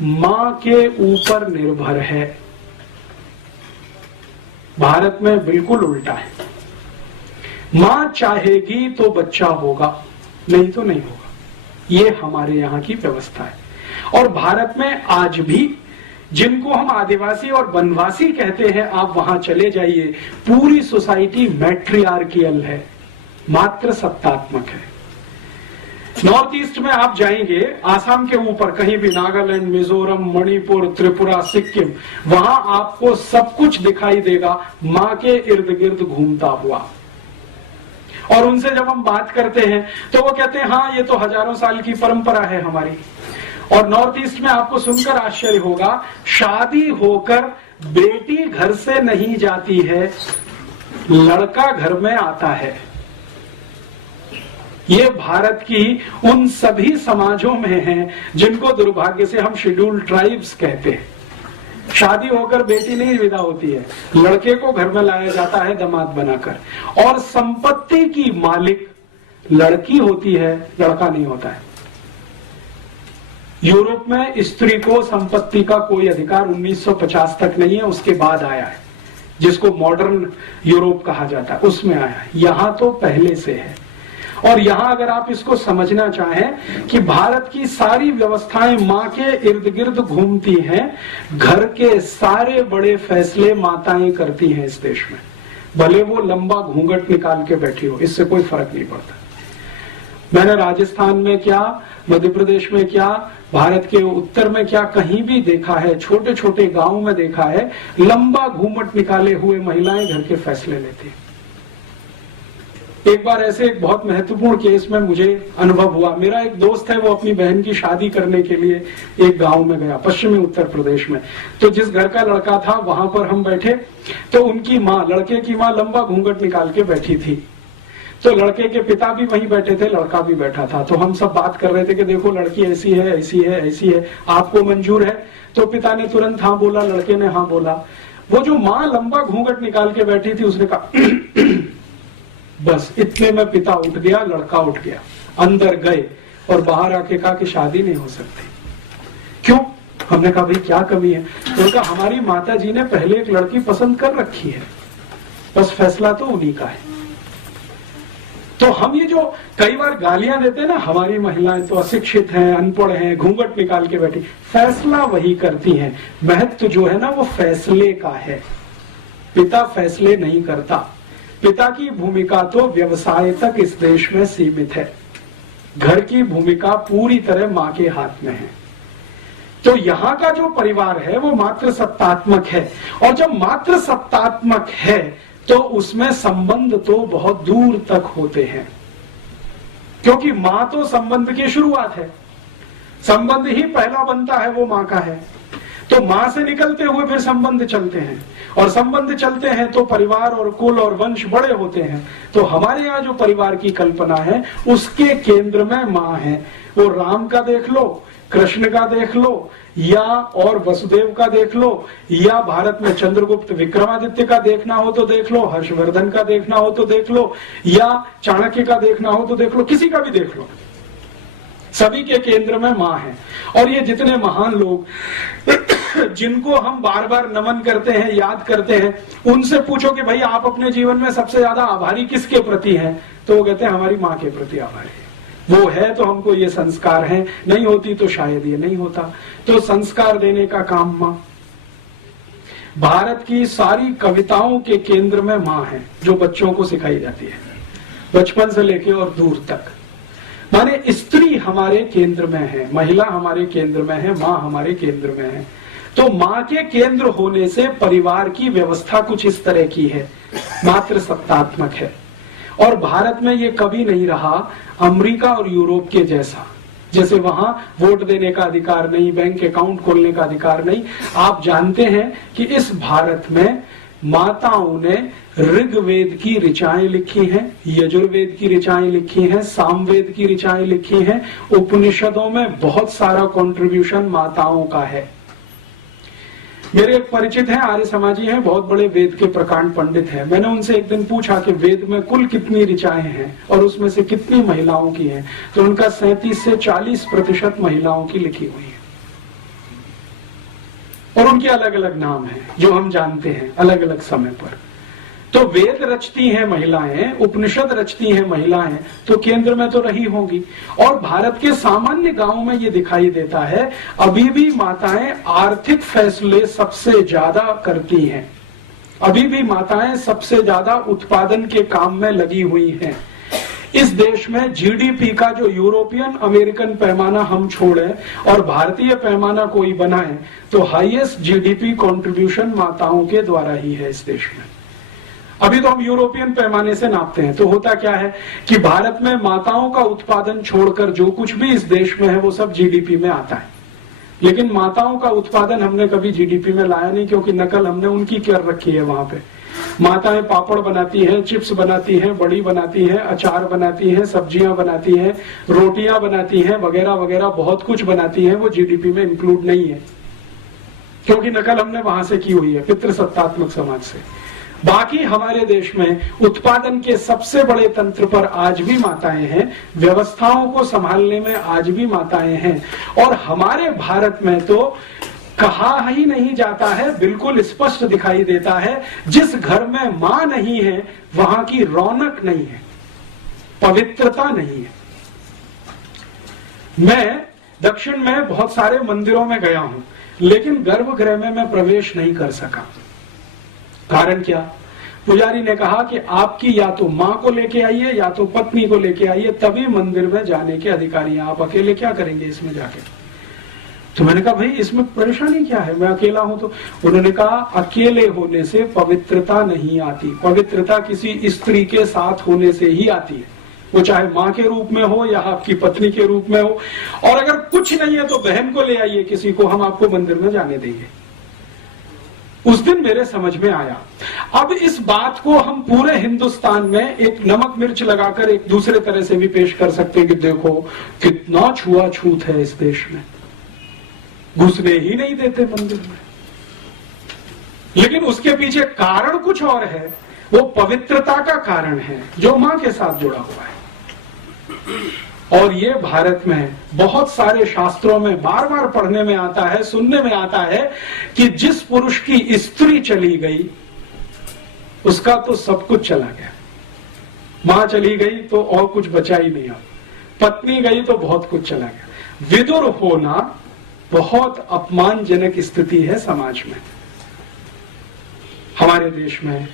मां के ऊपर निर्भर है। भारत में बिल्कुल उल्टा है। मां चाहेगी तो बच्चा होगा, नहीं तो नहीं होगा। ये हमारे यहाँ की व्यवस्था है। और भारत में आज भी जिनको हम आदिवासी और वनवासी कहते हैं, आप वहां चले जाइए, पूरी सोसाइटी मैट्रियार्कियल है, मात्र सत्तात्मक है। नॉर्थ ईस्ट में आप जाएंगे, आसाम के ऊपर कहीं भी, नागालैंड, मिजोरम, मणिपुर, त्रिपुरा, सिक्किम, वहां आपको सब कुछ दिखाई देगा मां के इर्द गिर्द घूमता हुआ। और उनसे जब हम बात करते हैं तो वो कहते हैं हाँ, ये तो हजारों साल की परंपरा है हमारी। और नॉर्थ ईस्ट में आपको सुनकर आश्चर्य होगा, शादी होकर बेटी घर से नहीं जाती है, लड़का घर में आता है। ये भारत की उन सभी समाजों में है जिनको दुर्भाग्य से हम शेड्यूल्ड ट्राइब्स कहते हैं। शादी होकर बेटी नहीं विदा होती है, लड़के को घर में लाया जाता है दामाद बनाकर, और संपत्ति की मालिक लड़की होती है, लड़का नहीं होता है। यूरोप में स्त्री को संपत्ति का कोई अधिकार 1950 तक नहीं है, उसके बाद आया है, जिसको मॉडर्न यूरोप कहा जाता है, उसमें आया है। यहां तो पहले से है। और यहां अगर आप इसको समझना चाहें कि भारत की सारी व्यवस्थाएं मां के इर्द गिर्द घूमती हैं, घर के सारे बड़े फैसले माताएं करती हैं इस देश में, भले वो लंबा घूंघट निकाल के बैठी हो, इससे कोई फर्क नहीं पड़ता। मैंने राजस्थान में क्या, मध्य प्रदेश में क्या, भारत के उत्तर में क्या, कहीं भी देखा है, छोटे छोटे गांव में देखा है, लंबा घूमट निकाले हुए महिलाएं घर के फैसले लेती हैं। एक बार ऐसे एक बहुत महत्वपूर्ण केस में मुझे अनुभव हुआ। मेरा एक दोस्त है, वो अपनी बहन की शादी करने के लिए एक गांव में गया, पश्चिमी उत्तर प्रदेश में। तो जिस घर का लड़का था वहां पर हम बैठे, तो उनकी माँ, लड़के की माँ, लंबा घूंघट निकाल के बैठी थी। तो लड़के के पिता भी वहीं बैठे थे, लड़का भी बैठा था। तो हम सब बात कर रहे थे कि देखो लड़की ऐसी है, ऐसी है, ऐसी है, आपको मंजूर है? तो पिता ने तुरंत हाँ बोला, लड़के ने हाँ बोला। वो जो माँ लंबा घूंघट निकाल के बैठी थी, उसने कहा बस इतने में पिता उठ गया, लड़का उठ गया, अंदर गए और बाहर आके कहा कि शादी नहीं हो सकती। क्यों? हमने कहा भाई क्या कमी है? तो कहा हमारी माता जी ने पहले एक लड़की पसंद कर रखी है, बस फैसला तो उन्हीं का है। तो हम ये जो कई बार गालियां देते हैं ना, हमारी महिलाएं तो अशिक्षित हैं, अनपढ़ हैं, घूंघट निकाल के बैठी, फैसला वही करती हैं। महत्व जो है ना वो फैसले का है, पिता फैसले नहीं करता। पिता की भूमिका तो व्यवसाय तक इस देश में सीमित है, घर की भूमिका पूरी तरह मां के हाथ में है। तो यहाँ का जो परिवार है वो मात्र सत्तात्मक है, और जब मात्र सत्तात्मक है तो उसमें संबंध तो बहुत दूर तक होते हैं, क्योंकि मां तो संबंध की शुरुआत है, संबंध ही पहला बनता है वो मां का है। तो मां से निकलते हुए फिर संबंध चलते हैं, और संबंध चलते हैं तो परिवार और कुल और वंश बड़े होते हैं। तो हमारे यहाँ जो परिवार की कल्पना है उसके केंद्र में मां है। वो राम का देख लो, कृष्ण का देख लो, या और वसुदेव का देख लो, या भारत में चंद्रगुप्त विक्रमादित्य का देखना हो तो देख लो, हर्षवर्धन का देखना हो तो देख लो, या चाणक्य का देखना हो तो देख लो, किसी का भी देख लो, सभी के केंद्र में मां है। और ये जितने महान लोग जिनको हम बार बार नमन करते हैं, याद करते हैं, उनसे पूछो कि भाई आप अपने जीवन में सबसे ज्यादा आभारी किसके प्रति हैं, तो वो कहते हैं हमारी मां के प्रति आभारी है। वो है तो हमको ये संस्कार है, नहीं होती तो शायद ये नहीं होता। तो संस्कार देने का काम मां। भारत की सारी कविताओं के केंद्र में मां है, जो बच्चों को सिखाई जाती है बचपन से लेके और दूर तक। माने स्त्री हमारे केंद्र में है, महिला हमारे केंद्र में है, मां हमारे केंद्र में है। तो मां के केंद्र होने से परिवार की व्यवस्था कुछ इस तरह की है, मात्र सत्तात्मक है। और भारत में ये कभी नहीं रहा अमेरिका और यूरोप के जैसा, जैसे वहां वोट देने का अधिकार नहीं, बैंक अकाउंट खोलने का अधिकार नहीं। आप जानते हैं कि इस भारत में माताओं ने ऋग्वेद की ऋचाएं लिखी हैं, यजुर्वेद की ऋचाएं लिखी हैं, सामवेद की ऋचाएं लिखी हैं। उपनिषदों में बहुत सारा कंट्रीब्यूशन माताओं का है। मेरे एक परिचित हैं, आर्य समाजी हैं, बहुत बड़े वेद के प्रकांड पंडित हैं। मैंने उनसे एक दिन पूछा कि वेद में कुल कितनी ऋचाएं हैं और उसमें से कितनी महिलाओं की हैं, तो उनका 37 से 40% महिलाओं की लिखी हुई है। और उनके अलग अलग नाम हैं जो हम जानते हैं अलग अलग समय पर। तो वेद रचती हैं महिलाएं, उपनिषद रचती हैं महिलाएं, तो केंद्र में तो रही होंगी। और भारत के सामान्य गांव में ये दिखाई देता है अभी भी माताएं आर्थिक फैसले सबसे ज्यादा करती हैं, अभी भी माताएं सबसे ज्यादा उत्पादन के काम में लगी हुई हैं। इस देश में जीडीपी का जो यूरोपियन अमेरिकन पैमाना हम छोड़े और भारतीय पैमाना कोई बनाए तो हाईएस्ट जीडीपी कंट्रीब्यूशन माताओं के द्वारा ही है इस देश में। अभी तो हम यूरोपियन पैमाने से नापते हैं, तो होता क्या है कि भारत में माताओं का उत्पादन छोड़कर जो कुछ भी इस देश में है वो सब जीडीपी में आता है। लेकिन माताओं का उत्पादन हमने कभी जीडीपी में लाया नहीं, क्योंकि नकल हमने उनकी कर रखी है। वहां पे माताएं पापड़ बनाती हैं, चिप्स बनाती हैं, बड़ी बनाती हैं, अचार बनाती हैं, सब्जियां बनाती हैं, रोटियां बनाती हैं, वगैरह वगैरह बहुत कुछ बनाती हैं। वो जीडीपी में इंक्लूड नहीं है, क्योंकि नकल हमने वहां से की हुई है, पितृसत्तात्मक समाज से। बाकी हमारे देश में उत्पादन के सबसे बड़े तंत्र पर आज भी माताएं हैं, व्यवस्थाओं को संभालने में आज भी माताएं हैं। और हमारे भारत में तो कहा ही नहीं जाता है, बिल्कुल स्पष्ट दिखाई देता है, जिस घर में मां नहीं है वहां की रौनक नहीं है, पवित्रता नहीं है। मैं दक्षिण में बहुत सारे मंदिरों में गया हूं, लेकिन गर्भगृह में मैं प्रवेश नहीं कर सका। कारण क्या? पुजारी ने कहा कि आपकी या तो मां को लेके आइए या तो पत्नी को लेके आइए, तभी मंदिर में जाने के अधिकारी हैं। आप अकेले क्या करेंगे इसमें जाके? तो मैंने कहा भाई इसमें परेशानी क्या है, मैं अकेला हूं तो। उन्होंने कहा अकेले होने से पवित्रता नहीं आती, पवित्रता किसी स्त्री के साथ होने से ही आती है, वो चाहे मां के रूप में हो या आपकी पत्नी के रूप में हो। और अगर कुछ नहीं है तो बहन को ले आइए किसी को, हम आपको मंदिर में जाने देंगे। उस दिन मेरे समझ में आया। अब इस बात को हम पूरे हिंदुस्तान में एक नमक मिर्च लगाकर एक दूसरे तरह से भी पेश कर सकते हैं कि देखो कितना छुआछूत है इस देश में, घुसने ही नहीं देते मंदिर में। लेकिन उसके पीछे कारण कुछ और है, वो पवित्रता का कारण है जो मां के साथ जुड़ा हुआ है। और ये भारत में बहुत सारे शास्त्रों में बार बार पढ़ने में आता है, सुनने में आता है कि जिस पुरुष की स्त्री चली गई उसका तो सब कुछ चला गया। मां चली गई तो और कुछ बचा ही नहीं, पत्नी गई तो बहुत कुछ चला गया। विदुर होना बहुत अपमानजनक स्थिति है समाज में, हमारे देश में,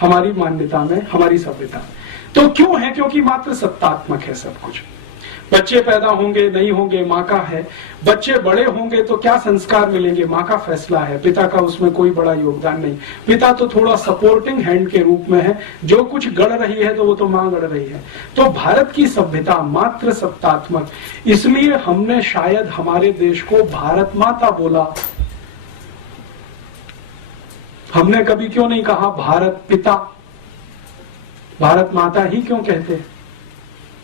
हमारी मान्यता में, हमारी सभ्यता। तो क्यों है? क्योंकि मात्र सत्तात्मक है सब कुछ। बच्चे पैदा होंगे नहीं होंगे मां का है, बच्चे बड़े होंगे तो क्या संस्कार मिलेंगे मां का फैसला है, पिता का उसमें कोई बड़ा योगदान नहीं। पिता तो थोड़ा सपोर्टिंग हैंड के रूप में है, जो कुछ गढ़ रही है तो वो तो मां गढ़ रही है। तो भारत की सभ्यता मात्र सत्तात्मक, इसलिए हमने शायद हमारे देश को भारत माता बोला। हमने कभी क्यों नहीं कहा भारत पिता, भारत माता ही क्यों कहते हैं?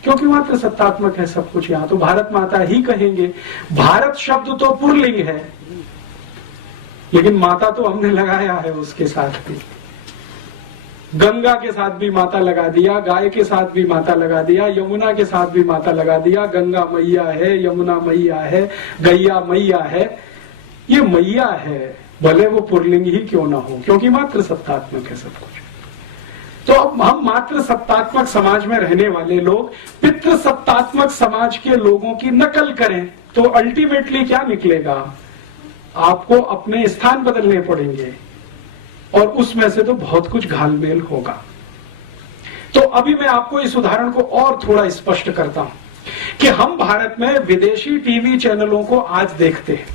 क्योंकि मात्र सत्तात्मक है सब कुछ। यहां तो भारत माता ही कहेंगे। भारत शब्द तो पुल्लिंग है, लेकिन माता तो हमने लगाया है उसके साथ भी। गंगा के साथ भी माता लगा दिया, गाय के साथ भी माता लगा दिया, यमुना के साथ भी माता लगा दिया। गंगा मैया है, यमुना मैया है, गैया मैया है। ये मैया है, भले वो पुल्लिंग ही क्यों ना हो, क्योंकि मात्र सत्तात्मक है सब कुछ। तो अब हम मात्र सत्तात्मक समाज में रहने वाले लोग पितृ सत्तात्मक समाज के लोगों की नकल करें तो अल्टीमेटली क्या निकलेगा? आपको अपने स्थान बदलने पड़ेंगे और उसमें से तो बहुत कुछ घालमेल होगा। तो अभी मैं आपको इस उदाहरण को और थोड़ा स्पष्ट करता हूं कि हम भारत में विदेशी टीवी चैनलों को आज देखते हैं।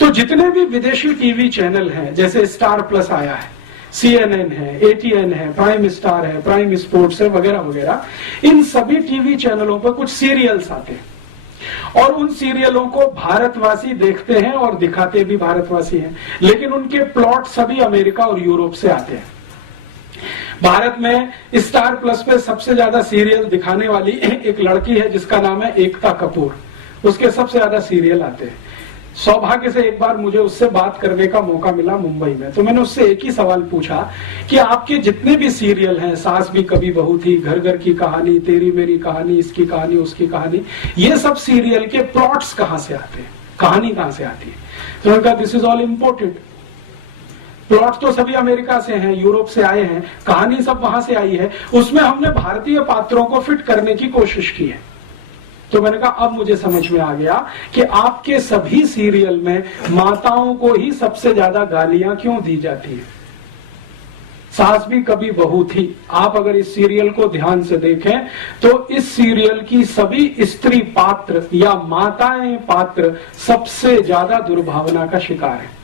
तो जितने भी विदेशी टीवी चैनल हैं, जैसे स्टार प्लस आया है, CNN है, ATN है, प्राइम स्टार है, प्राइम स्पोर्ट्स है, वगैरह वगैरह, इन सभी टीवी चैनलों पर कुछ सीरियल्स आते हैं और उन सीरियलों को भारतवासी देखते हैं और दिखाते भी भारतवासी हैं, लेकिन उनके प्लॉट सभी अमेरिका और यूरोप से आते हैं। भारत में स्टार प्लस पे सबसे ज्यादा सीरियल दिखाने वाली एक लड़की है जिसका नाम है एकता कपूर, उसके सबसे ज्यादा सीरियल आते हैं। सौभाग्य से एक बार मुझे उससे बात करने का मौका मिला मुंबई में। तो मैंने उससे एक ही सवाल पूछा कि आपके जितने भी सीरियल हैं, सास भी कभी बहू थी, घर घर की कहानी, तेरी मेरी कहानी, इसकी कहानी, उसकी कहानी, ये सब सीरियल के प्लॉट्स कहां से आते हैं, कहानी कहां से आती है? तो मैंने कहा this is all imported. Plot तो सभी अमेरिका से हैं, यूरोप से आए हैं, कहानी सब वहां से आई है, उसमें हमने भारतीय पात्रों को फिट करने की कोशिश की है। तो मैंने कहा अब मुझे समझ में आ गया कि आपके सभी सीरियल में माताओं को ही सबसे ज्यादा गालियां क्यों दी जाती है। सास भी कभी बहू थी, आप अगर इस सीरियल को ध्यान से देखें तो इस सीरियल की सभी स्त्री पात्र या माताएं पात्र सबसे ज्यादा दुर्भावना का शिकार है।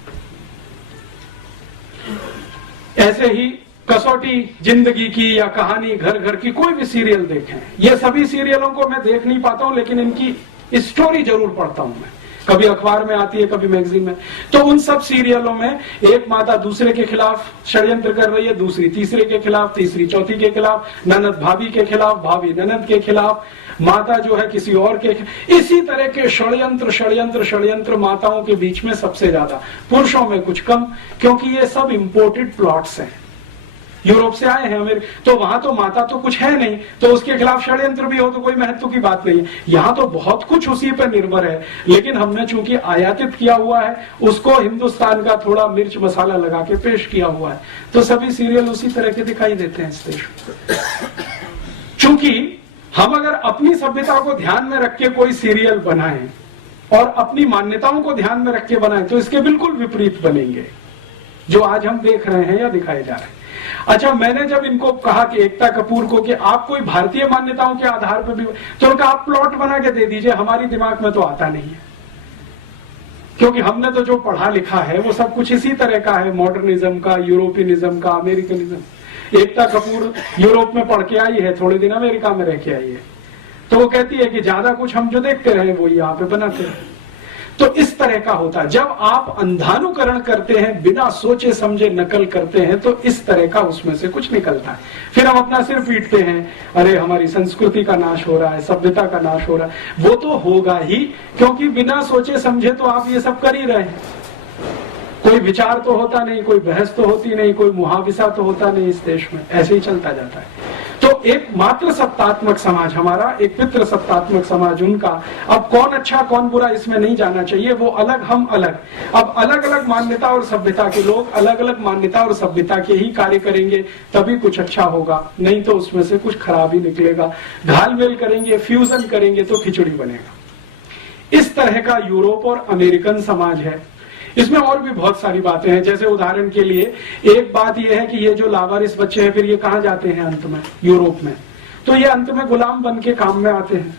ऐसे ही कसौटी जिंदगी की या कहानी घर घर की, कोई भी सीरियल देखें, ये सभी सीरियलों को मैं देख नहीं पाता हूं, लेकिन इनकी स्टोरी जरूर पढ़ता हूं मैं, कभी अखबार में आती है, कभी मैगजीन में। तो उन सब सीरियलों में एक माता दूसरे के खिलाफ षड्यंत्र कर रही है, दूसरी तीसरे के खिलाफ, तीसरी चौथी के खिलाफ, ननद भाभी के खिलाफ, भाभी ननद के खिलाफ, माता जो है किसी और के, इसी तरह के षड्यंत्र षड्यंत्र षड्यंत्र माताओं के बीच में सबसे ज्यादा, पुरुषों में कुछ कम, क्योंकि ये सब इंपोर्टेड प्लॉट्स हैं, यूरोप से आए हैं अमेरिका। तो वहां तो माता तो कुछ है नहीं, तो उसके खिलाफ षड्यंत्र भी हो तो कोई महत्व की बात नहीं है। यहां तो बहुत कुछ उसी पर निर्भर है, लेकिन हमने चूंकि आयातित किया हुआ है, उसको हिंदुस्तान का थोड़ा मिर्च मसाला लगा के पेश किया हुआ है, तो सभी सीरियल उसी तरह के दिखाई देते हैं इस देश में। चूंकि हम अगर अपनी सभ्यता को ध्यान में रख के कोई सीरियल बनाएं और अपनी मान्यताओं को ध्यान में रख के बनाएं, तो इसके बिल्कुल विपरीत बनेंगे जो आज हम देख रहे हैं या दिखाए जा रहे हैं। अच्छा, मैंने जब इनको कहा कि एकता कपूर को कि आप कोई भारतीय मान्यताओं के आधार पर भी, तो उनका आप प्लॉट बना के दे दीजिए, हमारी दिमाग में तो आता नहीं है, क्योंकि हमने तो जो पढ़ा लिखा है वो सब कुछ इसी तरह का है, मॉडर्निज्म का, यूरोपियनिज्म का, अमेरिकनिज्म। एकता कपूर यूरोप में पढ़ के आई है, थोड़े दिन अमेरिका में रह के आई है, तो वो कहती है कि ज्यादा कुछ हम जो देखते रहे वो यहाँ पे बनाते रहे। तो इस तरह का होता है, जब आप अंधानुकरण करते हैं, बिना सोचे समझे नकल करते हैं, तो इस तरह का उसमें से कुछ निकलता है। फिर हम अपना सिर पीटते हैं, अरे हमारी संस्कृति का नाश हो रहा है, सभ्यता का नाश हो रहा है। वो तो होगा ही, क्योंकि बिना सोचे समझे तो आप ये सब कर ही रहे हैं। कोई विचार तो होता नहीं, कोई बहस तो होती नहीं, कोई मुहाविसा तो होता नहीं इस देश में, ऐसे ही चलता जाता है। तो एक मात्र सत्तात्मक समाज हमारा, एक पितृ सत्तात्मक समाज उनका। अब कौन अच्छा कौन बुरा इसमें नहीं जाना चाहिए, वो अलग हम अलग। अब अलग अलग मान्यता और सभ्यता के लोग अलग अलग मान्यता और सभ्यता के ही कार्य करेंगे, तभी कुछ अच्छा होगा, नहीं तो उसमें से कुछ खराब ही निकलेगा। घालमेल करेंगे, फ्यूजन करेंगे तो खिचड़ी बनेगा। इस तरह का यूरोप और अमेरिकन समाज है। इसमें और भी बहुत सारी बातें हैं, जैसे उदाहरण के लिए एक बात यह है कि ये जो लावारिस बच्चे हैं, फिर ये कहां जाते हैं अंत में, यूरोप में, तो ये अंत में गुलाम बन के काम में आते हैं।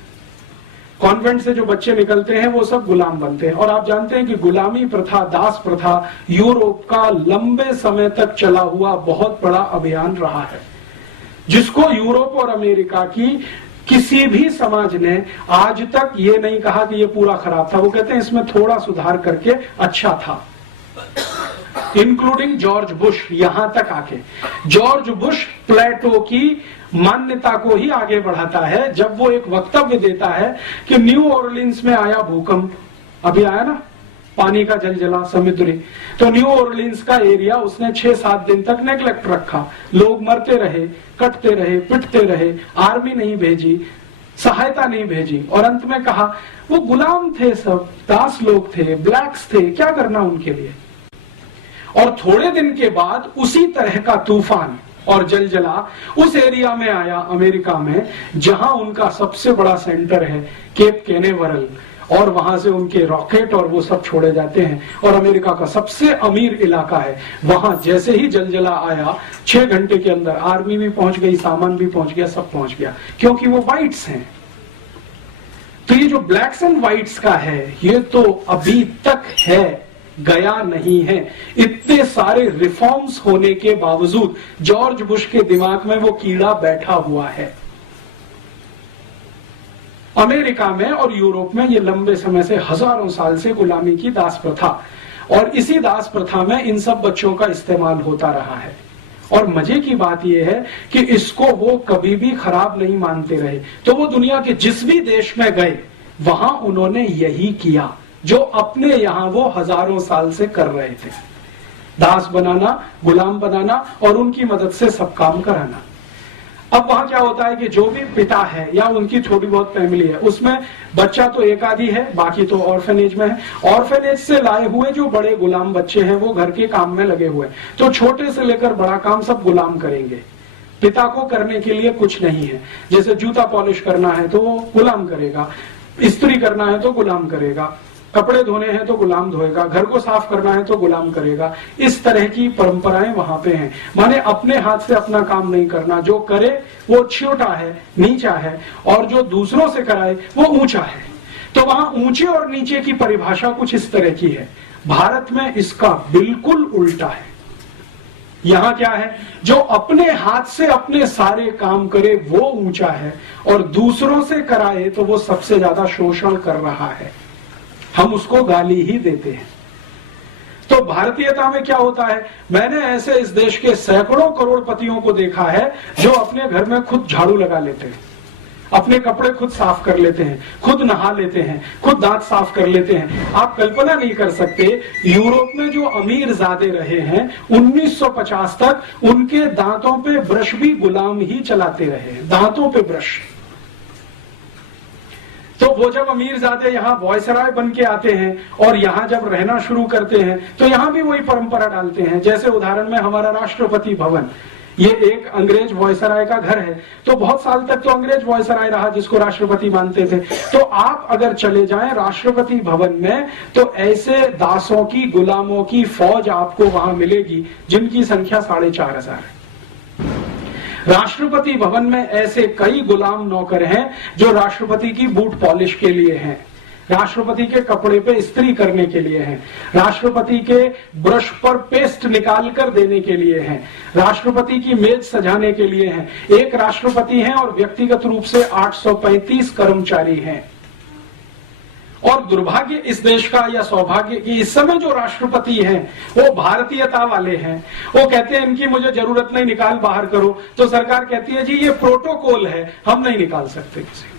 कॉन्वेंट से जो बच्चे निकलते हैं वो सब गुलाम बनते हैं। और आप जानते हैं कि गुलामी प्रथा, दास प्रथा यूरोप का लंबे समय तक चला हुआ बहुत बड़ा अभियान रहा है, जिसको यूरोप और अमेरिका की किसी भी समाज ने आज तक ये नहीं कहा कि ये पूरा खराब था। वो कहते हैं इसमें थोड़ा सुधार करके अच्छा था, इंक्लूडिंग जॉर्ज बुश। यहां तक आके जॉर्ज बुश प्लेटो की मान्यता को ही आगे बढ़ाता है, जब वो एक वक्तव्य देता है कि न्यू ऑरलिन्स में आया भूकंप, अभी आया ना, पानी का जलजला समुद्री, तो न्यू ऑरलिन्स का एरिया उसने 6-7 दिन तक नेग्लेक्ट रखा। लोग मरते रहे, कटते रहे, पिटते रहे, आर्मी नहीं भेजी, सहायता नहीं भेजी, और अंत में कहा वो गुलाम थे, सब दास लोग थे, ब्लैक्स थे, क्या करना उनके लिए। और थोड़े दिन के बाद उसी तरह का तूफान और जलजला उस एरिया में आया अमेरिका में, जहां उनका सबसे बड़ा सेंटर है केप कैनेवरल, और वहां से उनके रॉकेट और वो सब छोड़े जाते हैं, और अमेरिका का सबसे अमीर इलाका है। वहां जैसे ही जलजला आया, 6 घंटे के अंदर आर्मी भी पहुंच गई, सामान भी पहुंच गया, सब पहुंच गया, क्योंकि वो व्हाइट्स हैं। तो ये जो ब्लैक्स एंड व्हाइट्स का है, ये तो अभी तक है, गया नहीं है। इतने सारे रिफॉर्म्स होने के बावजूद जॉर्ज बुश के दिमाग में वो कीड़ा बैठा हुआ है। अमेरिका में और यूरोप में ये लंबे समय से, हजारों साल से गुलामी की दास प्रथा, और इसी दास प्रथा में इन सब बच्चों का इस्तेमाल होता रहा है। और मजे की बात यह है कि इसको वो कभी भी खराब नहीं मानते रहे। तो वो दुनिया के जिस भी देश में गए, वहां उन्होंने यही किया, जो अपने यहाँ वो हजारों साल से कर रहे थे, दास बनाना, गुलाम बनाना और उनकी मदद से सब काम कराना। अब वहां क्या होता है कि जो भी पिता है या उनकी थोड़ी बहुत फैमिली है, उसमें बच्चा तो एक आधी है, बाकी तो ऑर्फेनेज में है। ऑर्फेनेज से लाए हुए जो बड़े गुलाम बच्चे हैं वो घर के काम में लगे हुए, तो छोटे से लेकर बड़ा काम सब गुलाम करेंगे। पिता को करने के लिए कुछ नहीं है। जैसे जूता पॉलिश करना है तो वो गुलाम करेगा, इस्त्री करना है तो गुलाम करेगा, कपड़े धोने हैं तो गुलाम धोएगा, घर को साफ करना है तो गुलाम करेगा। इस तरह की परंपराएं वहां पे हैं। माने अपने हाथ से अपना काम नहीं करना, जो करे वो छोटा है, नीचा है, और जो दूसरों से कराए वो ऊंचा है। तो वहां ऊंचे और नीचे की परिभाषा कुछ इस तरह की है। भारत में इसका बिल्कुल उल्टा है। यहां क्या है, जो अपने हाथ से अपने सारे काम करे वो ऊंचा है, और दूसरों से कराए तो वो सबसे ज्यादा शोषण कर रहा है। हम उसको गाली ही देते हैं। तो भारतीयता में क्या होता है, मैंने ऐसे इस देश के सैकड़ों करोड़पतियों को देखा है जो अपने घर में खुद झाड़ू लगा लेते हैं, अपने कपड़े खुद साफ कर लेते हैं, खुद नहा लेते हैं, खुद दांत साफ कर लेते हैं। आप कल्पना नहीं कर सकते, यूरोप में जो अमीर ज़ादे रहे हैं 1950 तक, उनके दांतों पे ब्रश भी गुलाम ही चलाते रहे, दांतों पे ब्रश। तो वो जब अमीरजादे यहाँ वॉयसराय बन के आते हैं और यहाँ जब रहना शुरू करते हैं तो यहाँ भी वही परंपरा डालते हैं। जैसे उदाहरण में हमारा राष्ट्रपति भवन, ये एक अंग्रेज वॉयसराय का घर है, तो बहुत साल तक तो अंग्रेज वॉयसराय रहा जिसको राष्ट्रपति मानते थे। तो आप अगर चले जाएं राष्ट्रपति भवन में तो ऐसे दासों की, गुलामों की फौज आपको वहां मिलेगी जिनकी संख्या 4,500 है। राष्ट्रपति भवन में ऐसे कई गुलाम नौकर हैं जो राष्ट्रपति की बूट पॉलिश के लिए हैं, राष्ट्रपति के कपड़े पे इस्त्री करने के लिए हैं, राष्ट्रपति के ब्रश पर पेस्ट निकाल कर देने के लिए हैं, राष्ट्रपति की मेज सजाने के लिए हैं। एक राष्ट्रपति हैं और व्यक्तिगत रूप से 835 कर्मचारी हैं। और दुर्भाग्य इस देश का या सौभाग्य कि इस समय जो राष्ट्रपति हैं वो भारतीयता वाले हैं। वो कहते हैं इनकी मुझे जरूरत नहीं, निकाल बाहर करो। तो सरकार कहती है जी ये प्रोटोकॉल है, हम नहीं निकाल सकते किसी को।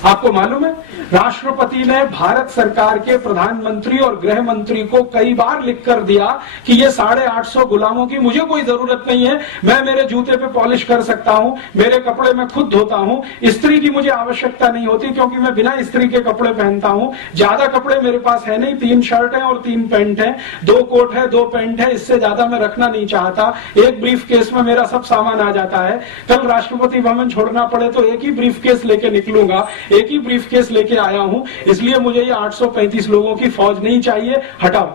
आपको मालूम है, राष्ट्रपति ने भारत सरकार के प्रधानमंत्री और गृह मंत्री को कई बार लिखकर दिया कि ये 850 गुलामों की मुझे कोई जरूरत नहीं है, मैं मेरे जूते पे पॉलिश कर सकता हूं, मेरे कपड़े मैं खुद धोता हूं, इस्त्री की मुझे आवश्यकता नहीं होती क्योंकि मैं बिना इस्त्री के कपड़े पहनता हूं, ज्यादा कपड़े मेरे पास है नहीं, 3 शर्ट है और 3 पैंट है, 2 कोट है, 2 पैंट है, इससे ज्यादा मैं रखना नहीं चाहता। एक ब्रीफ केस में मेरा सब सामान आ जाता है, कल राष्ट्रपति भवन छोड़ना पड़े तो एक ही ब्रीफ केस लेके निकलूंगा, एक ही ब्रीफ केस लेके आया हूं, इसलिए मुझे ये 835 लोगों की फौज नहीं चाहिए, हटाओ।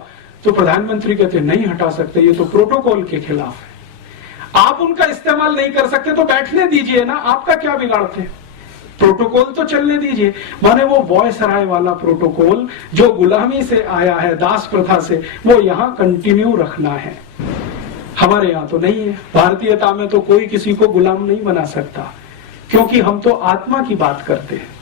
तो प्रधानमंत्री कहते नहीं हटा सकते, ये तो प्रोटोकॉल के खिलाफ है। आप उनका इस्तेमाल नहीं कर सकते तो बैठने दीजिए ना, आपका क्या बिगाड़ते हैं, प्रोटोकॉल तो चलने दीजिए। माने वो वॉयसराय वाला प्रोटोकॉल जो गुलामी से आया है, दास प्रथा से, वो यहां कंटिन्यू रखना है। हमारे यहां तो नहीं है। भारतीयता में तो कोई किसी को गुलाम नहीं बना सकता, क्योंकि हम तो आत्मा की बात करते हैं।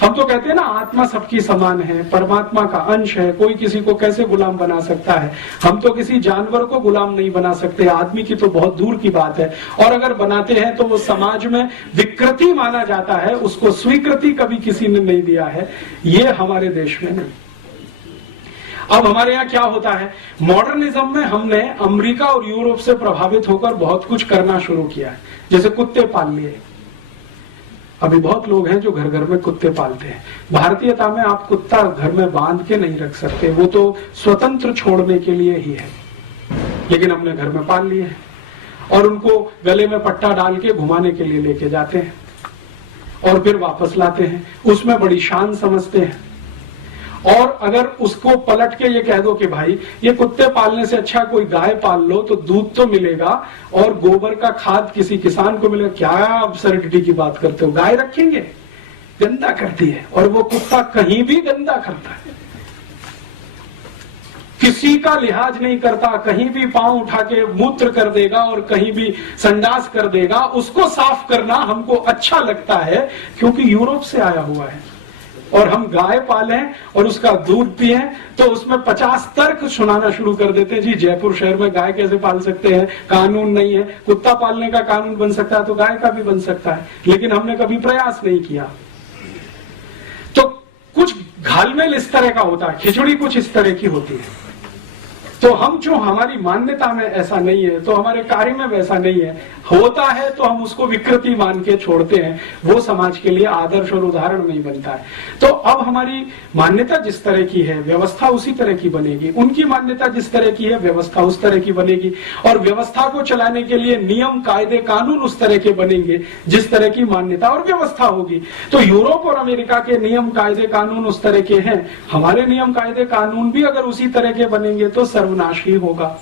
हम तो कहते हैं ना आत्मा सबकी समान है, परमात्मा का अंश है, कोई किसी को कैसे गुलाम बना सकता है। हम तो किसी जानवर को गुलाम नहीं बना सकते, आदमी की तो बहुत दूर की बात है। और अगर बनाते हैं तो वो समाज में विकृति माना जाता है, उसको स्वीकृति कभी किसी ने नहीं दिया है, ये हमारे देश में नहीं। अब हमारे यहाँ क्या होता है, मॉडर्निज्म में हमने अमेरिका और यूरोप से प्रभावित होकर बहुत कुछ करना शुरू किया है। जैसे कुत्ते पाल लिए, अभी बहुत लोग हैं जो घर घर में कुत्ते पालते हैं। भारतीयता में आप कुत्ता घर में बांध के नहीं रख सकते, वो तो स्वतंत्र छोड़ने के लिए ही है, लेकिन हमने घर में पाल लिए हैं और उनको गले में पट्टा डाल के घुमाने के लिए लेके जाते हैं और फिर वापस लाते हैं, उसमें बड़ी शान समझते हैं। और अगर उसको पलट के ये कह दो कि भाई ये कुत्ते पालने से अच्छा कोई गाय पाल लो तो दूध तो मिलेगा और गोबर का खाद किसी किसान को मिलेगा, क्या अब्सर्डिटी की बात करते हो, गाय रखेंगे, गंदा करती है। और वो कुत्ता कहीं भी गंदा करता है, किसी का लिहाज नहीं करता, कहीं भी पांव उठा के मूत्र कर देगा और कहीं भी संडास कर देगा। उसको साफ करना हमको अच्छा लगता है क्योंकि यूरोप से आया हुआ है। और हम गाय पालें और उसका दूध पिए तो उसमें 50 तर्क सुनाना शुरू कर देते हैं। जी जयपुर शहर में गाय कैसे पाल सकते हैं, कानून नहीं है। कुत्ता पालने का कानून बन सकता है तो गाय का भी बन सकता है, लेकिन हमने कभी प्रयास नहीं किया। तो कुछ घालमेल इस तरह का होता है, खिचड़ी कुछ इस तरह की होती है। तो हम जो हमारी मान्यता में ऐसा नहीं है तो हमारे कार्य में वैसा नहीं है, होता है तो हम उसको विकृति मान के छोड़ते हैं, वो समाज के लिए आदर्श और उदाहरण नहीं बनता है। तो अब हमारी मान्यता जिस तरह की है व्यवस्था उसी तरह की बनेगी, उनकी मान्यता जिस तरह की है व्यवस्था उस तरह की बनेगी, और व्यवस्था को चलाने के लिए नियम कायदे कानून उस तरह के बनेंगे जिस तरह की मान्यता और व्यवस्था होगी। तो यूरोप और अमेरिका के नियम कायदे कानून उस तरह के हैं, हमारे नियम कायदे कानून भी अगर उसी तरह के बनेंगे तो सर्वनाश ही होगा।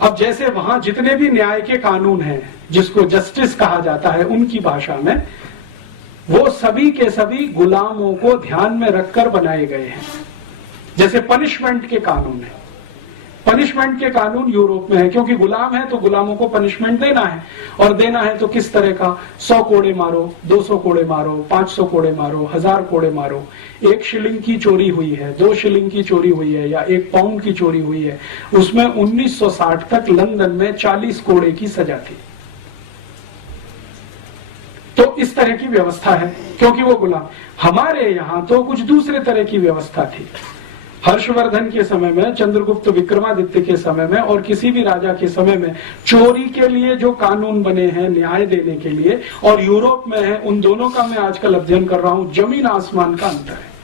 अब जैसे वहां जितने भी न्याय के कानून हैं जिसको जस्टिस कहा जाता है उनकी भाषा में, वो सभी के सभी गुलामों को ध्यान में रखकर बनाए गए हैं। जैसे पनिशमेंट के कानून है, पनिशमेंट के कानून यूरोप में है, क्योंकि गुलाम है तो गुलामों को पनिशमेंट देना है, और देना है तो किस तरह का, 100 कोड़े मारो, 200 कोड़े मारो, 500 कोड़े मारो, 1000 कोड़े मारो। 1 शिलिंग की चोरी हुई है, 2 शिलिंग की चोरी हुई है या 1 पाउंड की चोरी हुई है, उसमें 1960 तक लंदन में 40 कोड़े की सजा थी। तो इस तरह की व्यवस्था है क्योंकि वो गुलाम। हमारे यहाँ तो कुछ दूसरे तरह की व्यवस्था थी। हर्षवर्धन के समय में, चंद्रगुप्त विक्रमादित्य के समय में और किसी भी राजा के समय में चोरी के लिए जो कानून बने हैं न्याय देने के लिए, और यूरोप में है, उन दोनों का मैं आजकल अध्ययन कर रहा हूं, जमीन आसमान का अंतर है।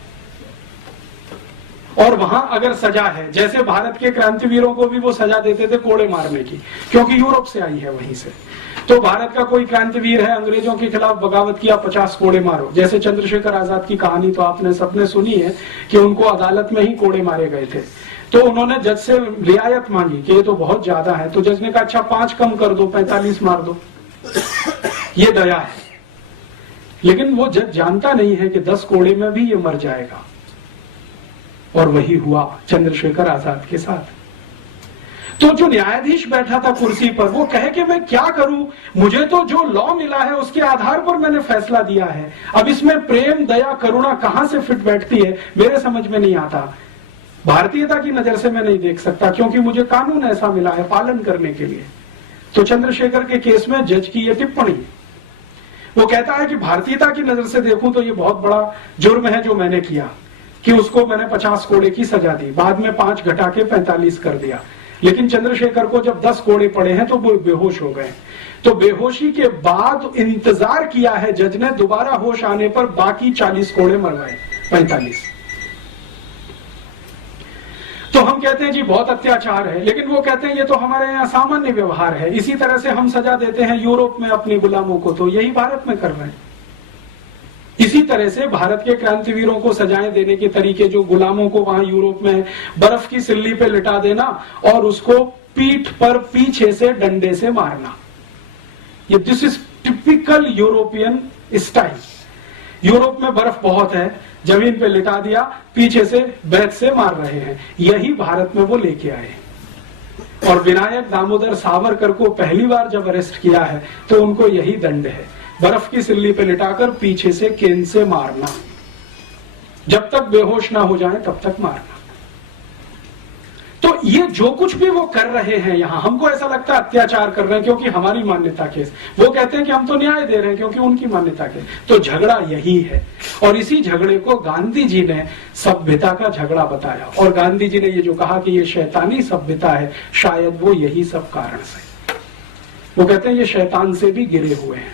और वहां अगर सजा है, जैसे भारत के क्रांतिवीरों को भी वो सजा देते थे कोड़े मारने की, क्योंकि यूरोप से आई है वहीं से। तो भारत का कोई क्रांतिवीर है, अंग्रेजों के खिलाफ बगावत किया, 50 कोड़े मारो। जैसे चंद्रशेखर आजाद की कहानी तो आपने सबने सुनी है कि उनको अदालत में ही कोड़े मारे गए थे। तो उन्होंने जज से रियायत मांगी कि ये तो बहुत ज्यादा है, तो जज ने कहा अच्छा 5 कम कर दो, 45 मार दो, ये दया है। लेकिन वो जज जानता नहीं है कि 10 कोड़े में भी ये मर जाएगा, और वही हुआ चंद्रशेखर आजाद के साथ। तो जो न्यायाधीश बैठा था कुर्सी पर, वो कहे कि मैं क्या करूं, मुझे तो जो लॉ मिला है उसके आधार पर मैंने फैसला दिया है, अब इसमें प्रेम दया करुणा कहां से फिट बैठती है मेरे समझ में नहीं आता। भारतीयता की नजर से मैं नहीं देख सकता, क्योंकि मुझे कानून ऐसा मिला है पालन करने के लिए। तो चंद्रशेखर के केस में जज की यह टिप्पणी, वो कहता है कि भारतीयता की नजर से देखूं तो ये बहुत बड़ा जुर्म है जो मैंने किया, कि उसको मैंने 50 कोड़े की सजा दी, बाद में 5 घटा के 45 कर दिया। लेकिन चंद्रशेखर को जब 10 कोड़े पड़े हैं तो वो बेहोश हो गए। तो बेहोशी के बाद इंतजार किया है जज ने, दोबारा होश आने पर बाकी 40 कोड़े मरवाए, 45। तो हम कहते हैं जी बहुत अत्याचार है, लेकिन वो कहते हैं ये तो हमारे यहाँ सामान्य व्यवहार है। इसी तरह से हम सजा देते हैं यूरोप में अपने गुलामों को, तो यही भारत में कर रहे हैं। इसी तरह से भारत के क्रांतिवीरों को सजाएं देने के तरीके, जो गुलामों को वहां यूरोप में बर्फ की सिल्ली पे लिटा देना और उसको पीठ पर पीछे से डंडे से मारना, ये this is typical European style. Europe में बर्फ बहुत है, जमीन पे लिटा दिया, पीछे से बैत से मार रहे हैं, यही भारत में वो लेके आए। और विनायक दामोदर सावरकर को पहली बार जब अरेस्ट किया है तो उनको यही दंड है, बर्फ की सिल्ली पे लिटाकर पीछे से केन से मारना, जब तक बेहोश ना हो जाए तब तक मारना। तो ये जो कुछ भी वो कर रहे हैं यहां, हमको ऐसा लगता है अत्याचार कर रहे हैं क्योंकि हमारी मान्यता के, वो कहते हैं कि हम तो न्याय दे रहे हैं क्योंकि उनकी मान्यता के। तो झगड़ा यही है, और इसी झगड़े को गांधी जी ने सभ्यता का झगड़ा बताया। और गांधी जी ने ये जो कहा कि ये शैतानी सभ्यता है, शायद वो यही सब कारण से, वो कहते हैं ये शैतान से भी गिरे हुए हैं।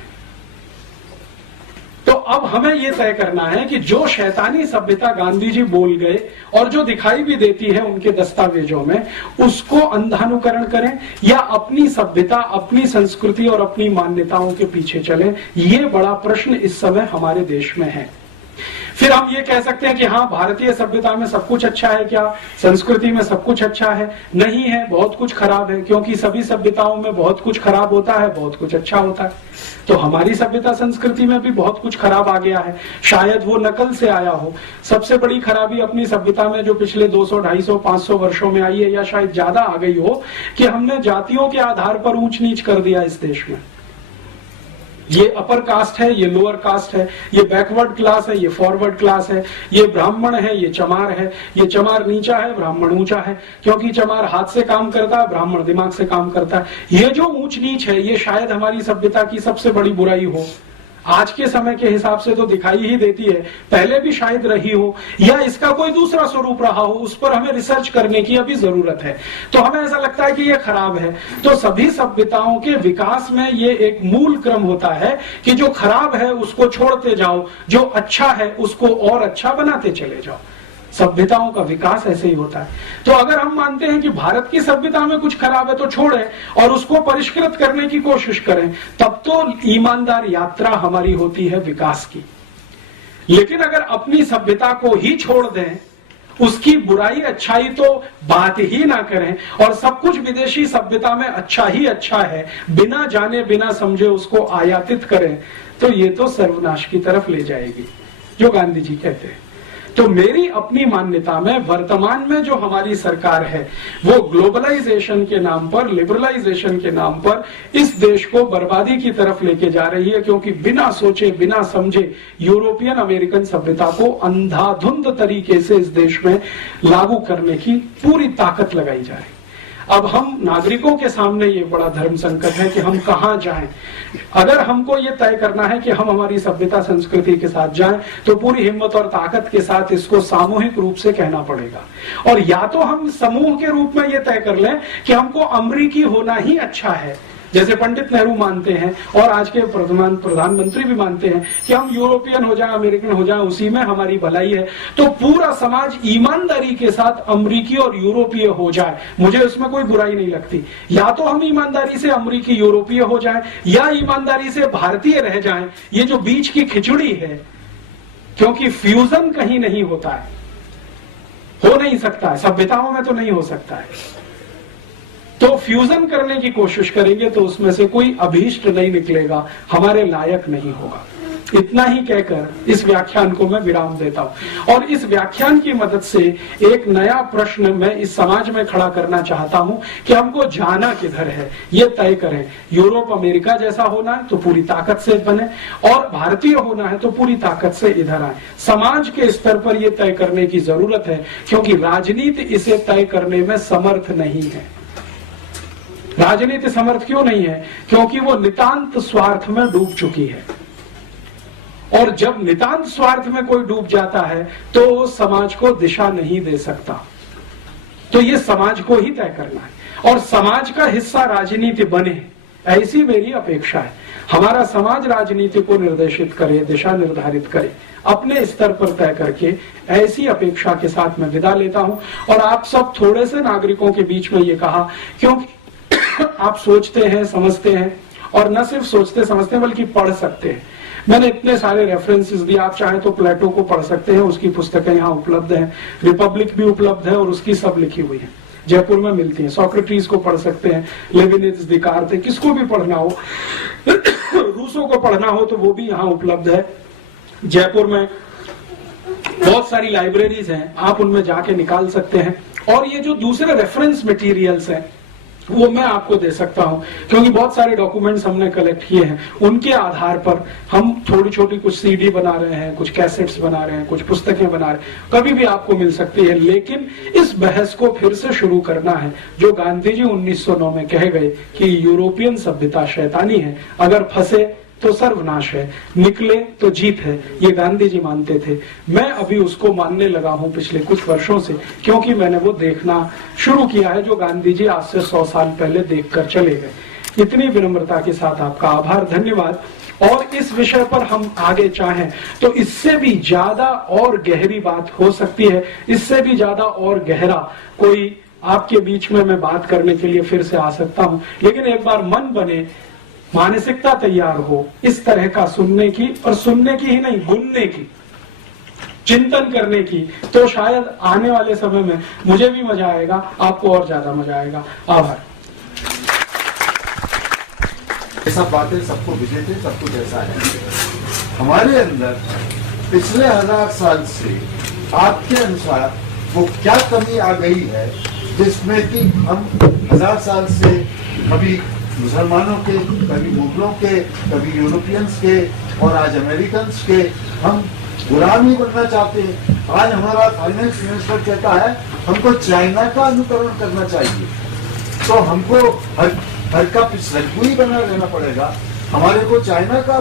तो अब हमें यह तय करना है कि जो शैतानी सभ्यता गांधी जी बोल गए और जो दिखाई भी देती है उनके दस्तावेजों में, उसको अंधानुकरण करें या अपनी सभ्यता, अपनी संस्कृति और अपनी मान्यताओं के पीछे चलें। ये बड़ा प्रश्न इस समय हमारे देश में है। फिर हम ये कह सकते हैं कि हाँ, भारतीय सभ्यता में सब कुछ अच्छा है क्या, संस्कृति में सब कुछ अच्छा है? नहीं है, बहुत कुछ खराब है, क्योंकि सभी सभ्यताओं में बहुत कुछ खराब होता है, बहुत कुछ अच्छा होता है। तो हमारी सभ्यता संस्कृति में भी बहुत कुछ खराब आ गया है, शायद वो नकल से आया हो। सबसे बड़ी खराबी अपनी सभ्यता में जो पिछले 200, 250, 500 वर्षों में आई है, या शायद ज्यादा आ गई हो, कि हमने जातियों के आधार पर ऊंच नीच कर दिया इस देश में। ये अपर कास्ट है, ये लोअर कास्ट है, ये बैकवर्ड क्लास है, ये फॉरवर्ड क्लास है, ये ब्राह्मण है, ये चमार है, ये चमार नीचा है, ब्राह्मण ऊंचा है, क्योंकि चमार हाथ से काम करता है, ब्राह्मण दिमाग से काम करता है। ये जो ऊंच नीच है, ये शायद हमारी सभ्यता की सबसे बड़ी बुराई हो। आज के समय के हिसाब से तो दिखाई ही देती है, पहले भी शायद रही हो या इसका कोई दूसरा स्वरूप रहा हो, उस पर हमें रिसर्च करने की अभी जरूरत है। तो हमें ऐसा लगता है कि ये खराब है। तो सभी सभ्यताओं के विकास में ये एक मूल क्रम होता है कि जो खराब है उसको छोड़ते जाओ, जो अच्छा है उसको और अच्छा बनाते चले जाओ। सभ्यताओं का विकास ऐसे ही होता है। तो अगर हम मानते हैं कि भारत की सभ्यता में कुछ खराब है तो छोड़ें और उसको परिष्कृत करने की कोशिश करें, तब तो ईमानदार यात्रा हमारी होती है विकास की। लेकिन अगर अपनी सभ्यता को ही छोड़ दें, उसकी बुराई अच्छाई तो बात ही ना करें और सब कुछ विदेशी सभ्यता में अच्छा ही अच्छा है, बिना जाने बिना समझे उसको आयातित करें, तो ये तो सर्वनाश की तरफ ले जाएगी, जो गांधी जी कहते हैं। तो मेरी अपनी मान्यता में वर्तमान में जो हमारी सरकार है वो ग्लोबलाइजेशन के नाम पर, लिबरलाइजेशन के नाम पर इस देश को बर्बादी की तरफ लेके जा रही है, क्योंकि बिना सोचे बिना समझे यूरोपियन अमेरिकन सभ्यता को अंधाधुंध तरीके से इस देश में लागू करने की पूरी ताकत लगाई जा रही है। अब हम नागरिकों के सामने ये बड़ा धर्म संकट है कि हम कहां जाएं। अगर हमको ये तय करना है कि हम हमारी सभ्यता संस्कृति के साथ जाएं, तो पूरी हिम्मत और ताकत के साथ इसको सामूहिक रूप से कहना पड़ेगा। और या तो हम समूह के रूप में ये तय कर लें कि हमको अमरीकी होना ही अच्छा है, जैसे पंडित नेहरू मानते हैं और आज के प्रधानमंत्री भी मानते हैं कि हम यूरोपियन हो जाए, अमेरिकन हो जाए, उसी में हमारी भलाई है। तो पूरा समाज ईमानदारी के साथ अमरीकी और यूरोपीय हो जाए, मुझे उसमें कोई बुराई नहीं लगती। या तो हम ईमानदारी से अमरीकी यूरोपीय हो जाए या ईमानदारी से भारतीय रह जाएं। ये जो बीच की खिचड़ी है, क्योंकि फ्यूजन कहीं नहीं होता है, हो नहीं सकता है, सभ्यताओं में तो नहीं हो सकता है। तो फ्यूजन करने की कोशिश करेंगे तो उसमें से कोई अभीष्ट नहीं निकलेगा, हमारे लायक नहीं होगा। इतना ही कहकर इस व्याख्यान को मैं विराम देता हूं और इस व्याख्यान की मदद से एक नया प्रश्न मैं इस समाज में खड़ा करना चाहता हूं कि हमको जाना किधर है, ये तय करें। यूरोप अमेरिका जैसा होना है तो पूरी ताकत से बने, और भारतीय होना है तो पूरी ताकत से इधर आए। समाज के स्तर पर यह तय करने की जरूरत है, क्योंकि राजनीति इसे तय करने में समर्थ नहीं है। राजनीति समर्थ क्यों नहीं है? क्योंकि वो नितांत स्वार्थ में डूब चुकी है, और जब नितांत स्वार्थ में कोई डूब जाता है तो समाज को दिशा नहीं दे सकता। तो ये समाज को ही तय करना है और समाज का हिस्सा राजनीति बने, ऐसी मेरी अपेक्षा है। हमारा समाज राजनीति को निर्देशित करे, दिशा निर्धारित करे, अपने स्तर पर तय करके, ऐसी अपेक्षा के साथ मैं विदा लेता हूं। और आप सब थोड़े से नागरिकों के बीच में ये कहा, क्योंकि आप सोचते हैं, समझते हैं, और न सिर्फ सोचते समझते हैं बल्कि पढ़ सकते हैं। मैंने इतने सारे रेफरेंसेस दिए, आप चाहें तो प्लेटो को पढ़ सकते हैं, उसकी पुस्तकें यहाँ उपलब्ध हैं, रिपब्लिक भी उपलब्ध है और उसकी सब लिखी हुई है, जयपुर में मिलती है। सोक्रेटिस को पढ़ सकते हैं, लेविनिज, दिकार्ते, किसको भी पढ़ना हो, रूसो को पढ़ना हो तो वो भी यहाँ उपलब्ध है। जयपुर में बहुत सारी लाइब्रेरीज हैं, आप उनमें जाके निकाल सकते हैं। और ये जो दूसरे रेफरेंस मटेरियल्स हैं वो मैं आपको दे सकता हूं, क्योंकि बहुत सारे डॉक्यूमेंट्स हमने कलेक्ट किए हैं, उनके आधार पर हम थोड़ी छोटी कुछ सीडी बना रहे हैं, कुछ कैसेट्स बना रहे हैं, कुछ पुस्तकें बना रहे हैं, कभी भी आपको मिल सकती है। लेकिन इस बहस को फिर से शुरू करना है, जो गांधी जी 1909 में कह गए कि यूरोपियन सभ्यता शैतानी है, अगर फंसे तो सर्वनाश है, निकले तो जीत है, ये गांधी जी मानते थे। मैं अभी उसको मानने लगा हूं पिछले कुछ वर्षों से, क्योंकि मैंने वो देखना शुरू किया है जो गांधी जी आज से 100 साल पहले देखकर चले गए। इतनी विनम्रता के साथ आपका आभार, धन्यवाद। और इस विषय पर हम आगे चाहें तो इससे भी ज्यादा और गहरी बात हो सकती है, इससे भी ज्यादा और गहरा कोई आपके बीच में मैं बात करने के लिए फिर से आ सकता हूं। लेकिन एक बार मन बने, मानसिकता तैयार हो इस तरह का सुनने की, और सुनने की ही नहीं, बुनने की, चिंतन करने की, तो शायद आने वाले समय में मुझे भी मजा आएगा, आपको और ज्यादा मजा आएगा। आभार। ये सब बातें सबको विदित है, सब कुछ ऐसा है। हमारे अंदर पिछले 1000 साल से आपके अनुसार वो क्या कमी आ गई है जिसमें कि हम 1000 साल से कभी मुसलमानों के, कभी मुगलों के, कभी यूरोपियंस के और आज अमेरिकन के हम गुलाम ही बनना चाहते हैं। आज हमारा फाइनेंस मिनिस्टर कहता है हमको चाइना का अनुकरण करना चाहिए, तो हमको हर का पिछलग्गू ही बना रहना पड़ेगा। हमारे को चाइना का,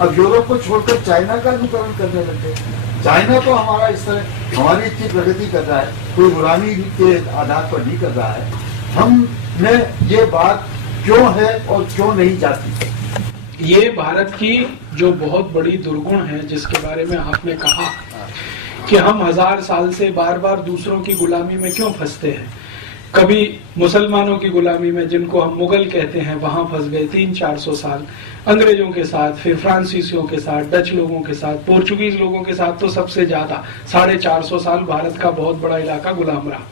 अब यूरोप को छोड़कर चाइना का अनुकरण करने लगे। चाइना तो हमारा इस तरह हमारी इतनी प्रगति कर रहा है, कोई गुलामी के आधार पर नहीं कर रहा है। हमने ये बात क्यों है और क्यों नहीं जाती? ये भारत की जो बहुत बड़ी दुर्गुण है, जिसके बारे में आपने कहा कि हम 1000 साल से बार बार दूसरों की गुलामी में क्यों फंसते हैं। कभी मुसलमानों की गुलामी में, जिनको हम मुगल कहते हैं, वहां फंस गए 300-400 साल, अंग्रेजों के साथ, फिर फ्रांसीसियों के साथ, डच लोगों के साथ, पोर्चुगीज लोगों के साथ तो सबसे ज्यादा 450 साल भारत का बहुत बड़ा इलाका गुलाम रहा।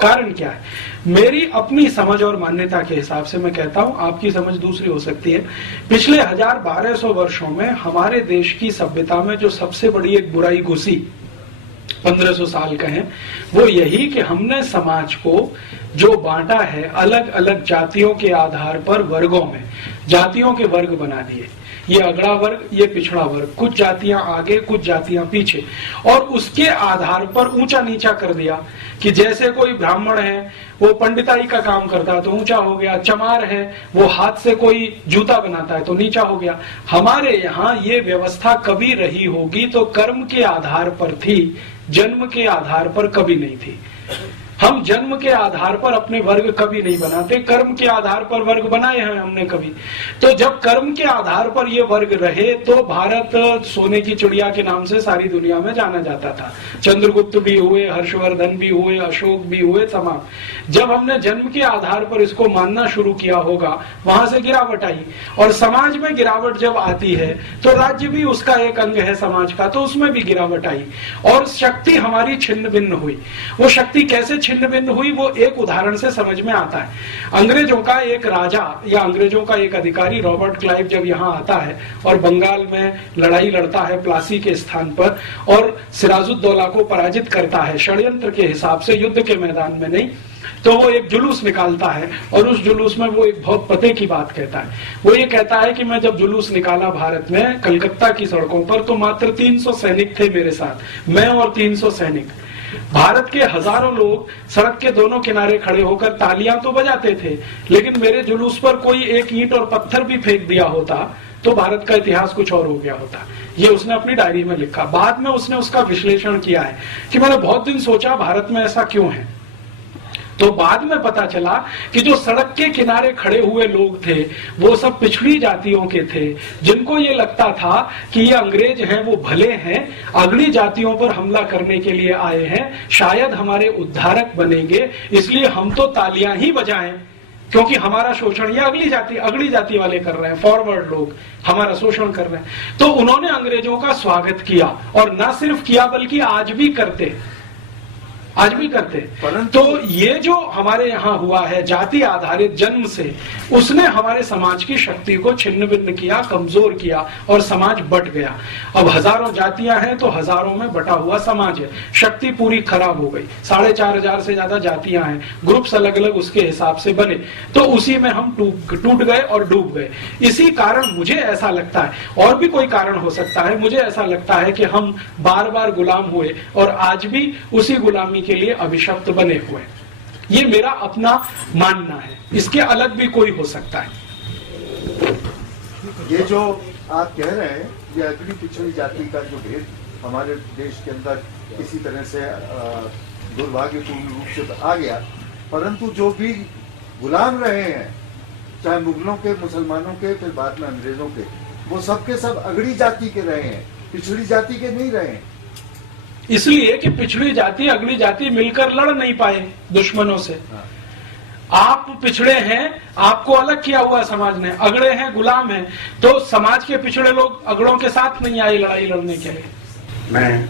कारण क्या है? मेरी अपनी समझ और मान्यता के हिसाब से मैं कहता हूं, आपकी समझ दूसरी हो सकती है। पिछले 1200 वर्षों में हमारे देश की सभ्यता में जो सबसे बड़ी एक बुराई घुसी, 1500 साल कहें, वो यही कि हमने समाज को जो बांटा है अलग अलग जातियों के आधार पर वर्गों में, जातियों के वर्ग बना दिए। ये अगड़ा वर्ग, ये पिछड़ा वर्ग, कुछ जातियां आगे, कुछ जातियां पीछे, और उसके आधार पर ऊंचा नीचा कर दिया कि जैसे कोई ब्राह्मण है वो पंडिताई का काम करता है तो ऊंचा हो गया, चमार है वो हाथ से कोई जूता बनाता है तो नीचा हो गया। हमारे यहाँ ये व्यवस्था कभी रही होगी तो कर्म के आधार पर थी, जन्म के आधार पर कभी नहीं थी। हम जन्म के आधार पर अपने वर्ग कभी नहीं बनाते, कर्म के आधार पर वर्ग बनाए हैं हमने कभी। तो जब कर्म के आधार पर ये वर्ग रहे तो भारत सोने की चिड़िया के नाम से सारी दुनिया में जाना जाता था। चंद्रगुप्त भी हुए, हर्षवर्धन भी हुए, अशोक भी हुए, तमाम। जब हमने जन्म के आधार पर इसको मानना शुरू किया होगा, वहां से गिरावट आई, और समाज में गिरावट जब आती है तो राज्य भी उसका एक अंग है समाज का, तो उसमें भी गिरावट आई और शक्ति हमारी छिन्न भिन्न हुई। वो शक्ति कैसे छिन्न भिन्न हुई, वो एक उदाहरण से समझ में आता है। अंग्रेजों का एक राजा या अंग्रेजों का एक अधिकारी रॉबर्ट क्लाइव जब यहाँ आता है और बंगाल में लड़ाई लड़ता है प्लासी के स्थान पर और सिराजुद्दौला को पराजित करता है, षड्यंत्र के हिसाब से, युद्ध के मैदान में नहीं, तो वो एक जुलूस निकालता है और उस जुलूस में वो एक बहुत पते की बात कहता है। वो ये कहता है कि मैं जब जुलूस निकाला भारत में कलकत्ता की सड़कों पर तो मात्र 300 सैनिक थे मेरे साथ, मैं और 300 सैनिक। भारत के हजारों लोग सड़क के दोनों किनारे खड़े होकर तालियां तो बजाते थे, लेकिन मेरे जुलूस पर कोई एक ईंट और पत्थर भी फेंक दिया होता तो भारत का इतिहास कुछ और हो गया होता। ये उसने अपनी डायरी में लिखा। बाद में उसने उसका विश्लेषण किया है कि मैंने बहुत दिन सोचा भारत में ऐसा क्यों है, तो बाद में पता चला कि जो सड़क के किनारे खड़े हुए लोग थे वो सब पिछड़ी जातियों के थे, जिनको ये लगता था कि ये अंग्रेज हैं, वो भले हैं, अगली जातियों पर हमला करने के लिए आए हैं, शायद हमारे उद्धारक बनेंगे, इसलिए हम तो तालियां ही बजाएं क्योंकि हमारा शोषण ये अगली जाति वाले कर रहे हैं, फॉरवर्ड लोग हमारा शोषण कर रहे हैं। तो उन्होंने अंग्रेजों का स्वागत किया, और न सिर्फ किया बल्कि आज भी करते। तो ये जो हमारे यहाँ हुआ है जाति आधारित जन्म से, उसने हमारे समाज की शक्ति को छिन्न भिन्न किया, कमजोर किया, और समाज बट गया। अब हजारों जातियां हैं तो हजारों में बटा हुआ समाज है, शक्ति पूरी खराब हो गई। 4500 से ज्यादा जातियां हैं, ग्रुप्स अलग अलग उसके हिसाब से बने, तो उसी में हम टूट गए और डूब गए। इसी कारण मुझे ऐसा लगता है, और भी कोई कारण हो सकता है, मुझे ऐसा लगता है कि हम बार बार गुलाम हुए और आज भी उसी गुलामी के लिए अभिशप्त बने हुए। ये मेरा अपना मानना है, इसके अलग भी कोई हो सकता है। ये जो आप कह रहे हैं, ये अगली पिछड़ी जाति का जो भेद हमारे देश के अंदर किसी तरह से दुर्भाग्यपूर्ण रूप से आ गया, परंतु जो भी गुलाम रहे हैं, चाहे मुगलों के, मुसलमानों के, फिर बाद में अंग्रेजों के, वो सबके सब अगड़ी जाति के रहे हैं, पिछड़ी जाति के नहीं रहे हैं। इसलिए कि पिछड़ी जाति अगली जाति मिलकर लड़ नहीं पाए दुश्मनों से। आप पिछड़े हैं, आपको अलग किया हुआ समाज ने, अगड़े हैं, गुलाम हैं, तो समाज के पिछड़े लोग अगड़ों के साथ नहीं आए लड़ाई लड़ने के लिए। मैं